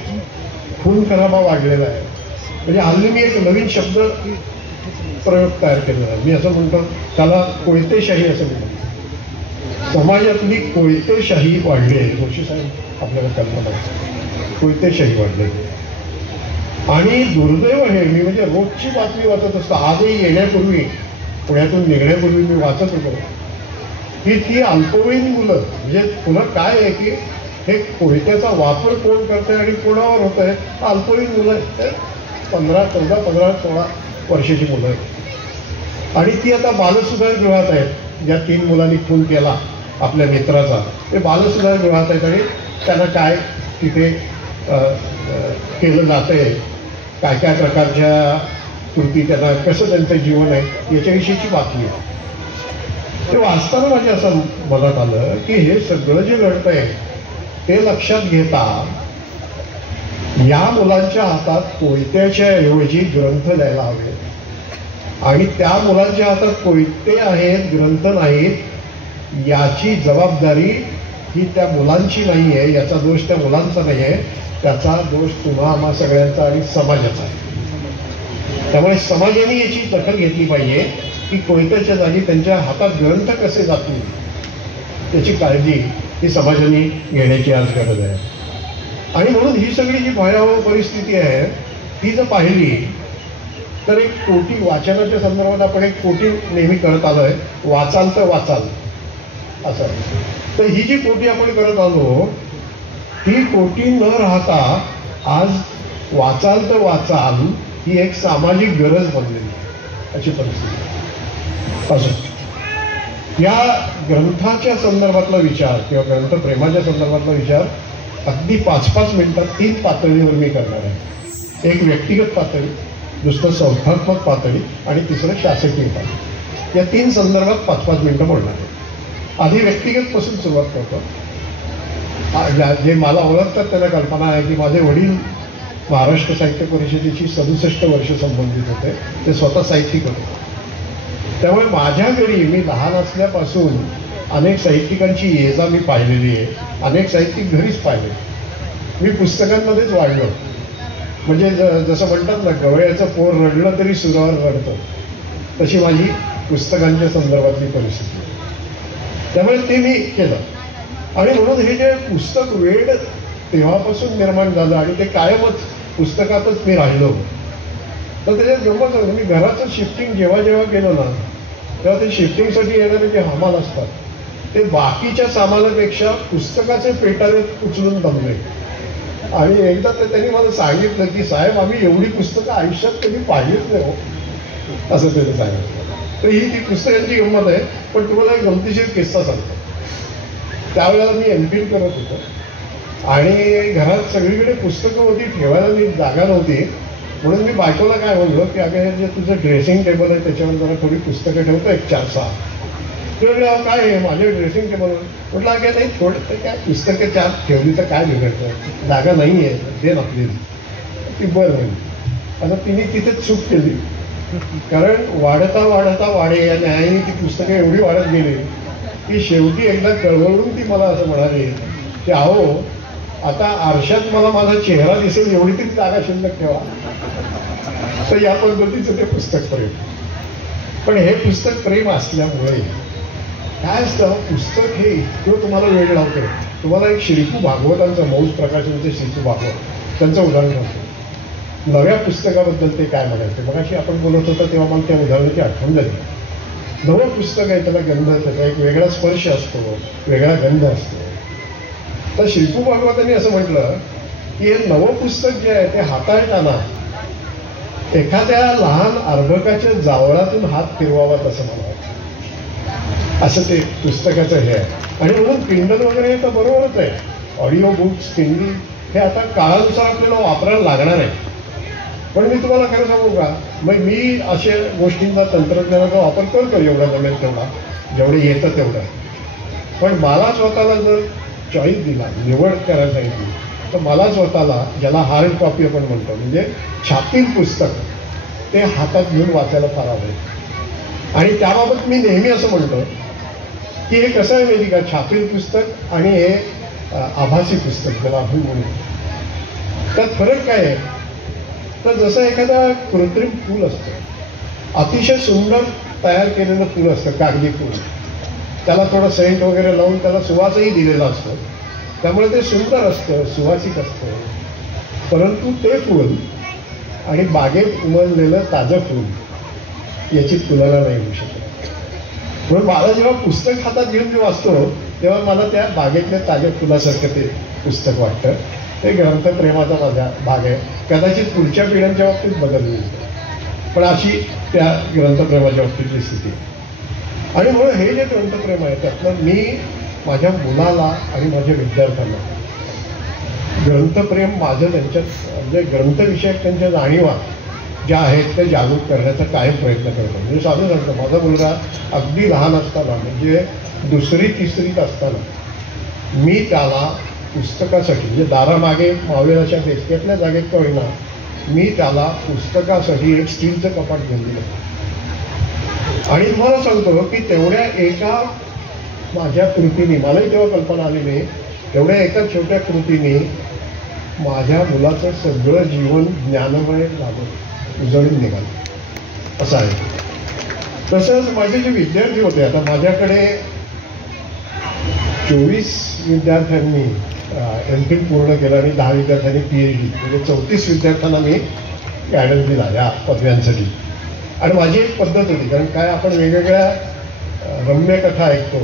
खून खराबा वाढलेला आहे. म्हणजे हल्ली मी एक नवीन शब्द प्रयोग तयार केलेला आहे. मी असं म्हणतो त्याला कोयतेशाही असं म्हणतो. समाजातली कोयतेशाही वाढली आहे. जोशी साहेब आपल्याला कल्पना कोयतेशाही वाढलेली आहे आणि दुर्दैव हे मी म्हणजे रोजची बातमी वाचत असतो. आजही येण्यापूर्वी पुण्यातून निघण्यापूर्वी मी वाचत होतो की ती अल्पवयीन मुलं म्हणजे पुन्हा काय आहे की हे कोयत्याचा वापर कोण करतंय आणि कोणावर होत आहे, अल्पवयीन मुलं आहेत, 15-16 वर्षाची मुलं आहेत. आणि ती आता बालसुधारगृहात आहेत. ज्या 3 मुलांनी खून केला आपल्या मित्राचा, ते बालसुधारगृहात आहेत. आणि त्यांना काय तिथे केलं जातंय, काय काय प्रकारच्या कृती, त्यांना कसं त्यांचं जीवन आहे याच्याविषयीची बातमी आहे. ते वाचताना माझ्या असं मनात आलं की हे सगळं जे घडतंय ते लक्षात घेता या मुलांच्या हातात कोयत्याच्या ऐवजी ग्रंथ द्यायला हवे. आणि त्या मुलांच्या हातात कोयते आहेत, ग्रंथ नाहीत, याची जबाबदारी ही त्या मुलांची नाही आहे. याचा दोष त्या मुलांचा नाही आहे, त्याचा दोष तुम्हा आम्हा सगळ्यांचा आणि समाजाचा आहे. त्यामुळे समाजाने याची दखल घेतली पाहिजे की कोयत्याच्या जागी त्यांच्या हातात ग्रंथ कसे जातील त्याची काळजी ही समाजाने घेण्याची आज गरज आहे. आणि म्हणून ही सगळी जी भयावह परिस्थिती आहे ती जर पाहिली तर एक कोटी वाचनाच्या संदर्भात आपण एक कोटी नेहमी करत आलोय, वाचाल तर वाचाल असं. तर ही जी कोटी आपण करत आलो ती कोटी न राहता आज वाचाल तर वाचाल ही एक सामाजिक गरज बनलेली अशी परिस्थिती असं. या ग्रंथाच्या संदर्भातला विचार किंवा ग्रंथप्रेमाच्या संदर्भातला विचार अगदी 5-5 मिनिटात 3 पातळीवर मी करणार आहे. एक व्यक्तिगत पातळी, दुसरं संस्थात्मक पातळी आणि तिसरं शासकीय पातळी. या 3 संदर्भात 5-5 मिनिटं बोलणार आहे. आधी व्यक्तिगतपासून सुरुवात करतो. जे मला ओळखतात त्यांना कल्पना आहे की माझे वडील महाराष्ट्र साहित्य परिषदेची 67 वर्ष संबंधित होते. ते स्वतः साहित्यिक होते. त्यामुळे माझ्या घरी मी लहान असल्यापासून अनेक साहित्यिकांची ये-जा मी पाहिलेली आहे. अनेक साहित्यिक घरीच पाहिले. मी पुस्तकांमध्येच वाढलो. म्हणजे जसं म्हणतात ना, गवळ्याचं पोर रडलं तरी सुरावर रडतं, तशी माझी पुस्तकांच्या संदर्भातली परिस्थिती. त्यामुळे ते मी केलं. आणि म्हणून हे जे पुस्तक वेळ तेव्हापासून निर्माण झालं आणि ते कायमच पुस्तकातच मी राहिलो. तर त्याच्यात गंमत झालं, मी घराचं शिफ्टिंग जेव्हा जेव्हा केलं ना तेव्हा ते शिफ्टिंगसाठी येणारे जे हमाल असतात ते बाकीच्या सामानापेक्षा पुस्तकाचे पेटारे उचलून दमले. आणि एकदा तर त्यांनी मला सांगितलं की साहेब आम्ही एवढी पुस्तकं आयुष्यात कधी पाहिलीच नाही हो, असं त्यांनी सांगितलं. तर ही ती पुस्तकांची गंमत आहे. पण तुम्हाला एक गमतीशीर किस्सा सांगतो. त्यावेळेला मी MPhil करत होतो आणि घरात सगळीकडे पुस्तकं होती, ठेवायला मी जागा नव्हती. म्हणून मी बायकोला काय म्हणलो की अगं जे तुझं ड्रेसिंग टेबल आहे त्याच्यावर जरा थोडी पुस्तकं ठेवतो, 1-4-6. तेवढं काय आहे माझे ड्रेसिंग टेबल. म्हटलं अगं नाही थोडं काय पुस्तकं 4 ठेवली तर काय बिघडतं, जागा नाही आहे दे ना प्लीज. ती बरं होईल. आता तिने तिथे चूक केली. कारण वाढता वाढता वाढे या न्यायाने ती पुस्तकं एवढी वाढत गेली की शेवटी एकदा कळवळून ती मला असं म्हणाली की अहो आता आरशात मला माझा चेहरा दिसेल एवढी तरी जागा शिल्लक ठेवा. तर या पद्धतीचं ते पुस्तक प्रेम. पण हे पुस्तक प्रेम असल्यामुळे काय असतं, पुस्तक हे इतकं तुम्हाला वेळ लावतं. तुम्हाला एक श्रीपू भागवतांचं, मौज प्रकाशनचे श्रीपू भागवत त्यांचं उदाहरण सांगतो. नव्या पुस्तकाबद्दल ते काय म्हणायचे. मगाशी आपण बोलत होतो तेव्हा मला त्या उदाहरणाची आठवण झाली. नवं पुस्तक आहे, त्याला गंध, त्याचा एक वेगळा स्पर्श असतो, वेगळा गंध असतो. तर श्रीपू भागवतांनी असं म्हटलं की हे नवं पुस्तक जे आहे ते हाताळताना एखाद्या लहान अर्भकाच्या जावळातून हात फिरवावात असं मला वाटतं. असं ते पुस्तकाचं हे आहे. आणि म्हणून किंडल वगैरे तर बरोबरच आहे. ऑडिओ बुक्स, किंडल हे आता काळानुसार आपल्याला वापरायला लागणार आहे. पण मी तुम्हाला खरं सांगू का, मग मी अशा गोष्टींचा, तंत्रज्ञानाचा वापर करतो एवढा जमेल तेवढा, जेवढे येतं तेवढं. पण मला स्वतःला जर चॉईस दिला, निवड करायला सांगितली, तर मला स्वतःला, ज्याला हार्ड कॉपी आपण म्हणतो म्हणजे छापील पुस्तक, ते हातात घेऊन वाचायला फार आवडेल. आणि त्याबाबत मी नेहमी असं म्हणतो की हे कसं आहे माहिती का, छापील पुस्तक आणि हे आभासी पुस्तक ज्याला आपण म्हणतो, त्यात फरक काय आहे. तर जसं एखादा कृत्रिम फूल असतं, अतिशय सुंदर तयार केलेलं फूल असतं, कागदी फूल, त्याला थोडं सेंट वगैरे लावून त्याला सुवासही दिलेला असतो, त्यामुळे ते सुंदर असतं, सुवासिक असतं. परंतु ते फूल आणि बागेत उमललेलं ताजं फूल याची तुलना नाही होऊ शकत. म्हणून मला जेव्हा पुस्तक हातात घेऊन मी वाचतो तेव्हा मला त्या बागेतल्या ताज्या फुलासारखं ते पुस्तक वाटतं. ते ग्रंथप्रेमाचा माझा भाग आहे. कदाचित पुढच्या पिढ्यांच्या बाबतीत बदल होईल, पण अशी त्या ग्रंथप्रेमाच्या बाबतीतली स्थिती. आणि म्हणून हे जे ग्रंथप्रेम आहे त्यातलं मी माझ्या मुलाला आणि माझ्या विद्यार्थ्यांना ग्रंथप्रेम माझं त्यांच्यात म्हणजे ग्रंथविषयक त्यांच्या जाणीवा ज्या आहेत ते जागरूक करण्याचा कायम प्रयत्न करतो. म्हणजे साधू सांगतो, माझा मुलगा अगदी लहान असताना म्हणजे 2री 3रीत असताना मी त्याला पुस्तकासाठी म्हणजे दारामागे मावलेल्या अशा बेसक्यातल्या जागेत का होईना मी त्याला पुस्तकासाठी एक स्टीलचं कपाट घेऊन दिलं. आणि तुम्हाला सांगतो की तेवढ्या एका माझ्या कृतीने, मलाही तेव्हा कल्पना आली नाही, तेवढ्या एका छोट्या कृतीने माझ्या मुलाचं सगळं जीवन ज्ञानमय झालं, उजळून निघालं असं आहे. तसंच माझे जे विद्यार्थी होते, आता माझ्याकडे 24 विद्यार्थ्यांनी MPhil पूर्ण केलं आणि 10 विद्यार्थ्यांनी PhD म्हणजे 34 विद्यार्थ्यांना मी गायडन्स दिला या पदव्यांसाठी. आणि माझी एक पद्धत होती, कारण काय आपण वेगवेगळ्या रम्य कथा ऐकतो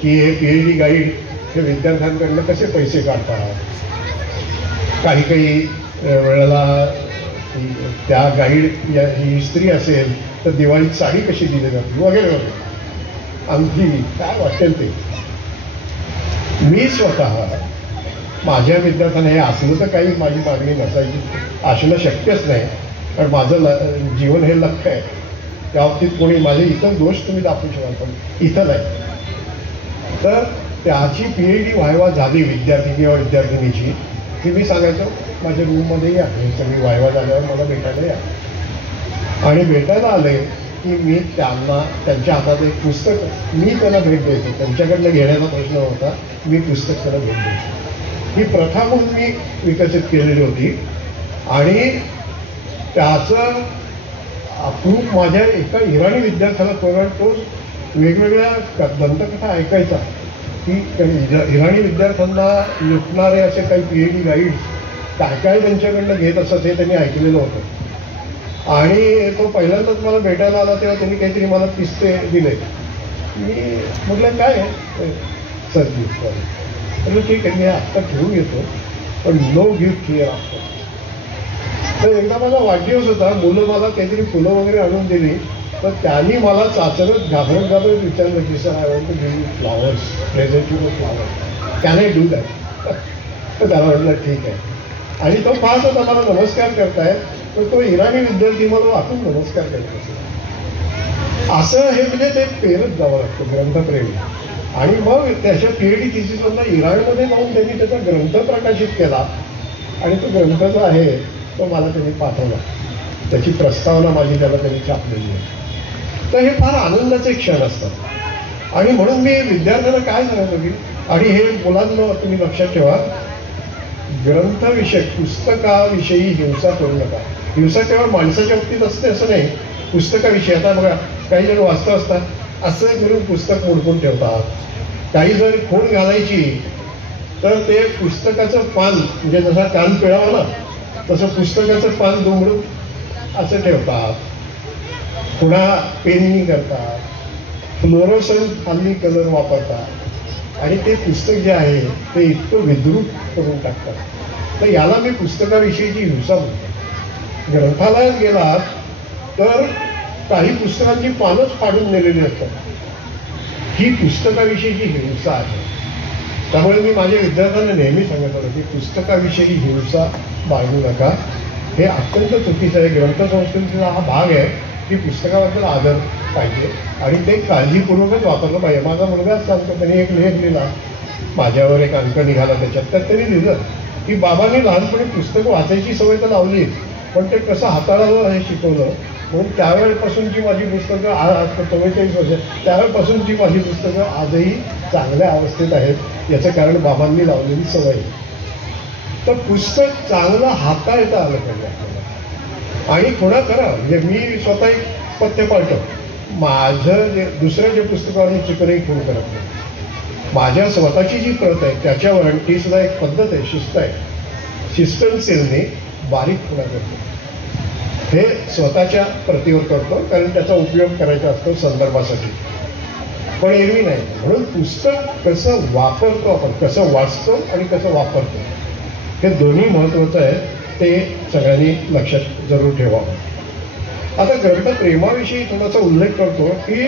की हे PhD गाईड हे विद्यार्थ्यांकडनं कसे पैसे काढतात, काही काही वेळेला त्या गाईड या ही स्त्री असेल तर दिवाळीत साडी कशी दिली जाते वगैरे वगैरे, आणखी काय वाटेल ते. मी स्वतः माझ्या विद्यार्थ्यांना हे असलं तर काही माझी मागणी नसायची, असणं शक्यच नाही, कारण माझं जीवन हे लक्ष्य आहे. त्या बाबतीत कोणी माझे इतर दोष तुम्ही दाखवू शकाल, पण इथं नाही. तर त्याची PhD व्हायवा झाली विद्यार्थी किंवा विद्यार्थिनीची, ती मी सांगायचो माझ्या रूममध्ये या, हे सगळी व्हायवा झाल्यावर मला भेटायला या. आणि भेटायला आले की मी त्यांना त्यांच्या हातात एक पुस्तक मी त्यांना भेट द्यायचो. त्यांच्याकडनं घेण्याचा प्रश्न होता, मी पुस्तक त्यांना भेट द्यायचो. ही प्रथा म्हणून मी विकसित केलेली होती. आणि त्याचं अप्रूप माझ्या एका इराणी विद्यार्थ्याला कारण तो वेगवेगळ्या दंतकथा ऐकायचा की इराणी विद्यार्थ्यांना लुटणारे असे काही PhD गाईड्स काय काय त्यांच्याकडनं घेत असत हे त्यांनी ऐकलेलं होतं. आणि तो पहिल्यांदाच मला भेटायला आला तेव्हा त्यांनी काहीतरी मला किस्से दिले. मी म्हटलं काय आहे सर गिफ्ट, म्हटलं ठीक आहे मी आत्ता ठेवून येतो पण नो गिफ्ट हिअर आफ्टर. तर एकदा माझा वाढदिवस होता, मुलं मला काहीतरी फुलं वगैरे आणून दिली, तर त्यांनी मला चाचरत घाबरत विचारलं की sir I want to give you flowers, present you the flowers, can I do that. तर त्याला म्हटलं ठीक आहे. आणि तो पाहत होता मला नमस्कार करताय, तर तो इराणी विद्यार्थी मला वाटून नमस्कार करत असेल. असं हे म्हणजे ते पेरत जावं लागतं ग्रंथप्रेमी. आणि मग त्याच्या PhD थिसिसमधला इराणमध्ये जाऊन त्यांनी त्याचा ग्रंथ प्रकाशित केला आणि तो ग्रंथ जो आहे तो मला त्यांनी पाठवला. त्याची प्रस्तावना माझी त्याला त्यांनी छापलेली आहे. तर हे फार आनंदाचे क्षण असतात. आणि म्हणून मी विद्यार्थ्यांना काय सांगतो की, आणि हे मुलांना तुम्ही लक्षात ठेवा, ग्रंथविषयक पुस्तकाविषयी हिंसा करू नका. हिंसा केवळ माणसाच्या बाबतीत असते असं नाही, पुस्तकाविषयी. आता बघा काही जण वाचत असतात, असं करून पुस्तक मोडकून ठेवतात. काही जर खोड घालायची तर ते पुस्तकाचं पान म्हणजे जसा कान पिळावा ना तसं पुस्तकाचं पान दुमडून असं ठेवतात. पुन्हा पेननी करतात, फ्लोरोसंट हल्ली कलर वापरतात आणि ते पुस्तक जे आहे ते इतकं विद्रूप करून टाकतात. तर याला मी पुस्तकाविषयीची हिंसा म्हणतो. ग्रंथालयात गेलात तर काही पुस्तकांची पानच फाडून नेलेली असतात. ही पुस्तकाविषयीची हिंसा आहे. त्यामुळे मी माझ्या विद्यार्थ्यांना नेहमी सांगत होतो की पुस्तकाविषयी हिंसा बाळगू नका. हे अत्यंत चुकीचं आहे. ग्रंथसंस्कृतीचा हा भाग आहे की पुस्तकाबद्दल आदर पाहिजे आणि ते काळजीपूर्वकच वापरलं पाहिजे. माझा मुलगाच सांगतो, त्यांनी एक लेख लिहिला, माझ्यावर एक अंक निघाला त्याच्यात, तर त्यांनी लिहिलं की बाबांनी लहानपणी पुस्तकं वाचायची सवय तर लावली पण ते कसं हाताळावं हे शिकवलं. म्हणून त्यावेळेपासूनची माझी पुस्तकं आज 44 वर्ष त्यावेळेपासूनची माझी पुस्तकं आजही चांगल्या अवस्थेत आहेत. याचं कारण बाबांनी लावलेली सवय. तर पुस्तक चांगलं हाताळता आलं पाहिजे आपल्याला. आणि थोडा करा म्हणजे मी स्वतः एक पथ्य पाळतो. माझं जे दुसऱ्याच्या पुस्तकावर मी चिकनही खूण करत नाही. माझ्या स्वतःची जी प्रत आहे त्याच्यावर ती सुद्धा एक पद्धत आहे, शिस्त आहे. शिस्तनशीलने बारीक खुणा करतो. हे स्वतःच्या प्रतीवर करतो कारण त्याचा उपयोग करायचा असतो संदर्भासाठी. पण एरवी नाही. म्हणून पुस्तक कसं वापरतो आपण, कसं वाचतो आणि कसं वापरतो, हे दोन्ही महत्त्वाचं आहे. ते सगळ्यांनी लक्षात जरूर ठेवावं. आता ग्रंथप्रेमाविषयी थोडासा उल्लेख करतो की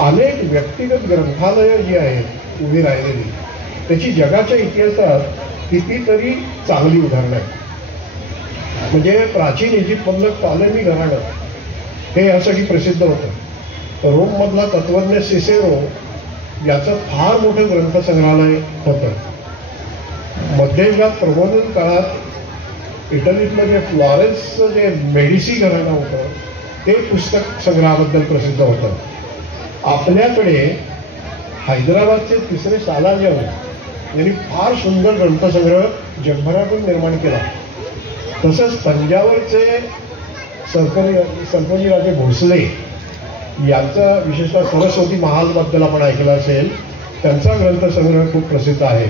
अनेक व्यक्तिगत ग्रंथालयं जी आहेत उभी राहिलेली, त्याची जगाच्या इतिहासात कितीतरी चांगली उदाहरणं आहेत. म्हणजे प्राचीन इजिप्तमधलं टॉलेमी घराणं हे यासाठी प्रसिद्ध होतं. रोममधला तत्वज्ञ सिसेरो याचं फार मोठं ग्रंथसंग्रहालय होतं. मध्ययुगात प्रबोधन काळात इटलीतलं जे फ्लॉरेन्सचं जे मेडिसी घराणं होतं ते पुस्तक संग्रहाबद्दल प्रसिद्ध होतं. आपल्याकडे हैदराबादचे तिसरे सालारजंग यांनी फार सुंदर ग्रंथसंग्रह जगभरातून निर्माण केला. तसंच तंजावरचे सरपंजीराजे भोसले यांचा विशेषतः सरस्वती महालबद्दल आपण ऐकलं असेल, त्यांचा ग्रंथसंग्रह खूप प्रसिद्ध आहे.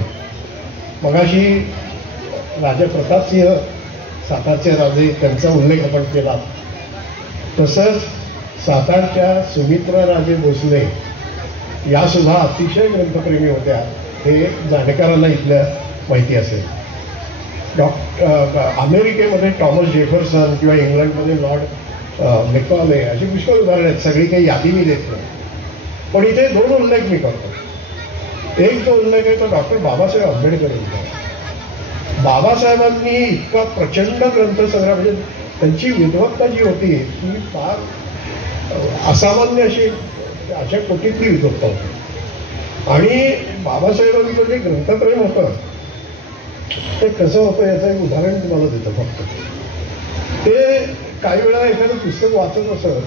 मगाशी राजा प्रतापसिंह सातारचे राजे त्यांचा उल्लेख आपण केला. तसंच सातारच्या सुमित्राराजे भोसले यासुद्धा अतिशय ग्रंथप्रेमी होत्या, हे जाणकारांना इथल्या माहिती असेल. अमेरिकेमध्ये टॉमस जेफरसन किंवा इंग्लंडमध्ये लॉर्ड मेकॉले अशी पुष्कळ उदाहरणं आहेत. सगळी काही यादी मी देत नाही, पण इथे दोन उल्लेख मी करतो. एक जो उल्लेख आहे तो डॉक्टर बाबासाहेब आंबेडकर यांचा. बाबासाहेबांनी इतका प्रचंड ग्रंथसंग्रह, म्हणजे त्यांची विद्वत्ता जी होती ती फार असामान्य अशी, अशा कोटीतली विद्वत्ता होती. आणि बाबासाहेबांचं जे ग्रंथप्रेम होतं ते कसं होतं याचं एक उदाहरण तुम्हाला देतो फक्त. ते काही वेळा एखादं पुस्तक वाचत असत,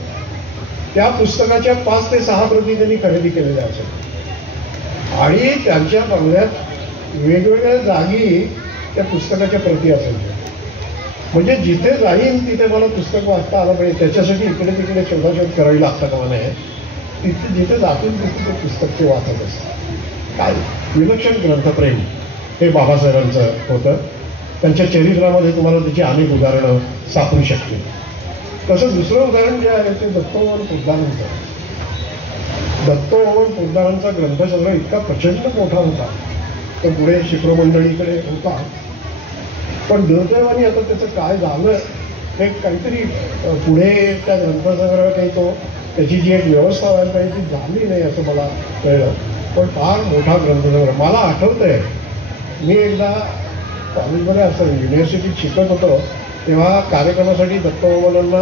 त्या पुस्तकाच्या 5 ते 6 प्रती त्यांनी खरेदी केलेल्या असत आणि त्यांच्या बंगल्यात वेगवेगळ्या जागी त्या पुस्तकाच्या प्रती असायच्या. म्हणजे जिथे जाईन तिथे मला पुस्तक वाचता आलं पाहिजे, त्याच्यासाठी इकडे तिकडे शोधाशोध करावी लागतं का मला, तिथे जिथे जातील तिथे ते पुस्तक ते वाचत असतात. काय विलक्षण ग्रंथप्रेम हे बाबासाहेबांचं होतं. त्यांच्या चरित्रामध्ये तुम्हाला त्याची अनेक उदाहरणं सापडू शकतील. तसं दुसरं उदाहरण जे आहे ते दत्तोवन पोद्दारांचं. दत्तोवन पोद्दारांचा ग्रंथसंग्रह इतका प्रचंड मोठा होता, तो पुढे शिप्रमंडळीकडे होता. पण दुर्दैवाने आता त्याचं काय झालं हे काहीतरी पुढे त्या ग्रंथसंग्रह काही तो त्याची जी एक व्यवस्था व्हायला पाहिजे ती झाली नाही असं मला कळलं. पण फार मोठा ग्रंथसंग्रह. मला आठवतंय मी एकदा कॉलेजमध्ये असं युनिव्हर्सिटीत शिकत होतो तेव्हा कार्यक्रमासाठी दत्तोवनांना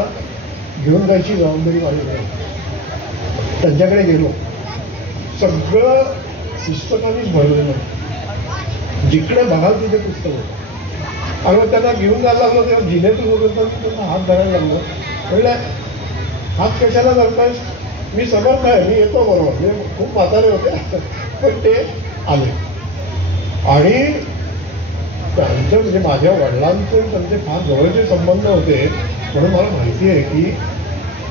घेऊन जायची जबाबदारी माझ्याकडे. त्यांच्याकडे गेलो, सगळं पुस्तकांनीच भरलेलं, जिकडे बघाल तिथे पुस्तक होतं. आणि मग त्यांना घेऊन जायला लागलो तेव्हा जिल्ह्यातून होतं त्यांना हात धरायला लागलो. म्हणलं हात कशाला धरतायस, मी समर्थ आहे, मी येतो बरोबर. म्हणजे खूप म्हातारे होते पण ते आले. आणि त्यांचं म्हणजे माझ्या वडिलांचे त्यांचे फार जवळचे संबंध होते, म्हणून मला माहिती आहे की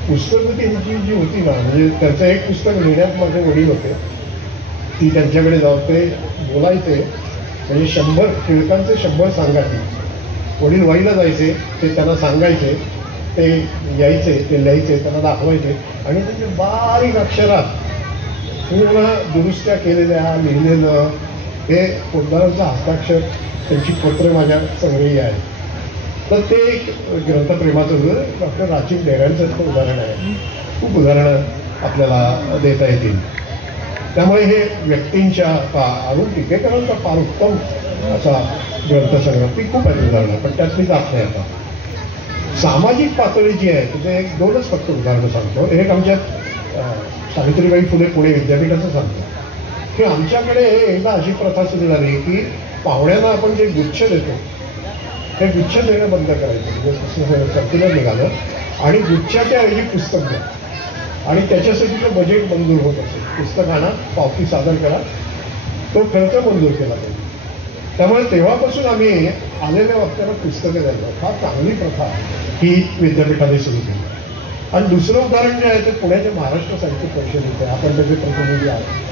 पुस्तकं त्यांची जी होती ना, म्हणजे त्यांचं एक पुस्तक लिहिण्यात माझे वडील होते. ती त्यांच्याकडे जाऊन ते बोलायचे, म्हणजे 100 टिळकांचे 100 सांगायचे. वडील वाईला जायचे, ते त्यांना सांगायचे, ते यायचे, ते लिहायचे, त्यांना दाखवायचे आणि त्यांचे बारीक अक्षरात पूर्ण दुरुस्त्या केलेल्या लिहिलेलं हे पोद्दारांचं हस्ताक्षर, त्यांची पत्र माझ्या संग्रही आहे. तर ते एक ग्रंथप्रेमाचं डॉक्टर राजीव डेऱ्यांचं उदाहरण आहे. खूप उदाहरणं आपल्याला देता येतील. त्यामुळे हे व्यक्तींच्या अरुण टिकेकरांचा फार उत्तम असा ग्रंथसंग्रह, ती खूप आहे उदाहरणं, पण त्यातली जात नाही. आता सामाजिक पातळी जी आहे तिथे 2च फक्त उदाहरणं सांगतो. एक आमच्या सावित्रीबाई फुले पुणे विद्यापीठाचं सांगतो की आमच्याकडे एकदा अशी प्रथा सुरू झाली की पाहुण्यांना आपण जे गुच्छ देतो ते गुच्छ देणं बंद करायचं. म्हणजे सर्क्युलर निघालं आणि गुच्छाच्या ऐवजी पुस्तक द्या आणि त्याच्यासाठीचं बजेट मंजूर होत असेल. पुस्तकांना पावती सादर करा, तो खर्च मंजूर केला पाहिजे. त्यामुळे तेव्हापासून आम्ही आलेल्या वक्त्यांना पुस्तकं द्यायला फार चांगली प्रथा ही विद्यापीठाने सुरू केली. आणि दुसरं उदाहरण जे आहे ते पुण्याच्या महाराष्ट्र साहित्य परिषदेचं आहे. आपण त्याचे प्रतिनिधी आहोत.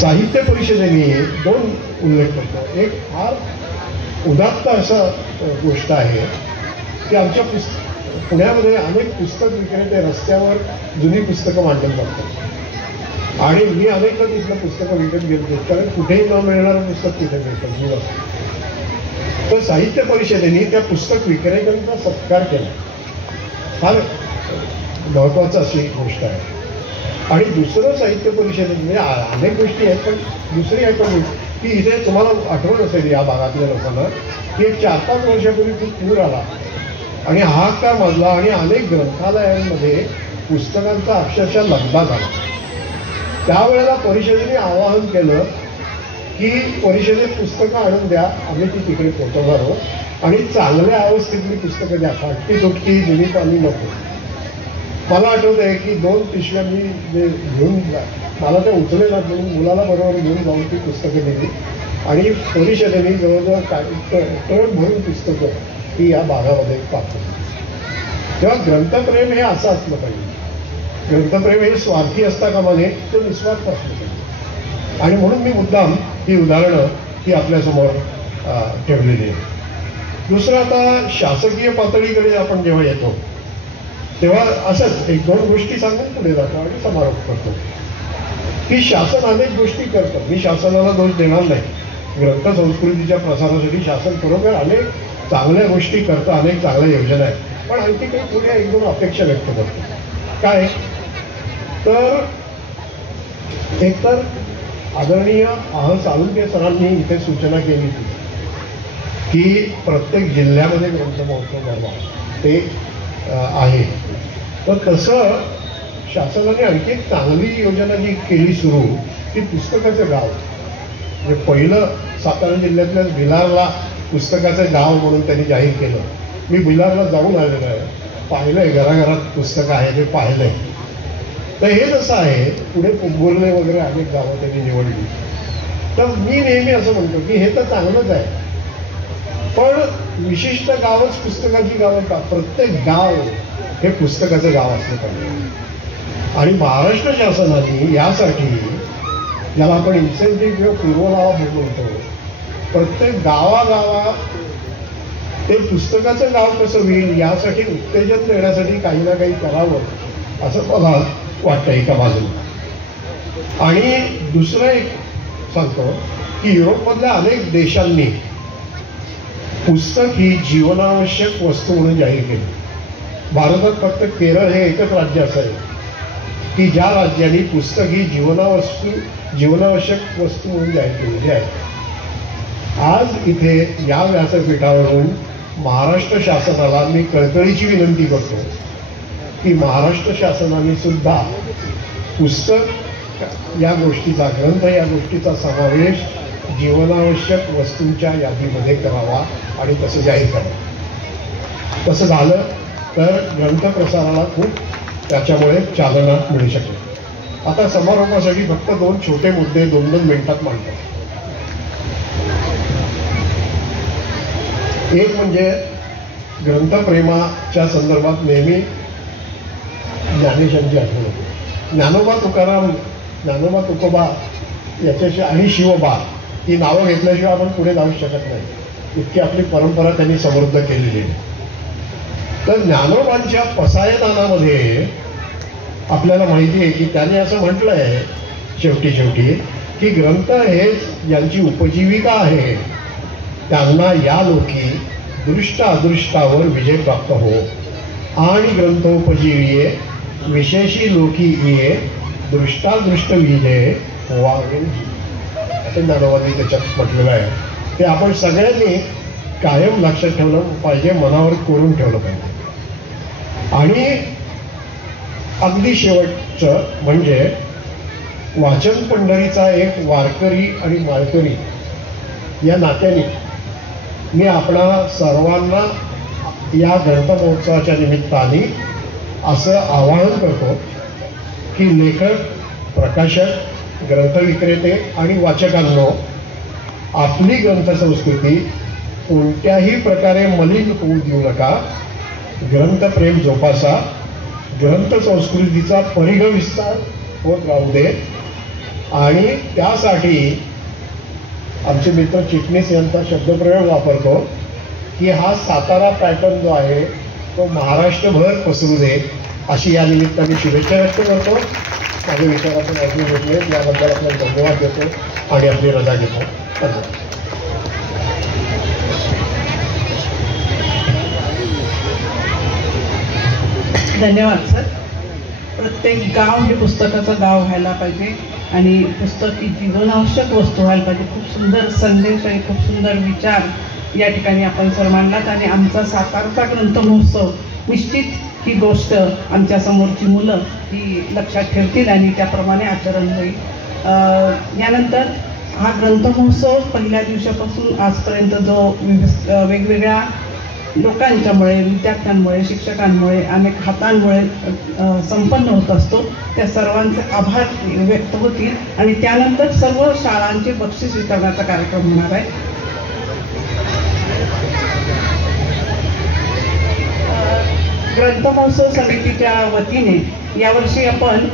साहित्य परिषदेने 2 उल्लेख करतो. एक फार उदात्त असा गोष्ट आहे की आमच्या पुण्यामध्ये अनेक पुस्तक विक्रेते रस्त्यावर जुनी पुस्तकं मांडत जातात. आणि मी अनेकदा तिथलं पुस्तकं विकत घेतली, कारण कुठेही न मिळणारं पुस्तक तिथे मिळतं जीवन. तर साहित्य परिषदेने त्या पुस्तक विक्रेत्यांचा सत्कार केला, फार महत्वाचं अशी गोष्ट आहे. आणि दुसरं साहित्य परिषदेत म्हणजे अनेक गोष्टी आहेत, पण दुसरी आहे पण की इथे तुम्हाला आठवण असेल या भागातल्या लोकांना की 4-5 वर्षापूर्वी खूप पूर आला आणि हाहाकार माजला आणि अनेक ग्रंथालयांमध्ये पुस्तकांचा अक्षरशः लगदा झाला. त्यावेळेला परिषदेने आवाहन केलं की परिषदेत पुस्तकं आणून द्या, आम्ही ती तिकडे पोहोचवणार आहोत आणि चांगल्या अवस्थेतली पुस्तकं द्या, फाटकी तुटकी जुनी पाणी नको. मला आठवत आहे की 2 पिशव्या मी जे घेऊन मला ते उचले ना म्हणून मुलाला बरोबर घेऊन जाऊन ती पुस्तकं दिली आणि परिषदेने जवळजवळ टन भरून पुस्तकं ही या भागामध्ये पाठवली. तेव्हा ग्रंथप्रेम हे असं असलं पाहिजे. ग्रंथप्रेम हे स्वार्थी असता कामा नये, ते निस्वार्थ असलं पाहिजे. आणि म्हणून मी मुद्दाम ही उदाहरणं ही आपल्यासमोर ठेवलेली आहे. दुसरं, आता शासकीय पातळीकडे आपण जेव्हा येतो तेव्हा असंच 1-2 गोष्टी सांगून पुढे जातो आणि समारोप करतो की शासन अनेक गोष्टी करतं. मी शासनाला दोष देणार नाही. ग्रंथ संस्कृतीच्या प्रसारासाठी शासन बरोबर अनेक चांगल्या गोष्टी करतं, अनेक चांगल्या योजना आहेत. पण आणखी काही पुढे 1-2 अपेक्षा व्यक्त करतो. काय तर एकतर आदरणीय साळुंखे सरांनी इथे सूचना केली होती की प्रत्येक जिल्ह्यामध्ये ग्रंथ महोत्सव भरवा, ते आहे. तर तसं शासनाने आणखी एक चांगली योजना जी केली सुरू, ती पुस्तकाचं गाव. म्हणजे पहिलं सातारा जिल्ह्यातल्या भिलारला पुस्तकाचं गाव म्हणून त्यांनी जाहीर केलं. मी भिलारला जाऊन आलेलो आहे, पाहिलंय, घराघरात पुस्तकं आहे ते पाहिलंय. तर हे जसं आहे पुढे कुंभुर्ले वगैरे अनेक गावं त्यांनी निवडली. तर मी नेहमी असं म्हणतो की हे तर चांगलंच आहे, पण विशिष्ट गावच पुस्तकाची गावं का? प्रत्येक गाव हे पुस्तकाचं गाव असलं पाहिजे. आणि महाराष्ट्र शासनाने यासाठी, ज्याला आपण इन्सेंटिव्ह किंवा पूर्वलावा म्हणतो, प्रत्येक गावागावात ते पुस्तकाचं गाव कसं होईल यासाठी उत्तेजन देण्यासाठी काही ना काही करावं असं मला वाटतं एका बाजूला. आणि दुसरं एक सांगतो की युरोपमधल्या अनेक देशांनी पुस्तक ही जीवनावश्यक वस्तू म्हणून जाहीर केली. भारतात फक्त केरळ हे एकच राज्य असं आहे की ज्या राज्याने पुस्तक ही जीवनावश्यक वस्तू म्हणून जाहीर केलेली आहे. आज इथे या व्यासपीठावरून महाराष्ट्र शासनाला मी कळकळीची विनंती करतो की महाराष्ट्र शासनाने सुद्धा पुस्तक या गोष्टीचा, ग्रंथ या गोष्टीचा समावेश जीवनावश्यक वस्तूंच्या यादीमध्ये करावा आणि तसं जाहीर करावं. तसं झालं तर ग्रंथ प्रसाराला खूप त्याच्यामुळे चालना मिळू शकेल. आता समारोपासाठी फक्त 2 छोटे मुद्दे 2-2 मिनिटात मांडतो. एक म्हणजे ग्रंथप्रेमाच्या संदर्भात नेहमी ज्ञानेशांची आठवण होते. ज्ञानोबा तुकाराम, ज्ञानोबा तुकोबा याच्याशी आणि शिवबा ही नावं घेतल्याशिवाय आपण पुढे जाऊ शकत नाही, इतकी आपली परंपरा त्यांनी समृद्ध केलेली आहे. तर ज्ञानोबांच्या पसायदानामध्ये आपल्याला माहिती आहे की त्यांनी असं म्हटलंय शेवटी की ग्रंथ हेच ज्यांची उपजीविका आहे त्यांना या लोकी दृष्ट अदृष्टावर विजय प्राप्त हो आणि ग्रंथोपजीविये विशेषी लोकी ये दृष्टादृष्ट विजय वागे, असं ज्ञानोबांनी त्याच्यात म्हटलेलं आहे. ते आपण सगळ्यांनी कायम लक्षात ठेवलं पाहिजे, मनावर कोरून ठेवलं पाहिजे. आणि अगदी शेवटचं म्हणजे वाचन पंढरीचा एक वारकरी आणि माळकरी या नात्याने मी आपणा सर्वांना या ग्रंथ महोत्सवाच्या निमित्ताने असं आवाहन करतो की लेखक, प्रकाशक, ग्रंथविक्रेते आणि वाचकांनो, आपली ग्रंथसंस्कृती कोणत्याही प्रकारे मलिन होऊ देऊ नका. ग्रंथप्रेम जोपासा, ग्रंथसंस्कृतीचा परिघ विस्तार होत राहू दे. आणि त्यासाठी आमचे मित्र चिटणीस यांचा शब्दप्रयोग वापरतो की हा सातारा पॅटर्न जो आहे तो महाराष्ट्रभर पसरू दे, अशी या निमित्ताने शुभेच्छा व्यक्त करतो. माझे विचार आपण ऐकून घेतले त्याबद्दल आपल्याला धन्यवाद देतो आणि आपली रजा घेतो. धन्यवाद. धन्यवाद सर. प्रत्येक गाव हे पुस्तकाचं गाव व्हायला पाहिजे आणि पुस्तक ही जीवनावश्यक वस्तू व्हायला पाहिजे. खूप सुंदर संदेश आणि खूप सुंदर विचार या ठिकाणी आपण सर मांडलात आणि आमचा सातारचा ग्रंथ महोत्सव निश्चित ही गोष्ट आमच्या समोरची मुलं ही लक्षात ठेवतील आणि त्याप्रमाणे आचरण होईल. यानंतर हा ग्रंथ महोत्सव पहिल्या दिवसापासून आजपर्यंत जो वेगवेगळ्या लोकांच्यामुळे, विद्यार्थ्यांमुळे, शिक्षकांमुळे, अनेक हातांमुळे संपन्न होत असतो, त्या सर्वांचे आभार व्यक्त होतील आणि त्यानंतर सर्व शाळांचे बक्षीस वितरणाचा कार्यक्रम होणार आहे. ग्रंथ महोत्सव समितीच्या वतीने यावर्षी आपण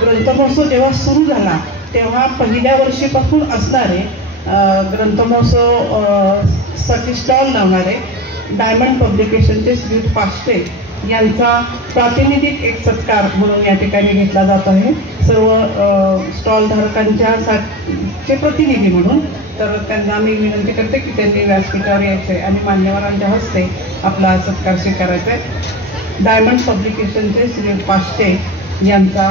ग्रंथ महोत्सव जेव्हा सुरू झाला तेव्हा पहिल्या वर्षीपासून असणारे ग्रंथ महोत्सव साठी स्टॉल लावणारे डायमंड पब्लिकेशनचे श्रीयुत पाष्टे यांचा प्रातिनिधिक एक सत्कार म्हणून या ठिकाणी घेतला जात आहे. सर्व स्टॉल धारकांच्या प्रतिनिधी म्हणून. तर त्यांना मी विनंती करते की त्यांनी व्यासपीठावर यायचे आणि मान्यवरांच्या हस्ते आपला सत्कार स्वीकारायचा आहे. डायमंड पब्लिकेशनचे श्रीयुत पाष्टे यांचा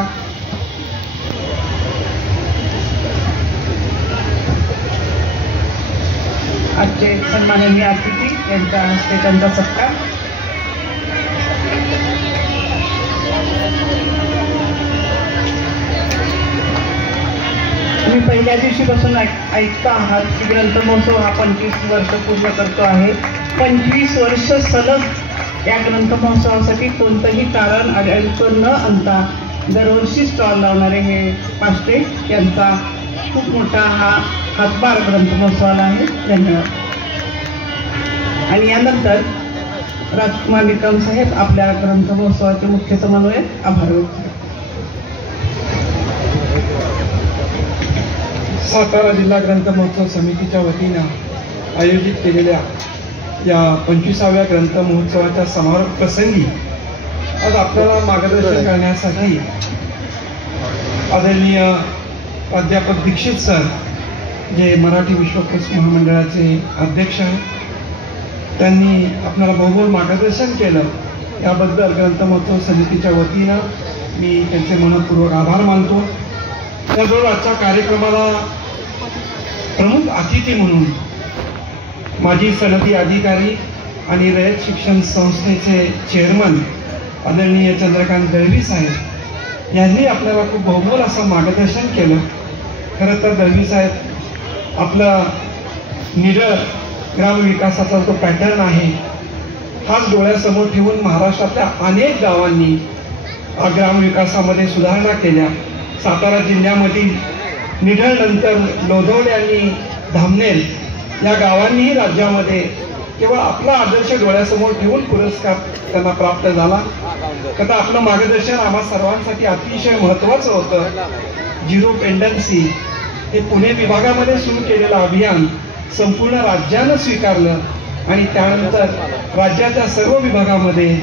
आजचे सन्माननीय अतिथी यांच्या हस्ते त्यांचा सत्कार. मी पहिल्या दिवशीपासून ऐकता आहात की ग्रंथ महोत्सव हा 25 वर्ष पूर्ण करतो आहे. 25 वर्ष सलग या ग्रंथ महोत्सवासाठी कोणतंही कारण अडचण न आणता दरवर्षी स्टॉल लावणारे हे पाष्टे यांचा खूप मोठा हा हातभार ग्रंथ महोत्सवाला आहे. धन्यवाद. आणि यानंतर राजकुमार निकम साहेब आपल्या ग्रंथ महोत्सवाचे मुख्य समन्वयक. आभार व्यक्त. सातारा जिल्हा ग्रंथ महोत्सव समितीच्या वतीनं आयोजित केलेल्या या 25व्या ग्रंथ महोत्सवाच्या समारोप प्रसंगी आज आपल्याला मार्गदर्शन करण्यासाठी आदरणीय प्राध्यापक दीक्षित सर, जे मराठी विश्वकोश महामंडळाचे अध्यक्ष आहेत, त्यांनी आपल्याला बहुमोल मार्गदर्शन केलं. याबद्दल ग्रंथ महोत्सव समितीच्या वतीनं मी त्यांचे मनपूर्वक आभार मानतो. त्याबरोबर आजच्या कार्यक्रमाला प्रमुख अतिथी म्हणून माजी सनदी अधिकारी आणि रयत शिक्षण संस्थेचे चेअरमन आदरणीय चंद्रकांत दळवी साहेब यांनी आपल्याला खूप बहुमोल असं मार्गदर्शन केलं. खरं तर दळवी साहेब आपला निडळ ग्रामविकासाचा जो पॅटर्न आहे हाच डोळ्यासमोर ठेवून महाराष्ट्रातल्या अनेक गावांनी ग्रामविकासामध्ये सुधारणा केल्या. सातारा जिल्ह्यामधील निढळनंतर लोधवडे आणि धामनेर या गावांनीही राज्यामध्ये केवळ आपला आदर्श डोळ्यासमोर ठेवून पुरस्कार त्यांना प्राप्त झाला. आता आपलं मार्गदर्शन आम्हा सर्वांसाठी अतिशय महत्त्वाचं होतं. झिरो पेंडन्सी हे पुणे विभागामध्ये सुरू केलेलं अभियान संपूर्ण राज्यानं स्वीकारलं आणि त्यानंतर राज्याच्या सर्व विभागामध्ये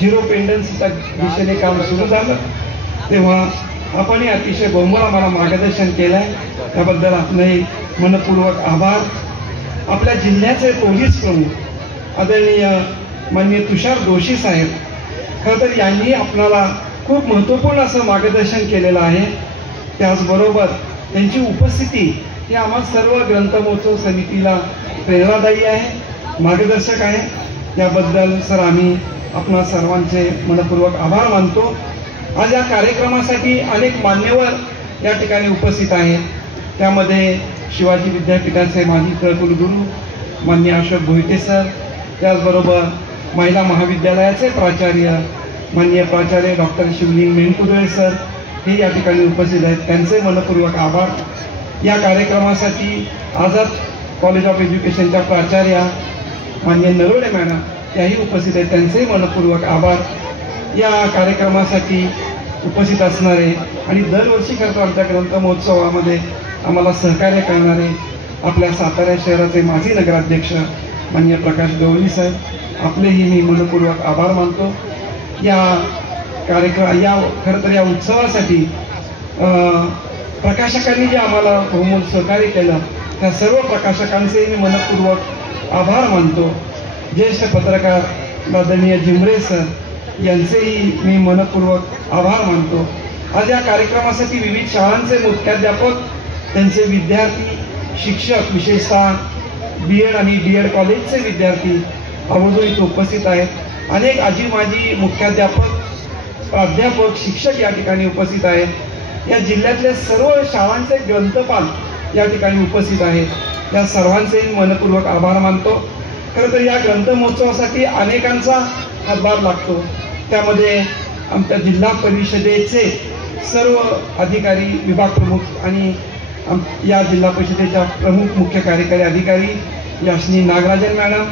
झिरो पेंडन्सीच्या दिशेने काम सुरू झालं. तेव्हा आपणही अतिशय बहुमोल आम्हाला मार्गदर्शन केलं आहे. त्याबद्दल आपले मनपूर्वक आभार. आपल्या जिल्ह्याचे पोलीस प्रमुख आदरणीय माननीय तुषार जोशी साहेब, खरं तर यांनी आपल्याला खूप महत्त्वपूर्ण असं मार्गदर्शन केलेलं आहे. त्याचबरोबर त्यांची उपस्थिती ही आम्हा सर्व ग्रंथ महोत्सव समितीला प्रेरणादायी आहे, मार्गदर्शक आहे. त्याबद्दल सर आम्ही आपणा सर्वांचे मनपूर्वक आभार मानतो. आज या कार्यक्रमासाठी अनेक मान्यवर या ठिकाणी उपस्थित आहेत. त्यामध्ये शिवाजी विद्यापीठाचे माजी कुलगुरू माननीय अशोक भोईटे सर, त्याचबरोबर महिला महाविद्यालयाचे प्राचार्य माननीय प्राचार्य डॉक्टर शिवलिंग मेनकुदळे सर हे या ठिकाणी उपस्थित आहेत. त्यांचे मनपूर्वक आभार. या कार्यक्रमासाठी आझाद कॉलेज ऑफ एज्युकेशनच्या प्राचार्या माननीय नरोडे मॅडम त्याही उपस्थित आहेत. त्यांचेही मनपूर्वक आभार. या कार्यक्रमासाठी उपस्थित असणारे आणि दरवर्षी करतो आमच्या ग्रंथ महोत्सवामध्ये आम्हाला सहकार्य करणारे आपल्या सातारा शहराचे माजी नगराध्यक्ष माननीय प्रकाश गवळी साहेब, आपलेही मी मनपूर्वक आभार मानतो. या कार्यक्रम या खरं तर या उत्सवासाठी प्रकाशकांनी जे आम्हाला बहुमोल सहकार्य केलं त्या सर्व प्रकाशकांचे मी मनपूर्वक आभार मानतो. ज्येष्ठ पत्रकार आदरणीय जिमरे सर यांचेही मी मनपूर्वक आभार मानतो. आज या कार्यक्रमासाठी विविध शाळांचे मुख्याध्यापक, त्यांचे विद्यार्थी, शिक्षक, विशेषतः BEd आणि DEd कॉलेजचे विद्यार्थी आवर्जून इथे उपस्थित आहेत. अनेक आजी माजी मुख्याध्यापक, प्राध्यापक, शिक्षक या ठिकाणी उपस्थित आहेत. या जिल्ह्यातल्या सर्व शाळांचे ग्रंथपाल या ठिकाणी उपस्थित आहेत. या सर्वांचे मनपूर्वक आभार मानतो. खरं तर या ग्रंथ महोत्सवासाठी अनेकांचा हातभार लागतो. त्यामध्ये आमच्या जिल्हा परिषदेचे सर्व अधिकारी, विभाग प्रमुख आणि या जिल्हा परिषदेच्या प्रमुख मुख्य कार्यकारी अधिकारी याशनी नागराजन मॅडम,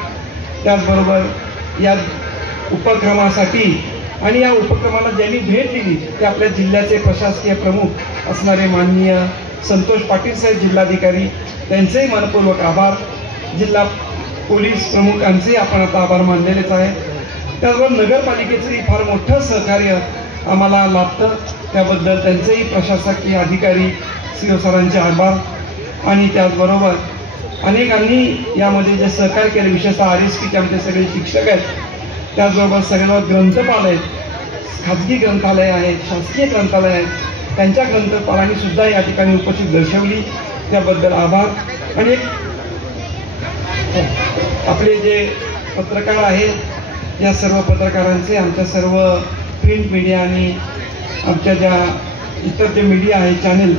त्याचबरोबर या उपक्रमासाठी आणि या उपक्रमाला ज्यांनी भेट दिली ते आपल्या जिल्ह्याचे प्रशासकीय प्रमुख असणारे माननीय संतोष पाटील साहेब जिल्हाधिकारी, त्यांचेही मनपूर्वक आभार. जिल्हा पोलीस प्रमुखांचेही आपण आता आभार मानलेलेच आहे. त्याचबरोबर नगरपालिकेचंही फार मोठं सहकार्य आम्हाला लाभतं, त्याबद्दल त्यांचेही प्रशासकीय अधिकारी CO सरांचे आभार. आणि त्याचबरोबर अनेकांनी यामध्ये जे सहकार्य केले, विशेषतः RSPचे आमचे सगळे शिक्षक आहेत, त्याचबरोबर सगळे ग्रंथपाल आहेत, खाजगी ग्रंथालय आहेत, शासकीय ग्रंथालय आहेत, त्यांच्या ग्रंथपालांनी सुद्धा या ठिकाणी उपस्थित दर्शवली, त्याबद्दल आभार. आणि आपले जे पत्रकार आहेत या सर्व पत्रकारांचे, आमच्या सर्व प्रिंट मीडिया आणि आमच्या ज्या इतर जे मीडिया आहे चॅनल,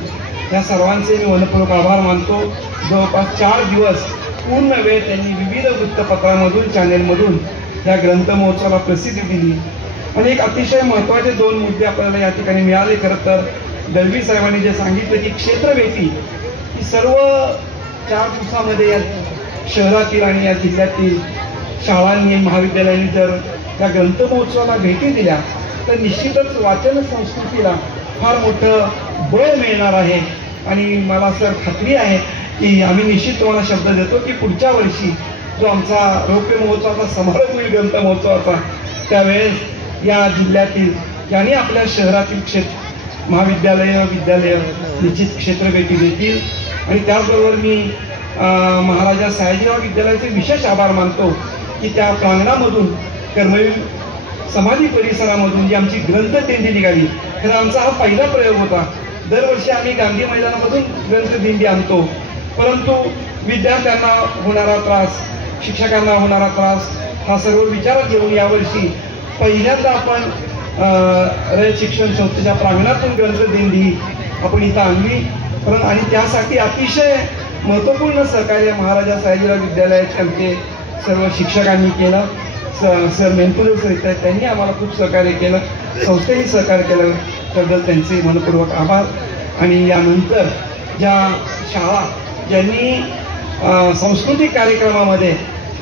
या सर्वांचे मी मनपूर्वक आभार मानतो. जवळपास 4 दिवस पूर्ण वेळ त्यांनी विविध वृत्तपत्रांमधून, चॅनेलमधून या ग्रंथ महोत्सवाला प्रसिद्धी दिली. आणि एक अतिशय महत्त्वाचे 2 मुद्दे आपल्याला या ठिकाणी मिळाले. खरं तर दळवी साहेबांनी जे सांगितलं की क्षेत्रभेटी ही सर्व 4 दिवसामध्ये या शहरातील आणि या जिल्ह्यातील शाळांनी, महाविद्यालयांनी जर या ग्रंथ महोत्सवाला भेटी दिल्या तर निश्चितच वाचन संस्कृतीला फार मोठं बळ मिळणार आहे. आणि मला सर खात्री आहे की आम्ही निश्चित तुम्हाला शब्द देतो की पुढच्या वर्षी जो आमचा रौप्य महोत्सवाचा समारोप होईल ग्रंथ महोत्सवाचा, त्यावेळेस या जिल्ह्यातील यांनी आपल्या शहरातील महाविद्यालय, विद्यालय निश्चित क्षेत्रभेटी देतील. आणि त्याचबरोबर मी महाराजा सयाजीराव विद्यालयाचे विशेष आभार मानतो की त्या प्रांगणामधून, कर्मवीर समाधी परिसरामधून जी आमची ग्रंथदिंडी निघाली. तर आमचा हा पहिला प्रयोग होता. दरवर्षी आम्ही गांधी मैदानामधून ग्रंथदिंडी आणतो, परंतु विद्यार्थ्यांना होणारा त्रास, शिक्षकांना होणारा त्रास हा सर्व विचारात घेऊन यावर्षी पहिल्यांदा आपण रयत शिक्षण संस्थेच्या प्रांगणातून ग्रंथदिंडी आपण इथं आणली. आणि त्यासाठी अतिशय महत्त्वपूर्ण सहकार्य महाराजा सयाजीराव विद्यालयाचे आमचे सर्व शिक्षकांनी केलं. सर मेनपुरे सर इथे त्यांनी आम्हाला खूप सहकार्य केलं, संस्थेने सहकार्य केलं, त्याबद्दल त्यांचे मनपूर्वक आभार. आणि यानंतर ज्या शाळा ज्यांनी सांस्कृतिक कार्यक्रमामध्ये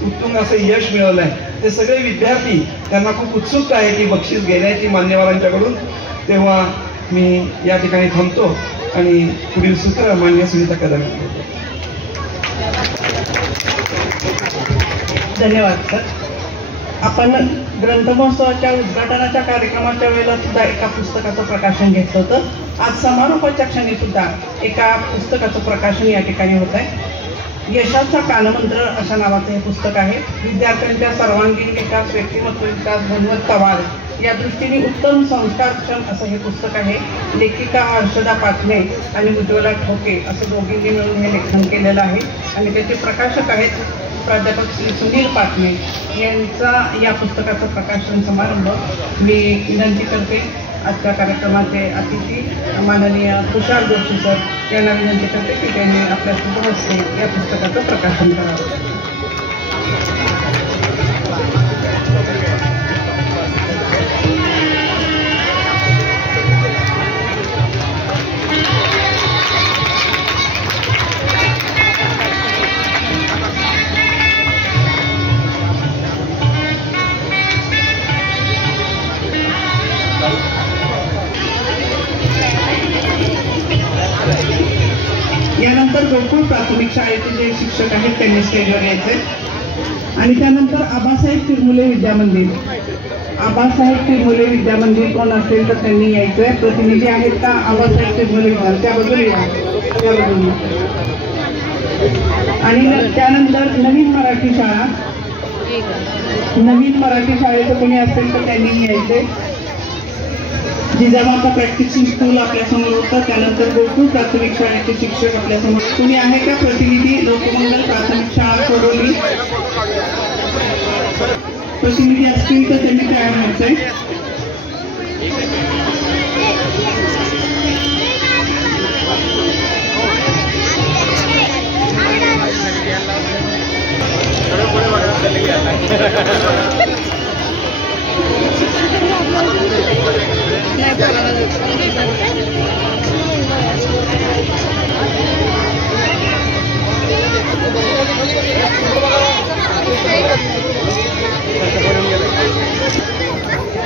उत्तुंग असं यश मिळवलं आहे ते सगळे विद्यार्थी, त्यांना खूप उत्सुकता आहे की बक्षीस घेण्याची मान्यवरांच्याकडून. तेव्हा मी या ठिकाणी थांबतो आणि पुढील सूत्र मान्य सुनीता कदम. धन्यवाद सर. आपण ग्रंथमहोत्सवाच्या उद्घाटनाच्या कार्यक्रमाच्या वेळेला सुद्धा एका पुस्तकाचं प्रकाशन घेतलं होतं. आज समारोपाच्या क्षणी सुद्धा एका पुस्तकाचं प्रकाशन या ठिकाणी होत आहे. यशाचा कानमंत्र अशा नावाचं हे पुस्तक आहे. विद्यार्थ्यांच्या सर्वांगीण विकास, व्यक्तिमत्व विकास, गुणवत्ता वाढ या दृष्टीने उत्तम संस्कारक्षम असं हे पुस्तक आहे. लेखिका हर्षदा पाटणे आणि उज्ज्वला ठोके असं दोघींनी मिळून हे लेखन केलेलं आहे. आणि त्याचे प्रकाशक आहेत प्राध्यापक श्री सुनील पाटणे यांचा या पुस्तकाचं प्रकाशन समारंभ मी विनंती करते. आजच्या कार्यक्रमाचे अतिथी माननीय तुषार जोशी सर यांना विनंती करते की त्यांनी आपल्या शुभ हस्ते या पुस्तकाचं प्रकाशन करावं. यानंतर गोकुळ प्राथमिक शाळेचे जे शिक्षक आहेत त्यांनी स्टेजवर यायचे आणि त्यानंतर आबासाहेब तिरमुले विद्यामंदिर आबासाहेब चिरमुले विद्यामंदिर कोण असेल तर त्यांनी यायचंय. प्रतिनिधी आहेत का आबासाहेब चिरमुले विद्यालय? त्याबद्दल या, त्याबद्दल. आणि त्यानंतर नवीन मराठी शाळा, नवीन मराठी शाळेचं कोणी असेल तर त्यांनी यायचंय. जिजामाता प्रॅक्टिसिंग स्कूल आपल्यासमोर होतं. त्यानंतर गोकुळ प्राथमिक शाळेचे शिक्षक आपल्यासमोर. तुम्ही आहे का प्रतिनिधी? लोकमंगल प्राथमिक शाळा सोडवली. प्रतिनिधी असतील तर त्यांनी तयार व्हायचंय.